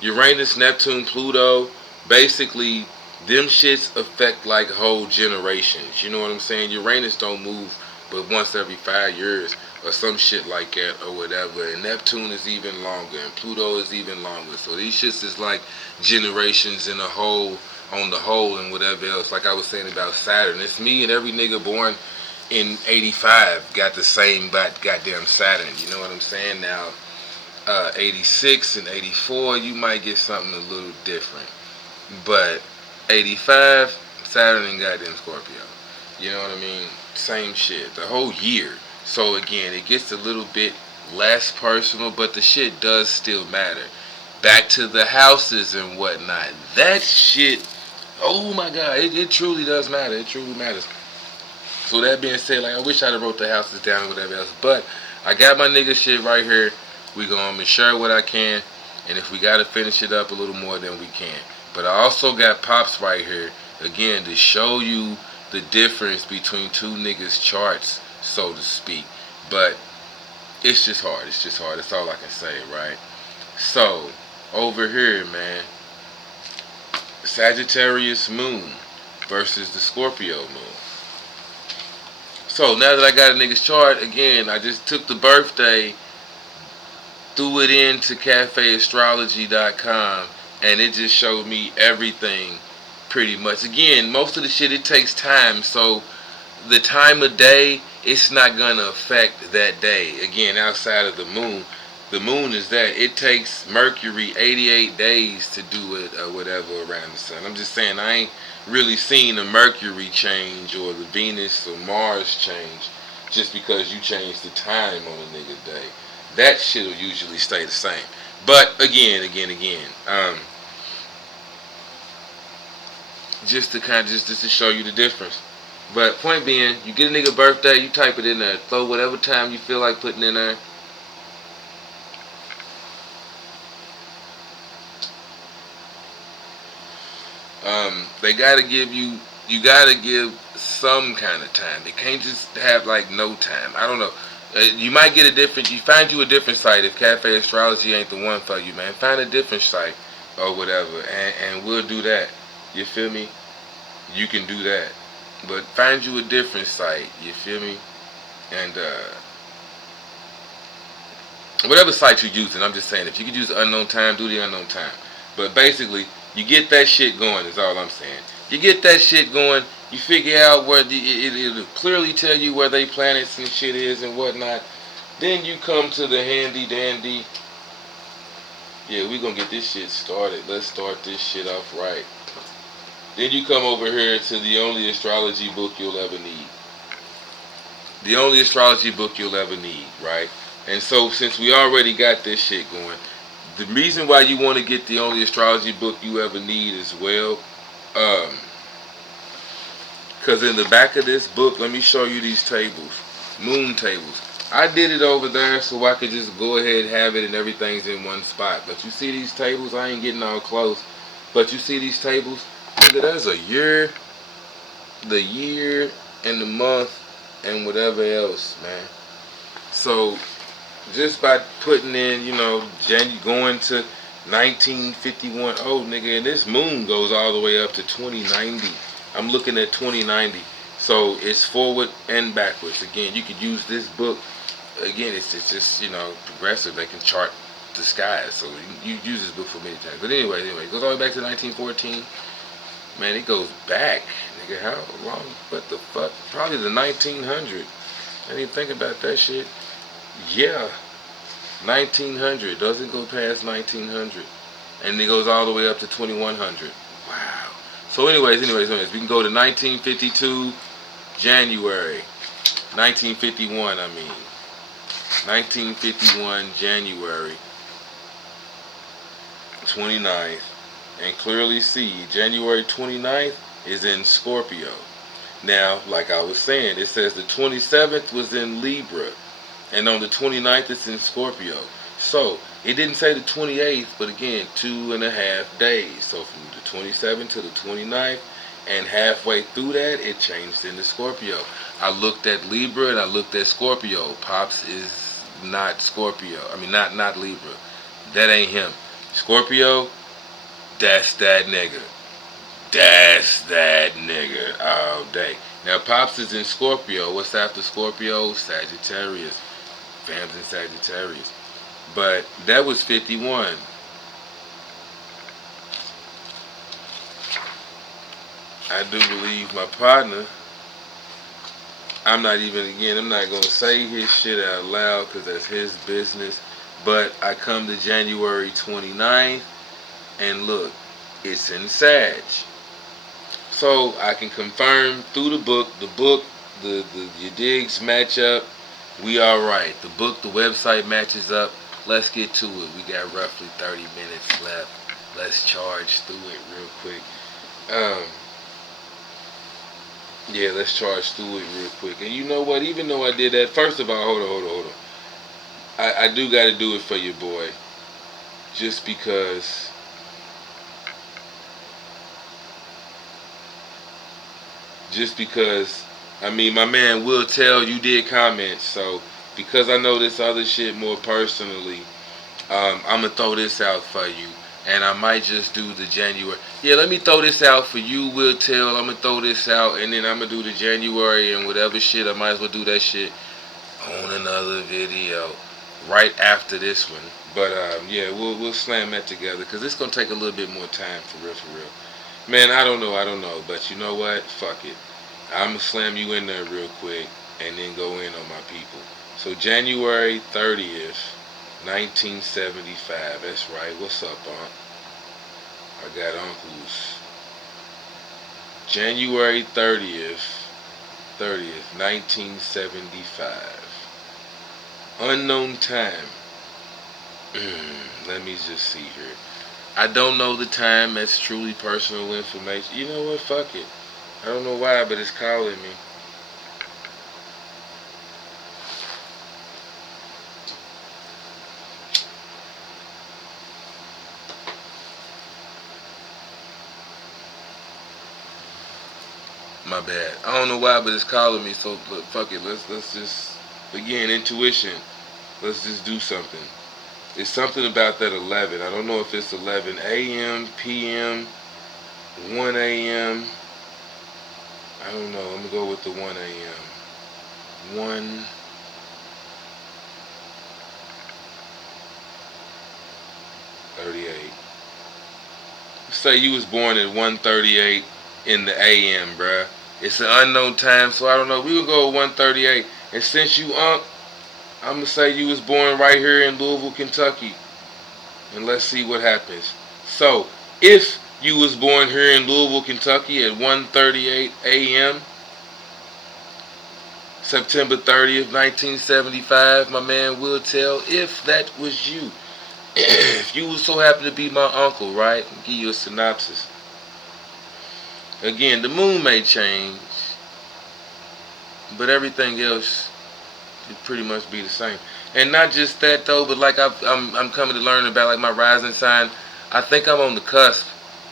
Uranus, Neptune, Pluto, basically them shits affect like whole generations. You know what I'm saying? Uranus don't move but once every 5 years or some shit like that or whatever. And Neptune is even longer and Pluto is even longer. So these shits is like generations in a whole, on the whole, and whatever else. Like I was saying about Saturn. It's me and every nigga born in 85 got the same goddamn Saturn. You know what I'm saying? Now 86 and 84 you might get something a little different. But 85, Saturn and goddamn Scorpio. You know what I mean? Same shit. The whole year. So again, it gets a little bit less personal, but the shit does still matter. Back to the houses and whatnot. That shit, oh my God, it truly does matter. It truly matters. So that being said, like I wish I'd have wrote the houses down or whatever else. But I got my nigga shit right here. We gonna share what I can. And if we gotta finish it up a little more, then we can. But I also got Pops right here, again, to show you the difference between two niggas' charts, so to speak. But it's just hard. It's just hard. That's all I can say, right? So, over here, man, Sagittarius moon. versus the Scorpio moon. So now that I got a nigga's chart, again, I just took the birthday, threw it into cafeastrology.com, and it just showed me everything pretty much. Again, most of the shit, it takes time, so the time of day, it's not gonna affect that day. Again, outside of the moon. The moon is that it takes Mercury 88 days to do it or whatever around the sun. I'm just saying, I ain't really seen the Mercury change or the Venus or Mars change just because you change the time on a nigga day. That shit'll usually stay the same. But again, just to show you the difference. But point being, you get a nigga birthday, you type it in there, throw whatever time you feel like putting in there. They gotta give you gotta give some kind of time. They can't just have like no time. I don't know. You might get you find you a different site if Cafe Astrology ain't the one for you, man. Find a different site or whatever, and we'll do that. You feel me? You can do that. But find you a different site, you feel me? And whatever site you're using, I'm just saying, if you could use unknown time, do the unknown time. But basically, you get that shit going is all I'm saying. You get that shit going, you figure out where it'll clearly tell you where they planets and shit is and whatnot. Then you come to the handy dandy. Yeah, we gonna get this shit started. Let's start this shit off right. Then you come over here to the only astrology book you'll ever need. The only astrology book you'll ever need, right? And so since we already got this shit going, the reason why you want to get the only astrology book you ever need as well, because in the back of this book, let me show you these tables, moon tables. I did it over there so I could just go ahead and have it and everything's in one spot. But you see these tables, I ain't getting all close. But you see these tables, nigga, there's a year, the year, and the month, and whatever else, man. So just by putting in, going to 1951, oh nigga, and this moon goes all the way up to 2090. I'm looking at 2090. So it's forward and backwards. Again, you could use this book. Again, it's just, progressive. They can chart the skies. So you use this book for many times. But anyway, it goes all the way back to 1914. Man, it goes back. Nigga, how long? What the fuck? Probably the 1900. I didn't even think about that shit. Yeah. 1900. Doesn't go past 1900. And it goes all the way up to 2100. Wow. So anyways, we can go to 1952, January. 1951, 1951, January 29th. And clearly see, January 29th is in Scorpio. Now, like I was saying, it says the 27th was in Libra. And on the 29th, it's in Scorpio. So, it didn't say the 28th, but again, 2.5 days. So, from the 27th to the 29th, and halfway through that, it changed into Scorpio. I looked at Libra and I looked at Scorpio. Pops is not Scorpio. Not Libra. That ain't him. Scorpio, that's that nigga. That's that nigga all day. Now, Pops is in Scorpio. What's after Scorpio? Sagittarius. Fam's in Sagittarius. But that was 51. I do believe my partner, I'm not going to say his shit out loud because that's his business. But I come to January 29th and look, it's in Sag. So I can confirm through the book, your digs match up. We alright. The book, the website matches up. Let's get to it. We got roughly 30 minutes left. Let's charge through it real quick. Let's charge through it real quick. And you know what? Even though I did that, first of all, hold on. I do got to do it for your boy. Just because. My man will tell you did comments. So, because I know this other shit more personally, I'm going to throw this out for you. And I might just do the January. Yeah, let me throw this out for you, Will Tell. I'm gonna throw this out, and then I'm gonna do the January and whatever shit. I might as well do that shit on another video right after this one. But yeah, we'll slam that together because it's gonna take a little bit more time for real, for real. Man, I don't know, but you know what? Fuck it. I'm gonna slam you in there real quick and then go in on my people. So January 30th, 1975. That's right. What's up, Aunt? I got uncles. January 30th, 1975. Unknown time. Let me just see here. I don't know the time. That's truly personal information. You know what? Fuck it. I don't know why, but it's calling me. My bad. I don't know why, but it's calling me. So fuck it. Let's just again intuition. Let's just do something. It's something about that 11. I don't know if it's 11 a.m., p.m., 1 a.m. I don't know. I'm gonna go with the 1 a.m. 1:38. Say you was born at 1:38 in the a.m., bruh. It's an unknown time, so I don't know. We gonna go with 1:38. And since you I'm gonna say you was born right here in Louisville, Kentucky. And let's see what happens. So, if you was born here in Louisville, Kentucky at 1:38 a.m., September 30th, 1975, my man will tell if that was you. If you was so happy to be my uncle, right? I'll give you a synopsis. Again, the moon may change, but everything else would pretty much be the same. And not just that though, but like I'm coming to learn about like my rising sign. I think I'm on the cusp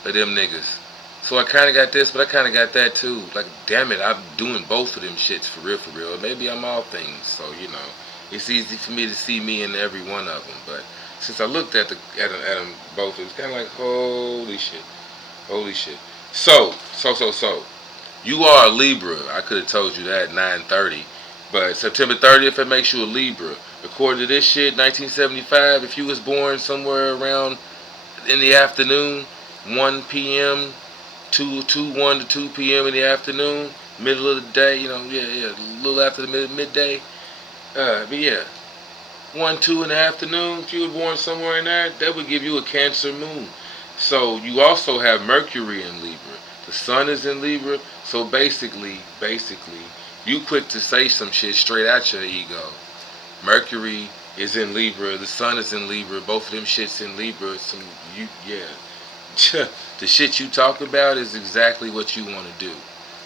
of them niggas. So I kind of got this, but I kind of got that too. Like, damn it, I'm doing both of them shits for real, for real. Maybe I'm all things, so you know, it's easy for me to see me in every one of them. But since I looked at them both, it was kind of like holy shit, holy shit. So. You are a Libra. I could have told you that at 9:30. But September 30th, it makes you a Libra. According to this shit, 1975, if you was born somewhere around in the afternoon, 1 p.m., 1 to 2 p.m. in the afternoon, middle of the day, you know, yeah, a little after the midday. But yeah, 1, 2 in the afternoon, if you were born somewhere in there, that would give you a Cancer moon. So you also have Mercury in Libra. The sun is in Libra. So basically, you quick to say some shit straight at your ego. Mercury is in Libra. The sun is in Libra. Both of them shits in Libra. The shit you talk about is exactly what you want to do.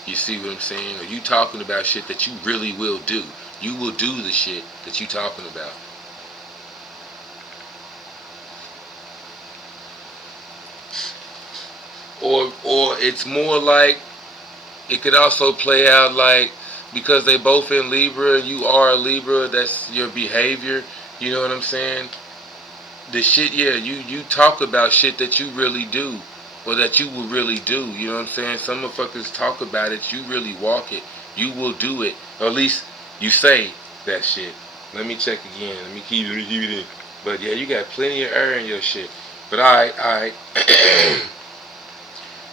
You see what I'm saying? Or you talking about shit that you really will do. You will do the shit that you talking about. Or it's more like it could also play out like because they both in Libra, you are a Libra, that's your behavior, you know what I'm saying? The shit, yeah, you talk about shit that you really do or that you will really do, you know what I'm saying? Some motherfuckers talk about it, you really walk it, you will do it, or at least you say that shit. Let me check again, let me keep it in. But yeah, you got plenty of air in your shit. But alright.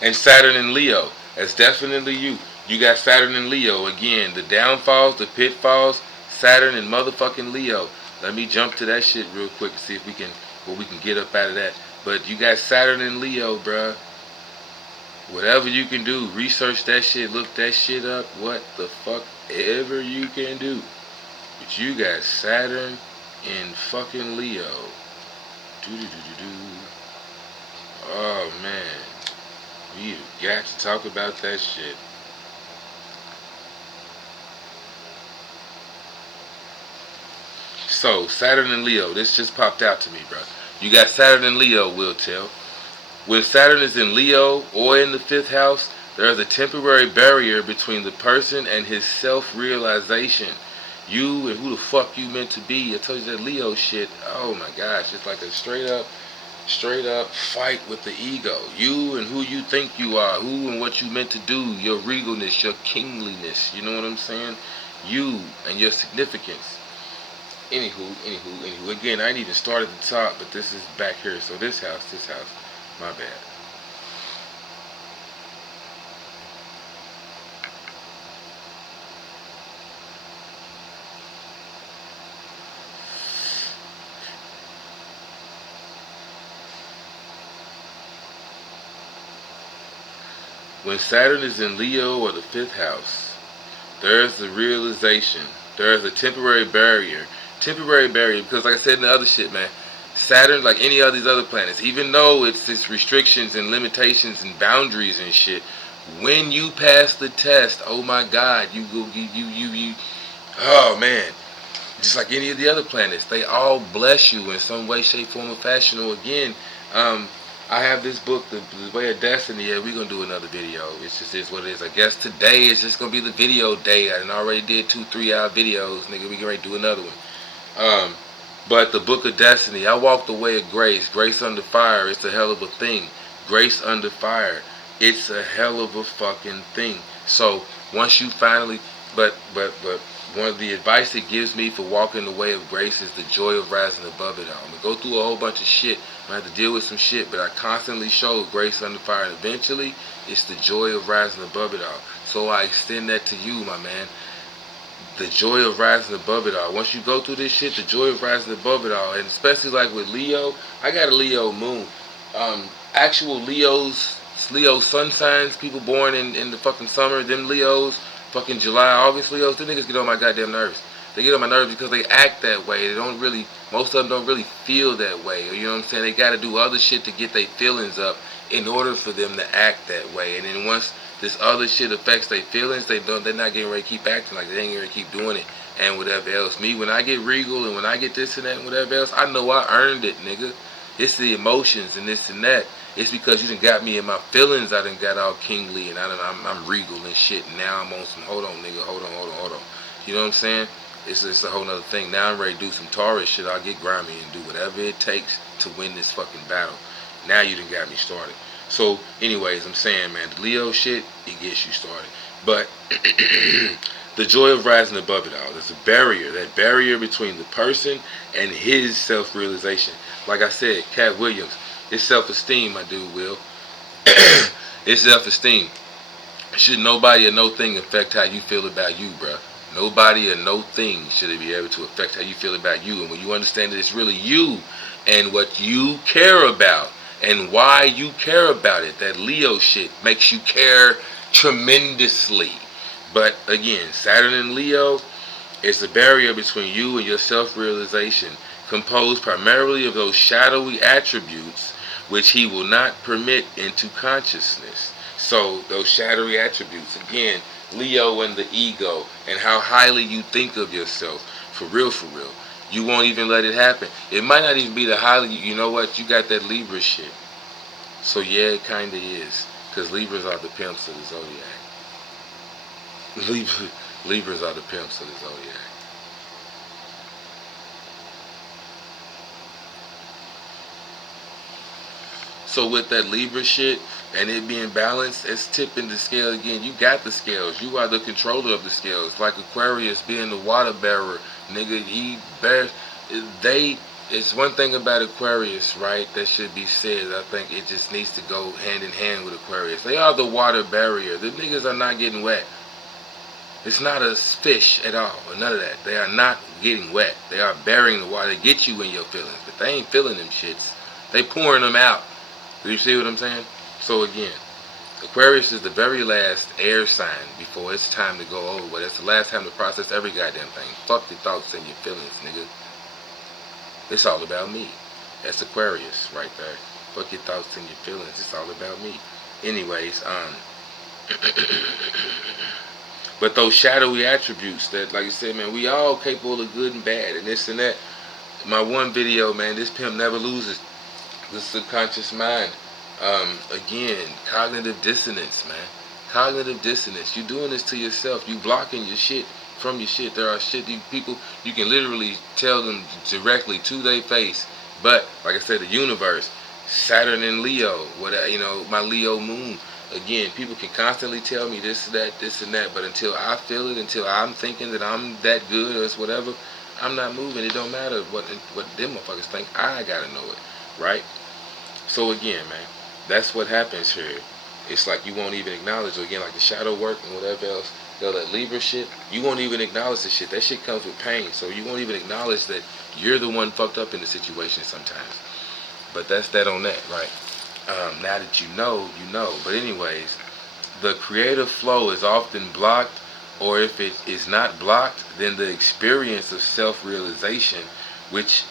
And Saturn in Leo. That's definitely you. You got Saturn in Leo. Again, the downfalls, the pitfalls, Saturn in motherfucking Leo. Let me jump to that shit real quick and see if we can get up out of that. But you got Saturn in Leo, bruh. Whatever you can do, research that shit, look that shit up, what the fuck ever you can do. But you got Saturn in fucking Leo. Oh man. We've got to talk about that shit. So, Saturn and Leo. This just popped out to me, bro. You got Saturn and Leo, will tell. When Saturn is in Leo or in the 5th house, there is a temporary barrier between the person and his self-realization. You and who the fuck you meant to be. I told you that Leo shit. Oh my gosh. It's like a straight up straight up fight with the ego. You and who you think you are, who and what you meant to do, your regalness, your kingliness, you know what I'm saying? You and your significance. Anywho. Again, I didn't even start at the top, but this is back here. So this house, my bad. When Saturn is in Leo or the 5th house, there's the realization. There's a temporary barrier. Temporary barrier because, like I said in the other shit, man, Saturn, like any of these other planets, even though it's restrictions and limitations and boundaries and shit, when you pass the test, oh my God, you. Oh man, just like any of the other planets, they all bless you in some way, shape, form, or fashion. Or again, I have this book, the Way of Destiny. Yeah, we're gonna do another video. It's just is what it is. I guess today is just gonna be the video day. I already did 2-3 hour videos, nigga. We can ready to do another one. But the Book of Destiny, I walked the way of grace. Grace under fire, it's a hell of a thing. Grace under fire, it's a hell of a fucking thing. So once you finally, but one of the advice it gives me for walking the way of grace is the joy of rising above it all. I'm gonna go through a whole bunch of shit. I have to deal with some shit, but I constantly show grace under fire, and eventually it's the joy of rising above it all. So I extend that to you, my man. The joy of rising above it all. Once you go through this shit, the joy of rising above it all, and especially like with Leo, I got a Leo moon. Actual Leo sun signs, people born in the fucking summer, them Leos, fucking July, August Leos, them niggas get on my goddamn nerves. They get on my nerves because they act that way. They don't really, most of them don't really feel that way. You know what I'm saying? They gotta do other shit to get their feelings up in order for them to act that way. And then once this other shit affects their feelings, they're not getting ready to keep acting like they ain't gonna keep doing it and whatever else. Me, when I get regal and when I get this and that and whatever else, I know I earned it, nigga. It's the emotions and this and that. It's because you done got me in my feelings. I done got all kingly and I'm regal and shit. And now I'm on some, hold on, nigga, hold on. You know what I'm saying? It's a whole nother thing. Now I'm ready to do some Taurus shit. I'll get grimy and do whatever it takes to win this fucking battle. Now you done got me started. So, anyways, I'm saying, man, the Leo shit, it gets you started. But the joy of rising above it all. There's a barrier. That barrier between the person and his self-realization. Like I said, Cat Williams, it's self-esteem, my dude, Will. It's self-esteem. Should nobody or no thing affect how you feel about you, bruh. Nobody or no thing should it be able to affect how you feel about you. And when you understand that it's really you and what you care about and why you care about it, that Leo shit makes you care tremendously. But again, Saturn and Leo is a barrier between you and your self-realization, composed primarily of those shadowy attributes which he will not permit into consciousness. So those shadowy attributes, again, Leo and the ego, and how highly you think of yourself, for real, you won't even let it happen. It might not even be the highly, you know what, you got that Libra shit. So yeah, it kinda is, because Libras are the pimps of the zodiac. Libras are the pimps of the zodiac. So with that Libra shit and it being balanced, it's tipping the scale again. You got the scales. You are the controller of the scales. Like Aquarius being the water bearer, nigga. It's one thing about Aquarius, right, that should be said. I think it just needs to go hand in hand with Aquarius. They are the water barrier. The niggas are not getting wet. It's not a fish at all, or none of that. They are not getting wet. They are bearing the water. They get you in your feelings, but they ain't feeling them shits. They pouring them out. Do you see what I'm saying? So again, Aquarius is the very last air sign before it's time to go over. But it's the last time to process every goddamn thing. Fuck your thoughts and your feelings, nigga. It's all about me. That's Aquarius right there. Fuck your thoughts and your feelings. It's all about me. Anyways, but those shadowy attributes that, like I said, man, we all capable of good and bad and this and that. My one video, man, this pimp never loses the subconscious mind. Again, cognitive dissonance, man. Cognitive dissonance. You doing this to yourself. You blocking your shit from your shit. There are shit people you can literally tell them directly to their face. But like I said, the universe Saturn in Leo, my Leo moon. Again, people can constantly tell me this, that, this, and that, but until I feel it, until I'm thinking that I'm that good or it's whatever, I'm not moving. It don't matter what them motherfuckers think. I gotta know it, right? So again, man, that's what happens here. It's like you won't even acknowledge, again, like the shadow work and whatever else, that Libra shit, you won't even acknowledge the shit. That shit comes with pain, so you won't even acknowledge that you're the one fucked up in the situation sometimes. But that's that on that, right? Now that you know, you know. But anyways, the creative flow is often blocked, or if it is not blocked, then the experience of self-realization, which,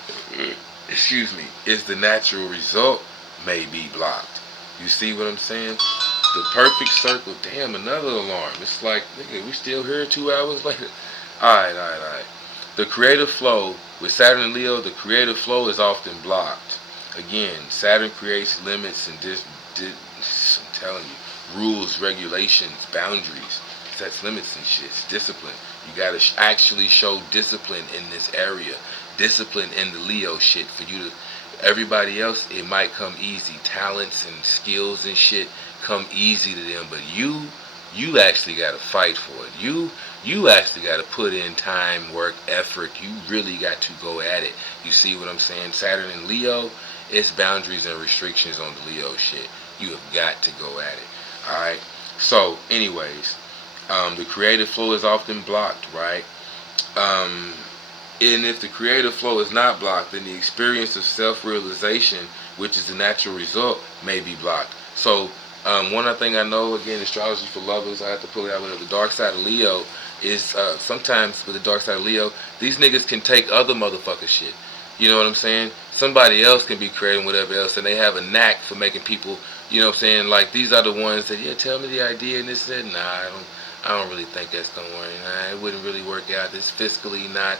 excuse me, is the natural result, may be blocked. You see what I'm saying? The perfect circle. Damn, another alarm. It's like, nigga, we still here 2 hours later. Alright. The creative flow, with Saturn and Leo, the creative flow is often blocked. Again, Saturn creates limits and I'm telling you, rules, regulations, boundaries, sets limits and shit. It's discipline. You gotta actually show discipline in this area. Discipline in the Leo shit for you to. Everybody else, it might come easy. Talents and skills and shit come easy to them, but you actually gotta fight for it. You actually gotta put in time, work, effort. You really got to go at it. You see what I'm saying? Saturn and Leo, it's boundaries and restrictions on the Leo shit. You have got to go at it. Alright? So, anyways, the creative flow is often blocked, right? And if the creative flow is not blocked, then the experience of self-realization, which is the natural result, may be blocked. So, one thing I know, again, astrology for lovers, I have to pull it out with the dark side of Leo, is sometimes with the dark side of Leo, these niggas can take other motherfucker shit. You know what I'm saying? Somebody else can be creating whatever else, and they have a knack for making people, you know what I'm saying? Like, these are the ones that, yeah, tell me the idea, and this said, nah, I don't really think that's gonna work. Nah, it wouldn't really work out. It's fiscally not,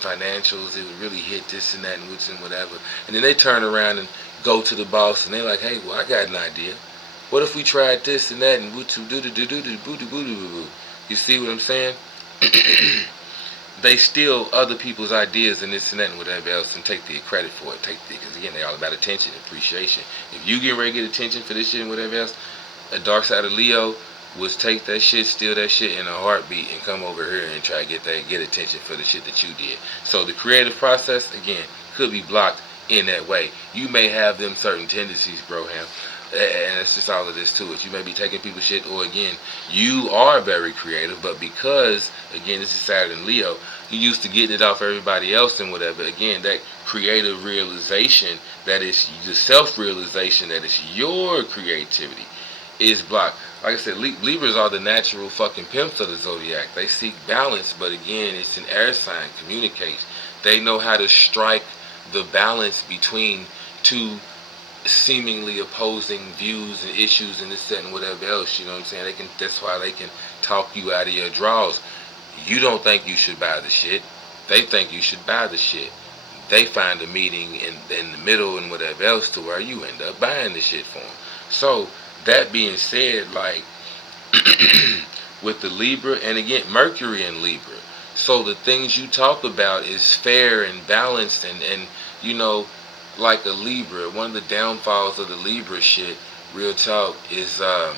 financials, it would really hit this and that and which and whatever. And then they turn around and go to the boss and they're like, hey, well, I got an idea. What if we tried this and that and do. You see what I'm saying? They steal other people's ideas and this and that and whatever else and take the credit for it. Because again, they're all about attention, appreciation. If you get ready to get attention for this shit and whatever else, a dark side of Leo was take that shit, steal that shit in a heartbeat, and come over here and try to get attention for the shit that you did. So the creative process, again, could be blocked in that way. You may have them certain tendencies, Broham, and it's just all of this to it. You may be taking people's shit, or again, you are very creative, but because, again, this is Saturn and Leo, you used to getting it off everybody else and whatever. Again, that creative realization, that is the self-realization, that is your creativity, is blocked. Like I said, Libras are the natural fucking pimps of the zodiac. They seek balance, but again, it's an air sign, communicates. They know how to strike the balance between two seemingly opposing views and issues and this, that, and whatever else. You know what I'm saying? That's why they can talk you out of your draws. You don't think you should buy the shit. They think you should buy the shit. They find a meeting in the middle and whatever else to where you end up buying the shit for them. So, that being said, like, with the Libra, and again, Mercury in Libra. So the things you talk about is fair and balanced and like a Libra. One of the downfalls of the Libra shit, real talk, is a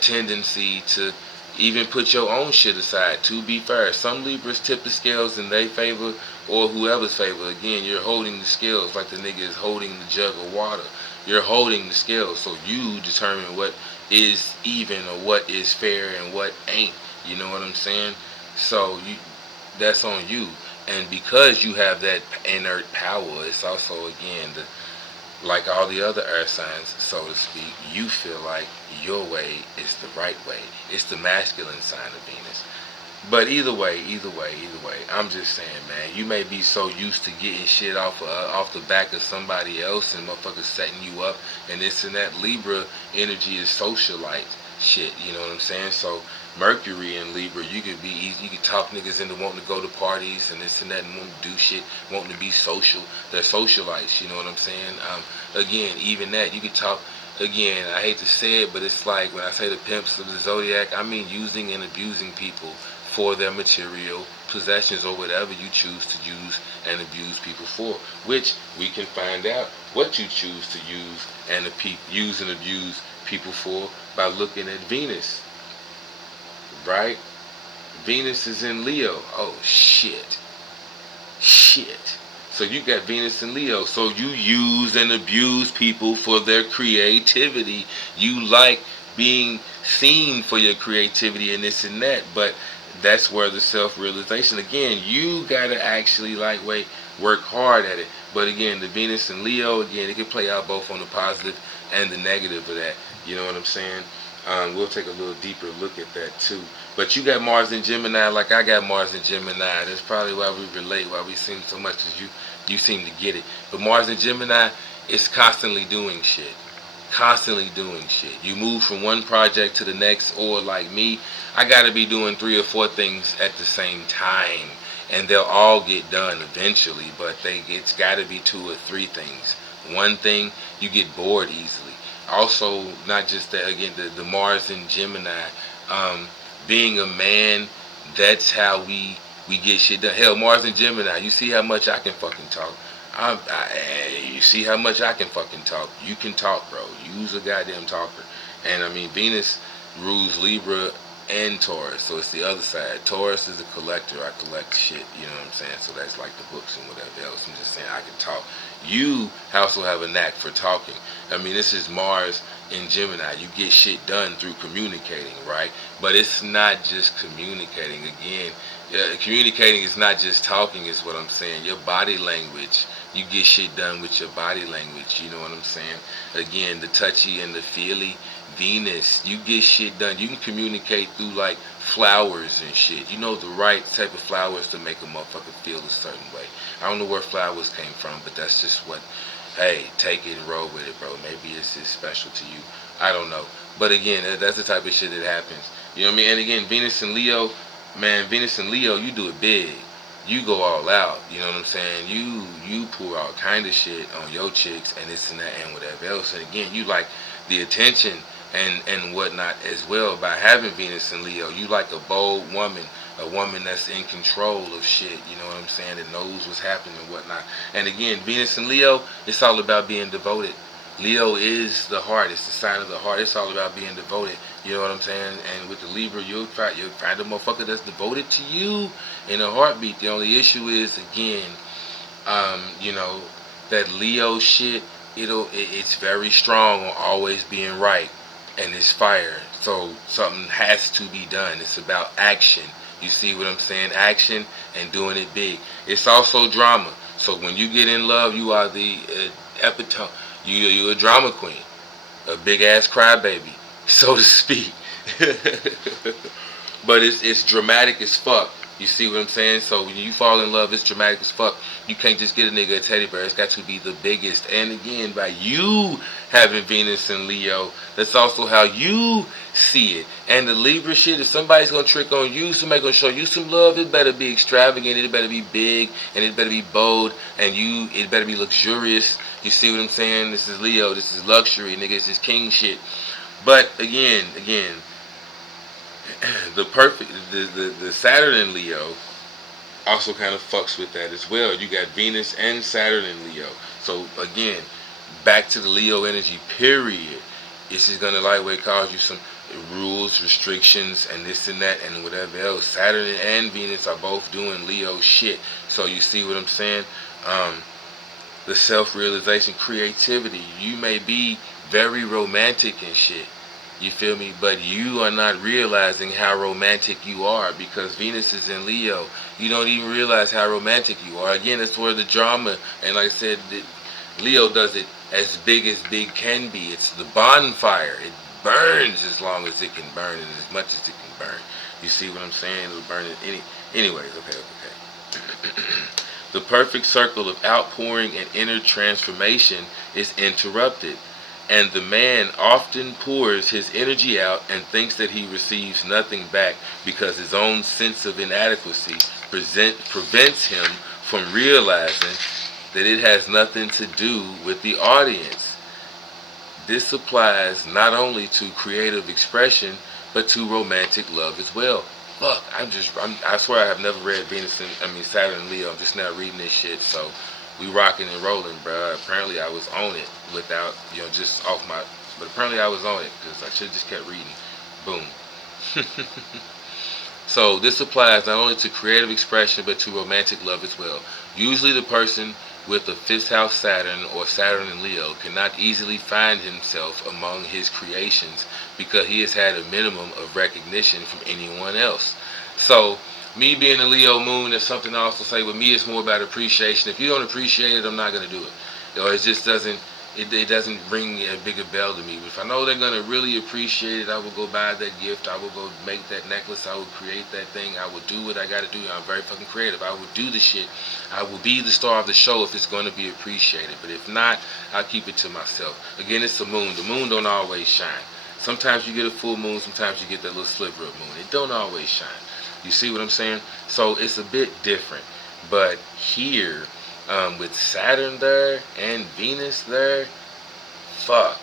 tendency to even put your own shit aside. To be fair, some Libras tip the scales in their favor or whoever's favor. Again, you're holding the scales like the nigga is holding the jug of water. You're holding the scales, so you determine what is even or what is fair and what ain't. You know what I'm saying? So that's on you. And because you have that inert power, it's also, again, like all the other earth signs, so to speak, you feel like your way is the right way. It's the masculine sign of Venus. But either way, I'm just saying, man, you may be so used to getting shit off the back of somebody else and motherfuckers setting you up and this and that. Libra energy is socialite shit, you know what I'm saying? So Mercury in Libra, you could be easy, you could talk niggas into wanting to go to parties and this and that and wanting to do shit, wanting to be social. They're socialites, you know what I'm saying? Again, even that, you could talk. Again, I hate to say it, but it's like when I say the pimps of the zodiac, I mean using and abusing people for their material possessions or whatever you choose to use and abuse people for, which we can find out what you choose to use and abuse people for by looking at Venus, right? Venus is in Leo. Oh shit. So you got Venus in Leo. So you use and abuse people for their creativity. You like being seen for your creativity and this and that. But that's where the self-realization, again, you gotta actually work hard at it. But again, the Venus in Leo, again, it can play out both on the positive and the negative of that. You know what I'm saying? We'll take a little deeper look at that too. But you got Mars in Gemini, like I got Mars in Gemini. That's probably why we relate, why we seem so much, as you seem to get it. But Mars in Gemini is constantly doing shit. Constantly doing shit. You move from one project to the next, or like me, I gotta be doing 3 or 4 things at the same time. And they'll all get done eventually, but it's gotta be 2 or 3 things. One thing, you get bored easily. Also, not just that, again, the Mars in Gemini, being a man, that's how we get shit done. Hell, Mars in Gemini, you see how much I can fucking talk. You see how much I can fucking talk. You can talk, bro. You's a goddamn talker. And I mean, Venus rules Libra and Taurus, so it's the other side. Taurus is a collector. I collect shit, you know what I'm saying? So that's like the books and whatever else. I'm just saying I can talk. You also have a knack for talking. I mean, this is Mars in Gemini. You get shit done through communicating, right? But it's not just communicating. Again, communicating is not just talking, is what I'm saying. Your body language, you get shit done with your body language, you know what I'm saying? Again, the touchy and the feely. Venus, you get shit done. You can communicate through like flowers and shit. You know the right type of flowers to make a motherfucker feel a certain way. I don't know where flowers came from, but that's just what, hey, take it and roll with it, bro. Maybe it's just special to you. I don't know. But again, that's the type of shit that happens. You know what I mean? And again, Venus and Leo, man, Venus and Leo, you do it big. You go all out, you know what I'm saying? You pour all kind of shit on your chicks and this and that and whatever else. And again, you like the attention and whatnot as well by having Venus and Leo. You like a bold woman, a woman that's in control of shit, you know what I'm saying, that knows what's happening and whatnot. And again, Venus and Leo, it's all about being devoted. Leo is the heart. It's the sign of the heart. It's all about being devoted. You know what I'm saying? And with the Libra, you'll find a motherfucker that's devoted to you in a heartbeat. The only issue is, again, you know, that Leo shit, it's very strong on always being right. And it's fire. So something has to be done. It's about action. You see what I'm saying? Action and doing it big. It's also drama. So when you get in love, you are the epitome. You're a drama queen, a big ass crybaby, so to speak. But it's dramatic as fuck. You see what I'm saying? So when you fall in love, it's dramatic as fuck. You can't just get a nigga a teddy bear. It's got to be the biggest. And again, by you having Venus and Leo, that's also how you see it. And the Libra shit, if somebody's gonna trick on you, somebody gonna show you some love, it better be extravagant, it better be big, and it better be bold, and it better be luxurious. You see what I'm saying? This is Leo, this is luxury, nigga, this is king shit. But again, the Saturn in Leo also kind of fucks with that as well. You got Venus and Saturn in Leo. So again, back to the Leo energy, period. This is gonna lightweight cause you some rules, restrictions, and this and that and whatever else. Saturn and Venus are both doing Leo shit. So you see what I'm saying? The self-realization, creativity. You may be very romantic and shit. You feel me? But you are not realizing how romantic you are because Venus is in Leo. You don't even realize how romantic you are. Again, it's where the drama, and like I said, Leo does it as big can be. It's the bonfire. It burns as long as it can burn and as much as it can burn. You see what I'm saying? It'll burn it anyways, okay. The perfect circle of outpouring and inner transformation is interrupted. And the man often pours his energy out and thinks that he receives nothing back because his own sense of inadequacy prevents him from realizing that it has nothing to do with the audience. This applies not only to creative expression, but to romantic love as well. fuck, I swear I have never read Saturn and Leo. I'm just now reading this shit. So we rocking and rolling, bro. Apparently I was on it without, just off my, but apparently I was on it because I should have just kept reading. Boom. So this applies not only to creative expression but to romantic love as well. Usually the person with a fifth house Saturn or Saturn in Leo cannot easily find himself among his creations because he has had a minimum of recognition from anyone else. So me being a Leo moon, that's something I also say with me, it's more about appreciation. If you don't appreciate it, I'm not going to do it. It just doesn't, it doesn't ring a bigger bell to me. But if I know they're going to really appreciate it, I will go buy that gift. I will go make that necklace. I will create that thing. I will do what I got to do. I'm very fucking creative. I will do the shit. I will be the star of the show if it's going to be appreciated. But if not, I'll keep it to myself. Again, it's the moon. The moon don't always shine. Sometimes you get a full moon. Sometimes you get that little sliver of moon. It don't always shine. You see what I'm saying? So it's a bit different. But here, with Saturn there and Venus there, fuck.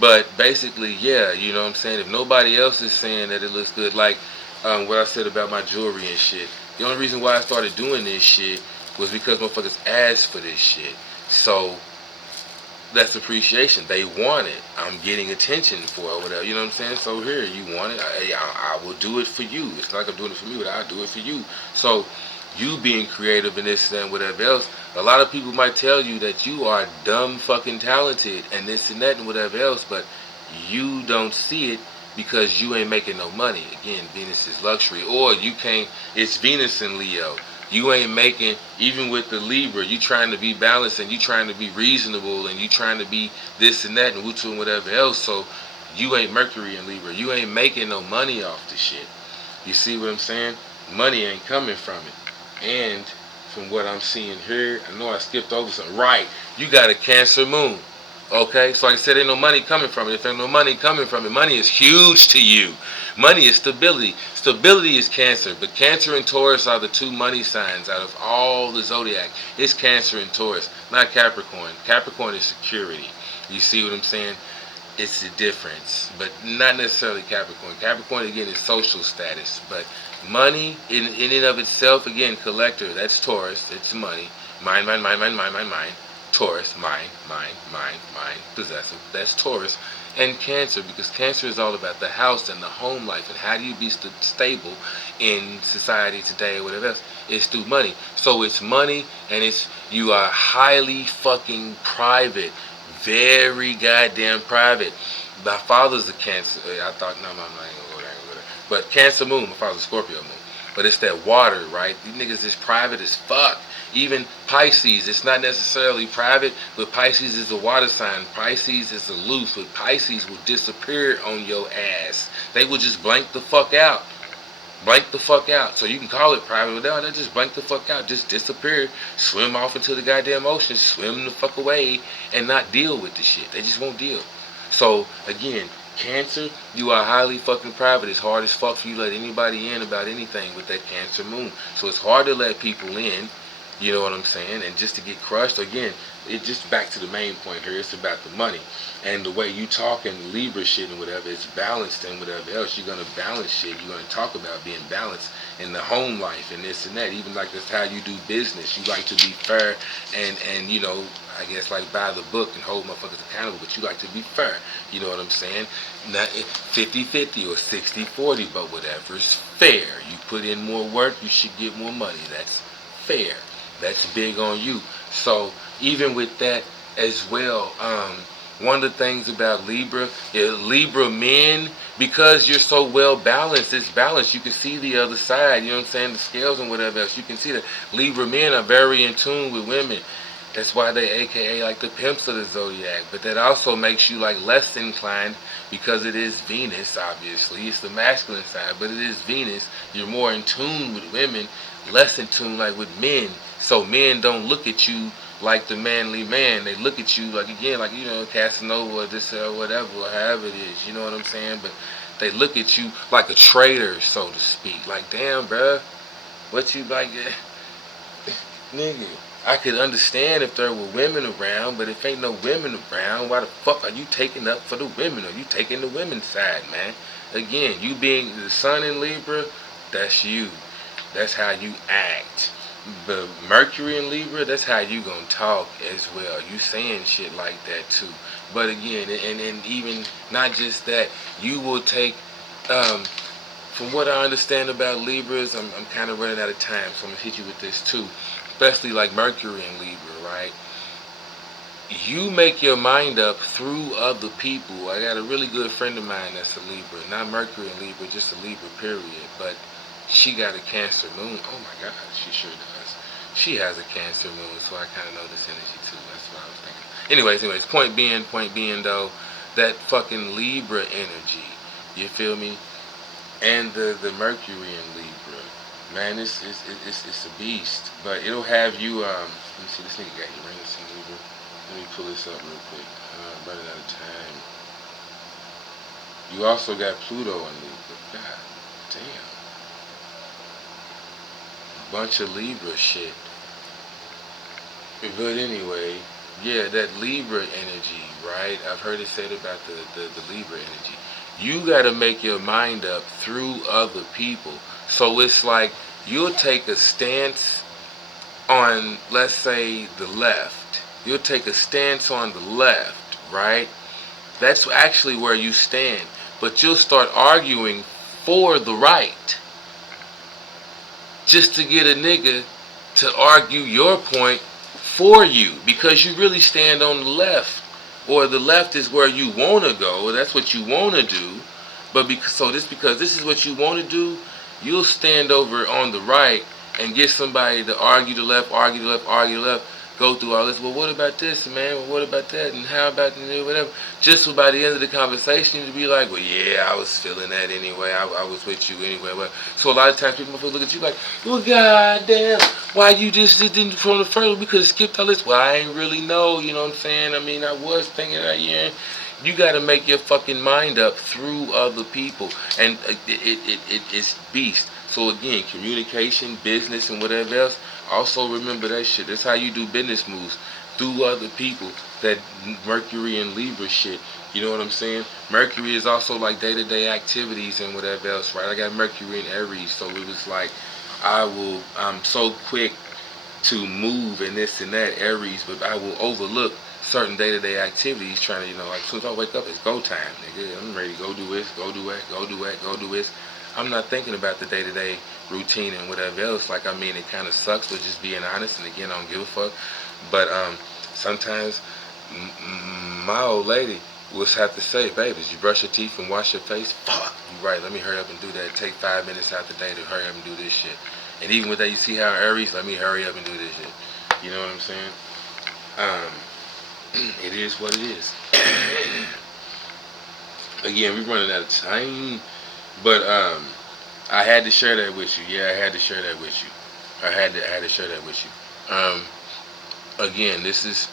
But basically, yeah, you know what I'm saying? If nobody else is saying that it looks good, like what I said about my jewelry and shit, the only reason why I started doing this shit was because motherfuckers asked for this shit. So that's appreciation. They want it. I'm getting attention for it or whatever. You know what I'm saying? So here, you want it. I will do it for you. It's not like I'm doing it for me, but I'll do it for you. So you being creative and this and whatever else, a lot of people might tell you that you are dumb fucking talented and this and that and whatever else, but you don't see it because you ain't making no money. Again, Venus is luxury. Or you can't, it's Venus in Leo. You ain't making, even with the Libra, you trying to be balanced and you trying to be reasonable and you trying to be this and that and whatever else. So you ain't Mercury in Libra. You ain't making no money off the shit. You see what I'm saying? Money ain't coming from it. And from what I'm seeing here, I know I skipped over something. Right, you got a Cancer moon. Okay, so like I said, ain't no money coming from it. If ain't no money coming from it, money is huge to you. Money is stability. Stability is Cancer, but Cancer and Taurus are the two money signs out of all the zodiac. It's Cancer and Taurus, not Capricorn. Capricorn is security. You see what I'm saying? It's the difference, but not necessarily Capricorn. Capricorn, again, is social status, but money in and of itself, again, collector, that's Taurus. It's money. Mine. Taurus, mine, possessive. That's Taurus. And Cancer, because Cancer is all about the house and the home life and how do you be stable in society today or whatever else. It's through money. So it's money and you are highly fucking private. Very goddamn private. My father's a Cancer. I thought, no, I'm not even going to go there. But Cancer moon, my father's a Scorpio moon. But it's that water, right? These niggas is private as fuck. Even Pisces, it's not necessarily private, but Pisces is a water sign. Pisces is aloof, but Pisces will disappear on your ass. They will just blank the fuck out. Blank the fuck out. So you can call it private, but no, they just blank the fuck out. Just disappear. Swim off into the goddamn ocean. Swim the fuck away and not deal with the shit. They just won't deal. So, again, Cancer, you are highly fucking private. It's hard as fuck for you to let anybody in about anything with that Cancer moon. So it's hard to let people in. You know what I'm saying? And just to get crushed, again, it's just back to the main point here. It's about the money. And the way you talk and Libra shit and whatever, it's balanced and whatever else. You're going to balance shit. You're going to talk about being balanced in the home life and this and that. Even like that's how you do business. You like to be fair and you know, I guess like by the book and hold motherfuckers accountable, but you like to be fair. You know what I'm saying? Not 50-50 or 60-40, but whatever's fair. You put in more work, you should get more money. That's fair. That's big on you. So even with that as well, one of the things about Libra is Libra men, because you're so well balanced, it's balanced. You can see the other side, you know what I'm saying, the scales and whatever else. You can see that Libra men are very in tune with women. That's why they AKA like the pimps of the zodiac. But that also makes you like less inclined because it is Venus, obviously. It's the masculine side, but it is Venus. You're more in tune with women, less in tune like with men. So men don't look at you like the manly man. They look at you like, again, like, you know, Casanova or this or whatever, or however it is. You know what I'm saying? But they look at you like a traitor, so to speak. Like, damn, bruh, what you like? nigga, I could understand if there were women around, but if ain't no women around, why the fuck are you taking up for the women? Or you taking the women's side, man? Again, you being the sun in Libra, that's you. That's how you act. But Mercury in Libra, that's how you gonna talk as well. You saying shit like that too. But again, and even not just that, you will take um, from what I understand about Libras, I'm kind of running out of time, so I'm gonna hit you with this too. Especially like Mercury in Libra, right? You make your mind up through other people. I got a really good friend of mine that's a Libra, not Mercury in Libra, just a Libra, period. But she got a Cancer moon. Oh my God, she sure does. She has a Cancer moon, so I kind of know this energy too. That's what I was thinking. Anyways, point being though, that fucking Libra energy. You feel me? And the Mercury in Libra, man, it's a beast. But it'll have you. Let me see. This nigga got Uranus in Libra. Let me pull this up real quick. I'm running out of time. You also got Pluto in Libra. God damn. Bunch of Libra shit. But anyway, yeah, that Libra energy, right? I've heard it said about the Libra energy. You got to make your mind up through other people. So it's like you'll take a stance on, let's say, the left. You'll take a stance on the left, right? That's actually where you stand. But you'll start arguing for the right just to get a nigga to argue your point for you because you really stand on the left, or the left is where you want to go. That's what you want to do. But because this is what you want to do, you'll stand over on the right and get somebody to argue the left, go through all this. Well, what about this, man? Well, what about that? And how about whatever? Just so by the end of the conversation, to be like, well, yeah, I was feeling that anyway. I was with you anyway. Well, so a lot of times people look at you like, well, goddamn, why you just didn't from the first? We could have skipped all this. Well, I ain't really know. You know what I'm saying? I mean, I was thinking that, yeah. You got to make your fucking mind up through other people, and it's beast. So again, communication, business, and whatever else. Also remember that shit. That's how you do business moves through other people. That Mercury and Libra shit. You know what I'm saying? Mercury is also like day-to-day activities and whatever else, right? I got Mercury in Aries, so it was like I'm so quick to move and this and that, Aries, but I will overlook certain day-to-day activities trying to, like, as soon as I wake up, it's go time, nigga. I'm ready to go do this, go do that, go do that, go do this. I'm not thinking about the day-to-day routine and whatever else. Like, I mean, it kind of sucks, but just being honest, and again, I don't give a fuck. But sometimes my old lady will have to say, babe, did you brush your teeth and wash your face? Fuck, you right, let me hurry up and do that. Take 5 minutes out the day to hurry up and do this shit. And even with that, you see how Aries, let me hurry up and do this shit. You know what I'm saying? It is what it is. Again, we're running out of time. But I had to share that with you. Yeah, I had to share that with you. I had to share that with you. Again, this is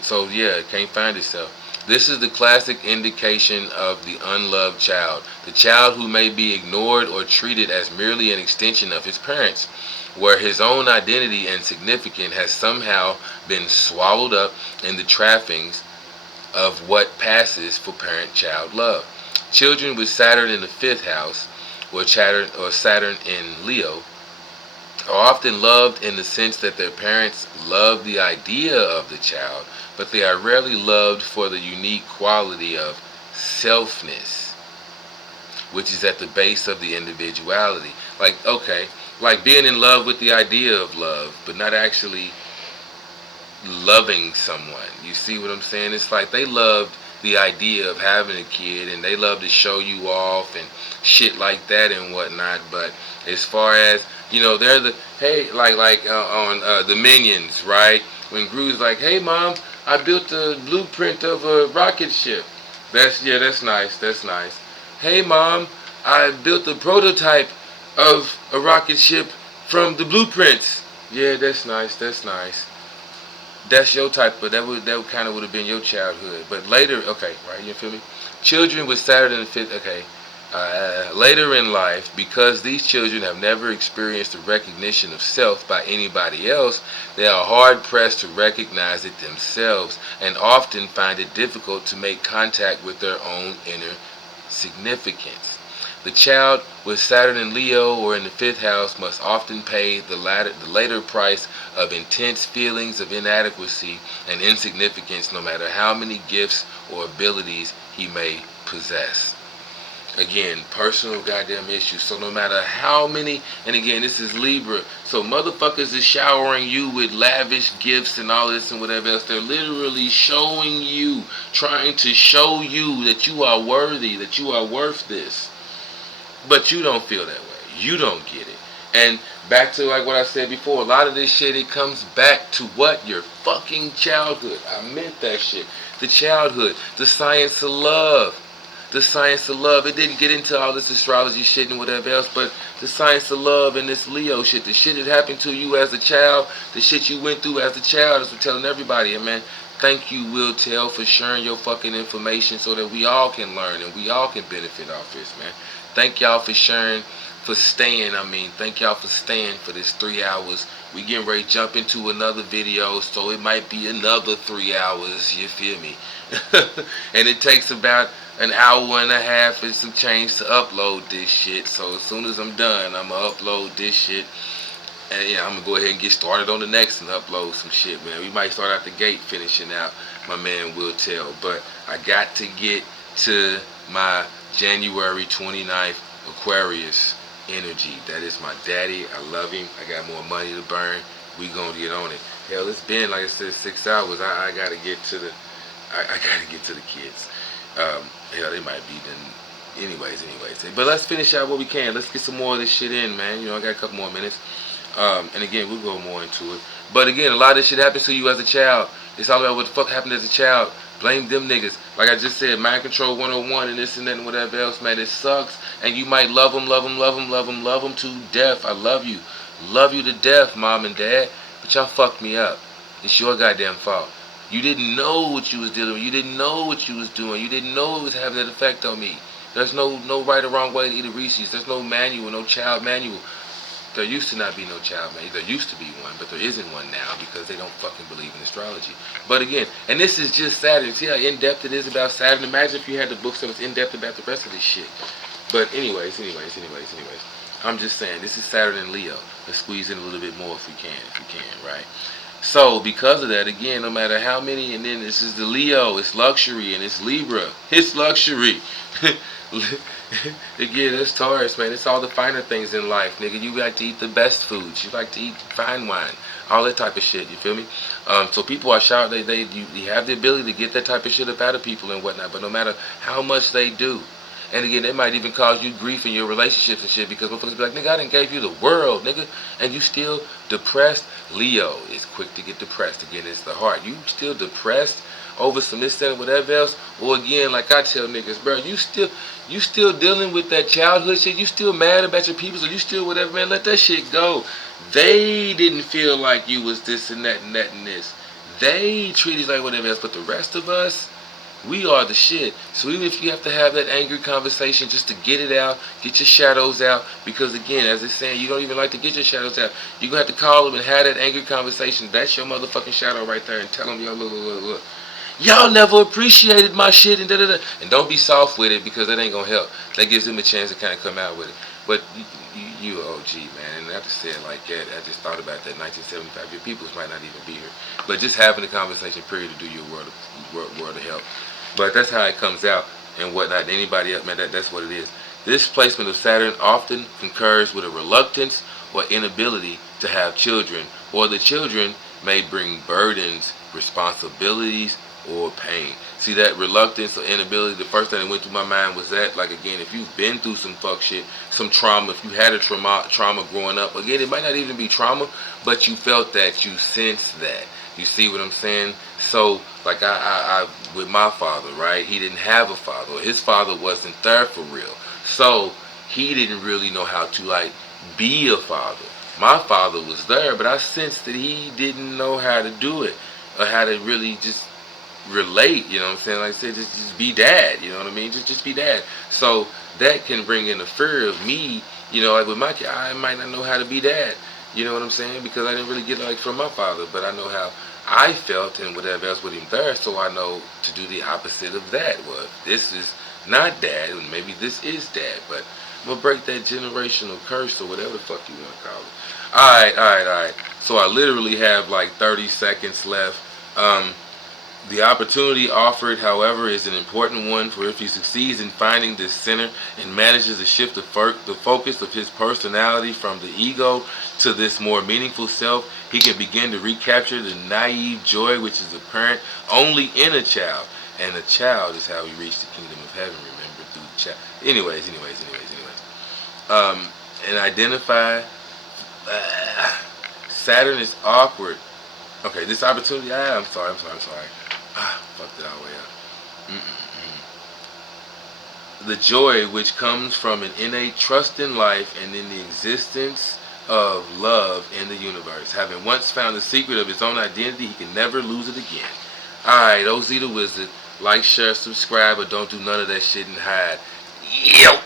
so yeah, it can't find itself. This is the classic indication of the unloved child. The child who may be ignored or treated as merely an extension of his parents, where his own identity and significance has somehow been swallowed up in the trappings of what passes for parent-child love. Children with Saturn in the 5th house, or Saturn in Leo, are often loved in the sense that their parents love the idea of the child, but they are rarely loved for the unique quality of selfness, which is at the base of the individuality. Like, okay, like being in love with the idea of love, but not actually loving someone. You see what I'm saying? It's like they loved the idea of having a kid, and they love to show you off and shit like that and whatnot. But as far as, they're the, hey, like on the Minions, right? When Gru's like, hey mom, I built the blueprint of a rocket ship. That's nice. That's nice. Hey mom, I built the prototype of a rocket ship from the blueprints. Yeah, that's nice. That's nice. That's your type, but that kind of would have been your childhood. But later, okay, right? You feel me? Children with Saturn in the 5th, okay. Later in life, because these children have never experienced the recognition of self by anybody else, they are hard pressed to recognize it themselves and often find it difficult to make contact with their own inner significance. The child with Saturn in Leo or in the fifth house must often pay the later price of intense feelings of inadequacy and insignificance, no matter how many gifts or abilities he may possess. Again, personal goddamn issues. So no matter how many, and again, this is Libra, so motherfuckers is showering you with lavish gifts and all this and whatever else. They're literally showing you, trying to show you that you are worthy, that you are worth this. But you don't feel that way. You don't get it. And back to like what I said before, a lot of this shit, it comes back to what? Your fucking childhood. I meant that shit. The childhood. The science of love. The science of love. It didn't get into all this astrology shit and whatever else, but the science of love and this Leo shit, the shit that happened to you as a child, the shit you went through as a child, as we're telling everybody, and man, thank you, Will Tell, for sharing your fucking information so that we all can learn and we all can benefit off this, man. Thank y'all for sharing, for staying, thank y'all for staying for this 3 hours. We getting ready to jump into another video, so it might be another 3 hours, you feel me? And it takes about an hour and a half and some change to upload this shit. So as soon as I'm done, I'm gonna upload this shit. And yeah, I'm gonna go ahead and get started on the next and upload some shit, man. We might start out the gate finishing out my man Will Tell. But I got to get to my January 29th Aquarius energy. That is my daddy. I love him. I got more money to burn. We gonna get on it. Hell, it's been, like I said, 6 hours. I gotta get to the I gotta get to the kids. Hell, they might be then. Anyways. But let's finish out what we can. Let's get some more of this shit in, man. You know, I got a couple more minutes. And again, we'll go more into it. But again, a lot of this shit happens to you as a child. It's all about what the fuck happened as a child. Blame them niggas. Like I just said, mind control 101 and this and that and whatever else, man. It sucks. And you might love them to death. I love you. Love you to death, mom and dad. But y'all fucked me up. It's your goddamn fault. You didn't know what you was dealing with. You didn't know what you was doing. You didn't know it was having that effect on me. There's no right or wrong way to eat a Reese's. There's no manual, no child manual. There used to not be no child manual. There used to be one, but there isn't one now because they don't fucking believe in astrology. But again, and this is just Saturn. See how in-depth it is about Saturn? Imagine if you had the books that was in-depth about the rest of this shit. But anyways. I'm just saying, this is Saturn and Leo. Let's squeeze in a little bit more if we can, right? So, because of that, again, no matter how many, and then this is the Leo, it's luxury, and it's Libra, it's luxury. Again, it's Taurus, man, it's all the finer things in life, nigga. You like to eat the best foods, you like to eat fine wine, all that type of shit, you feel me? So people are shocked, you have the ability to get that type of shit up out of people and whatnot, but no matter how much they do, and again, it might even cause you grief in your relationships and shit because motherfuckers be like, nigga, I done gave you the world, nigga, and you still depressed. Leo is quick to get depressed. Again, it's the heart. You still depressed over some this, that, and whatever else. Or again, like I tell niggas, bro, you still dealing with that childhood shit. You still mad about your people, so you still whatever, man. Let that shit go. They didn't feel like you was this and that and that and this. They treated you like whatever else, but the rest of us, we are the shit. So even if you have to have that angry conversation just to get it out, get your shadows out, because again, as it's saying, you don't even like to get your shadows out. You're going to have to call them and have that angry conversation. That's your motherfucking shadow right there, and tell them, yo, look. Y'all never appreciated my shit and da-da-da. And don't be soft with it because that ain't going to help. That gives them a chance to kind of come out with it. But you OG, man, and I have to say it like that. I just thought about that 1975. Your peoples might not even be here. But just having a conversation, period, to do your world of help. But that's how it comes out and whatnot. Anybody else, man, that's what it is. This placement of Saturn often concurs with a reluctance or inability to have children, or the children may bring burdens, responsibilities, or pain. See, that reluctance or inability, the first thing that went through my mind was that, like, again, if you've been through some fuck shit, some trauma, if you had a trauma growing up, again, it might not even be trauma, but you felt that, you sensed that. You see what I'm saying? So, like I with my father, right? He didn't have a father. His father wasn't there for real. So, he didn't really know how to, like, be a father. My father was there, but I sensed that he didn't know how to do it, or how to really just relate, you know what I'm saying? Like I said, just be dad, you know what I mean? Just be dad. So that can bring in the fear of me, you know, like with my kid, I might not know how to be dad, you know what I'm saying? Because I didn't really get it like from my father, but I know how I felt and whatever else would embarrass, so I know to do the opposite of that. Well, if this is not dad, and maybe this is dad, but I'm gonna break that generational curse or whatever the fuck you wanna call it. Alright. So I literally have like 30 seconds left. The opportunity offered, however, is an important one, for if he succeeds in finding this center and manages to shift the focus of his personality from the ego to this more meaningful self, he can begin to recapture the naive joy which is apparent only in a child. And a child is how we reach the kingdom of heaven, remember, through the child. Anyways. And identify. Saturn is awkward. Okay, this opportunity. I'm sorry. Fucked it all the way up. The joy which comes from an innate trust in life and in the existence of love in the universe. Having once found the secret of his own identity, he can never lose it again. Alright, OZ the Wizard. Like, share, subscribe, but don't do none of that shit and hide. Yo!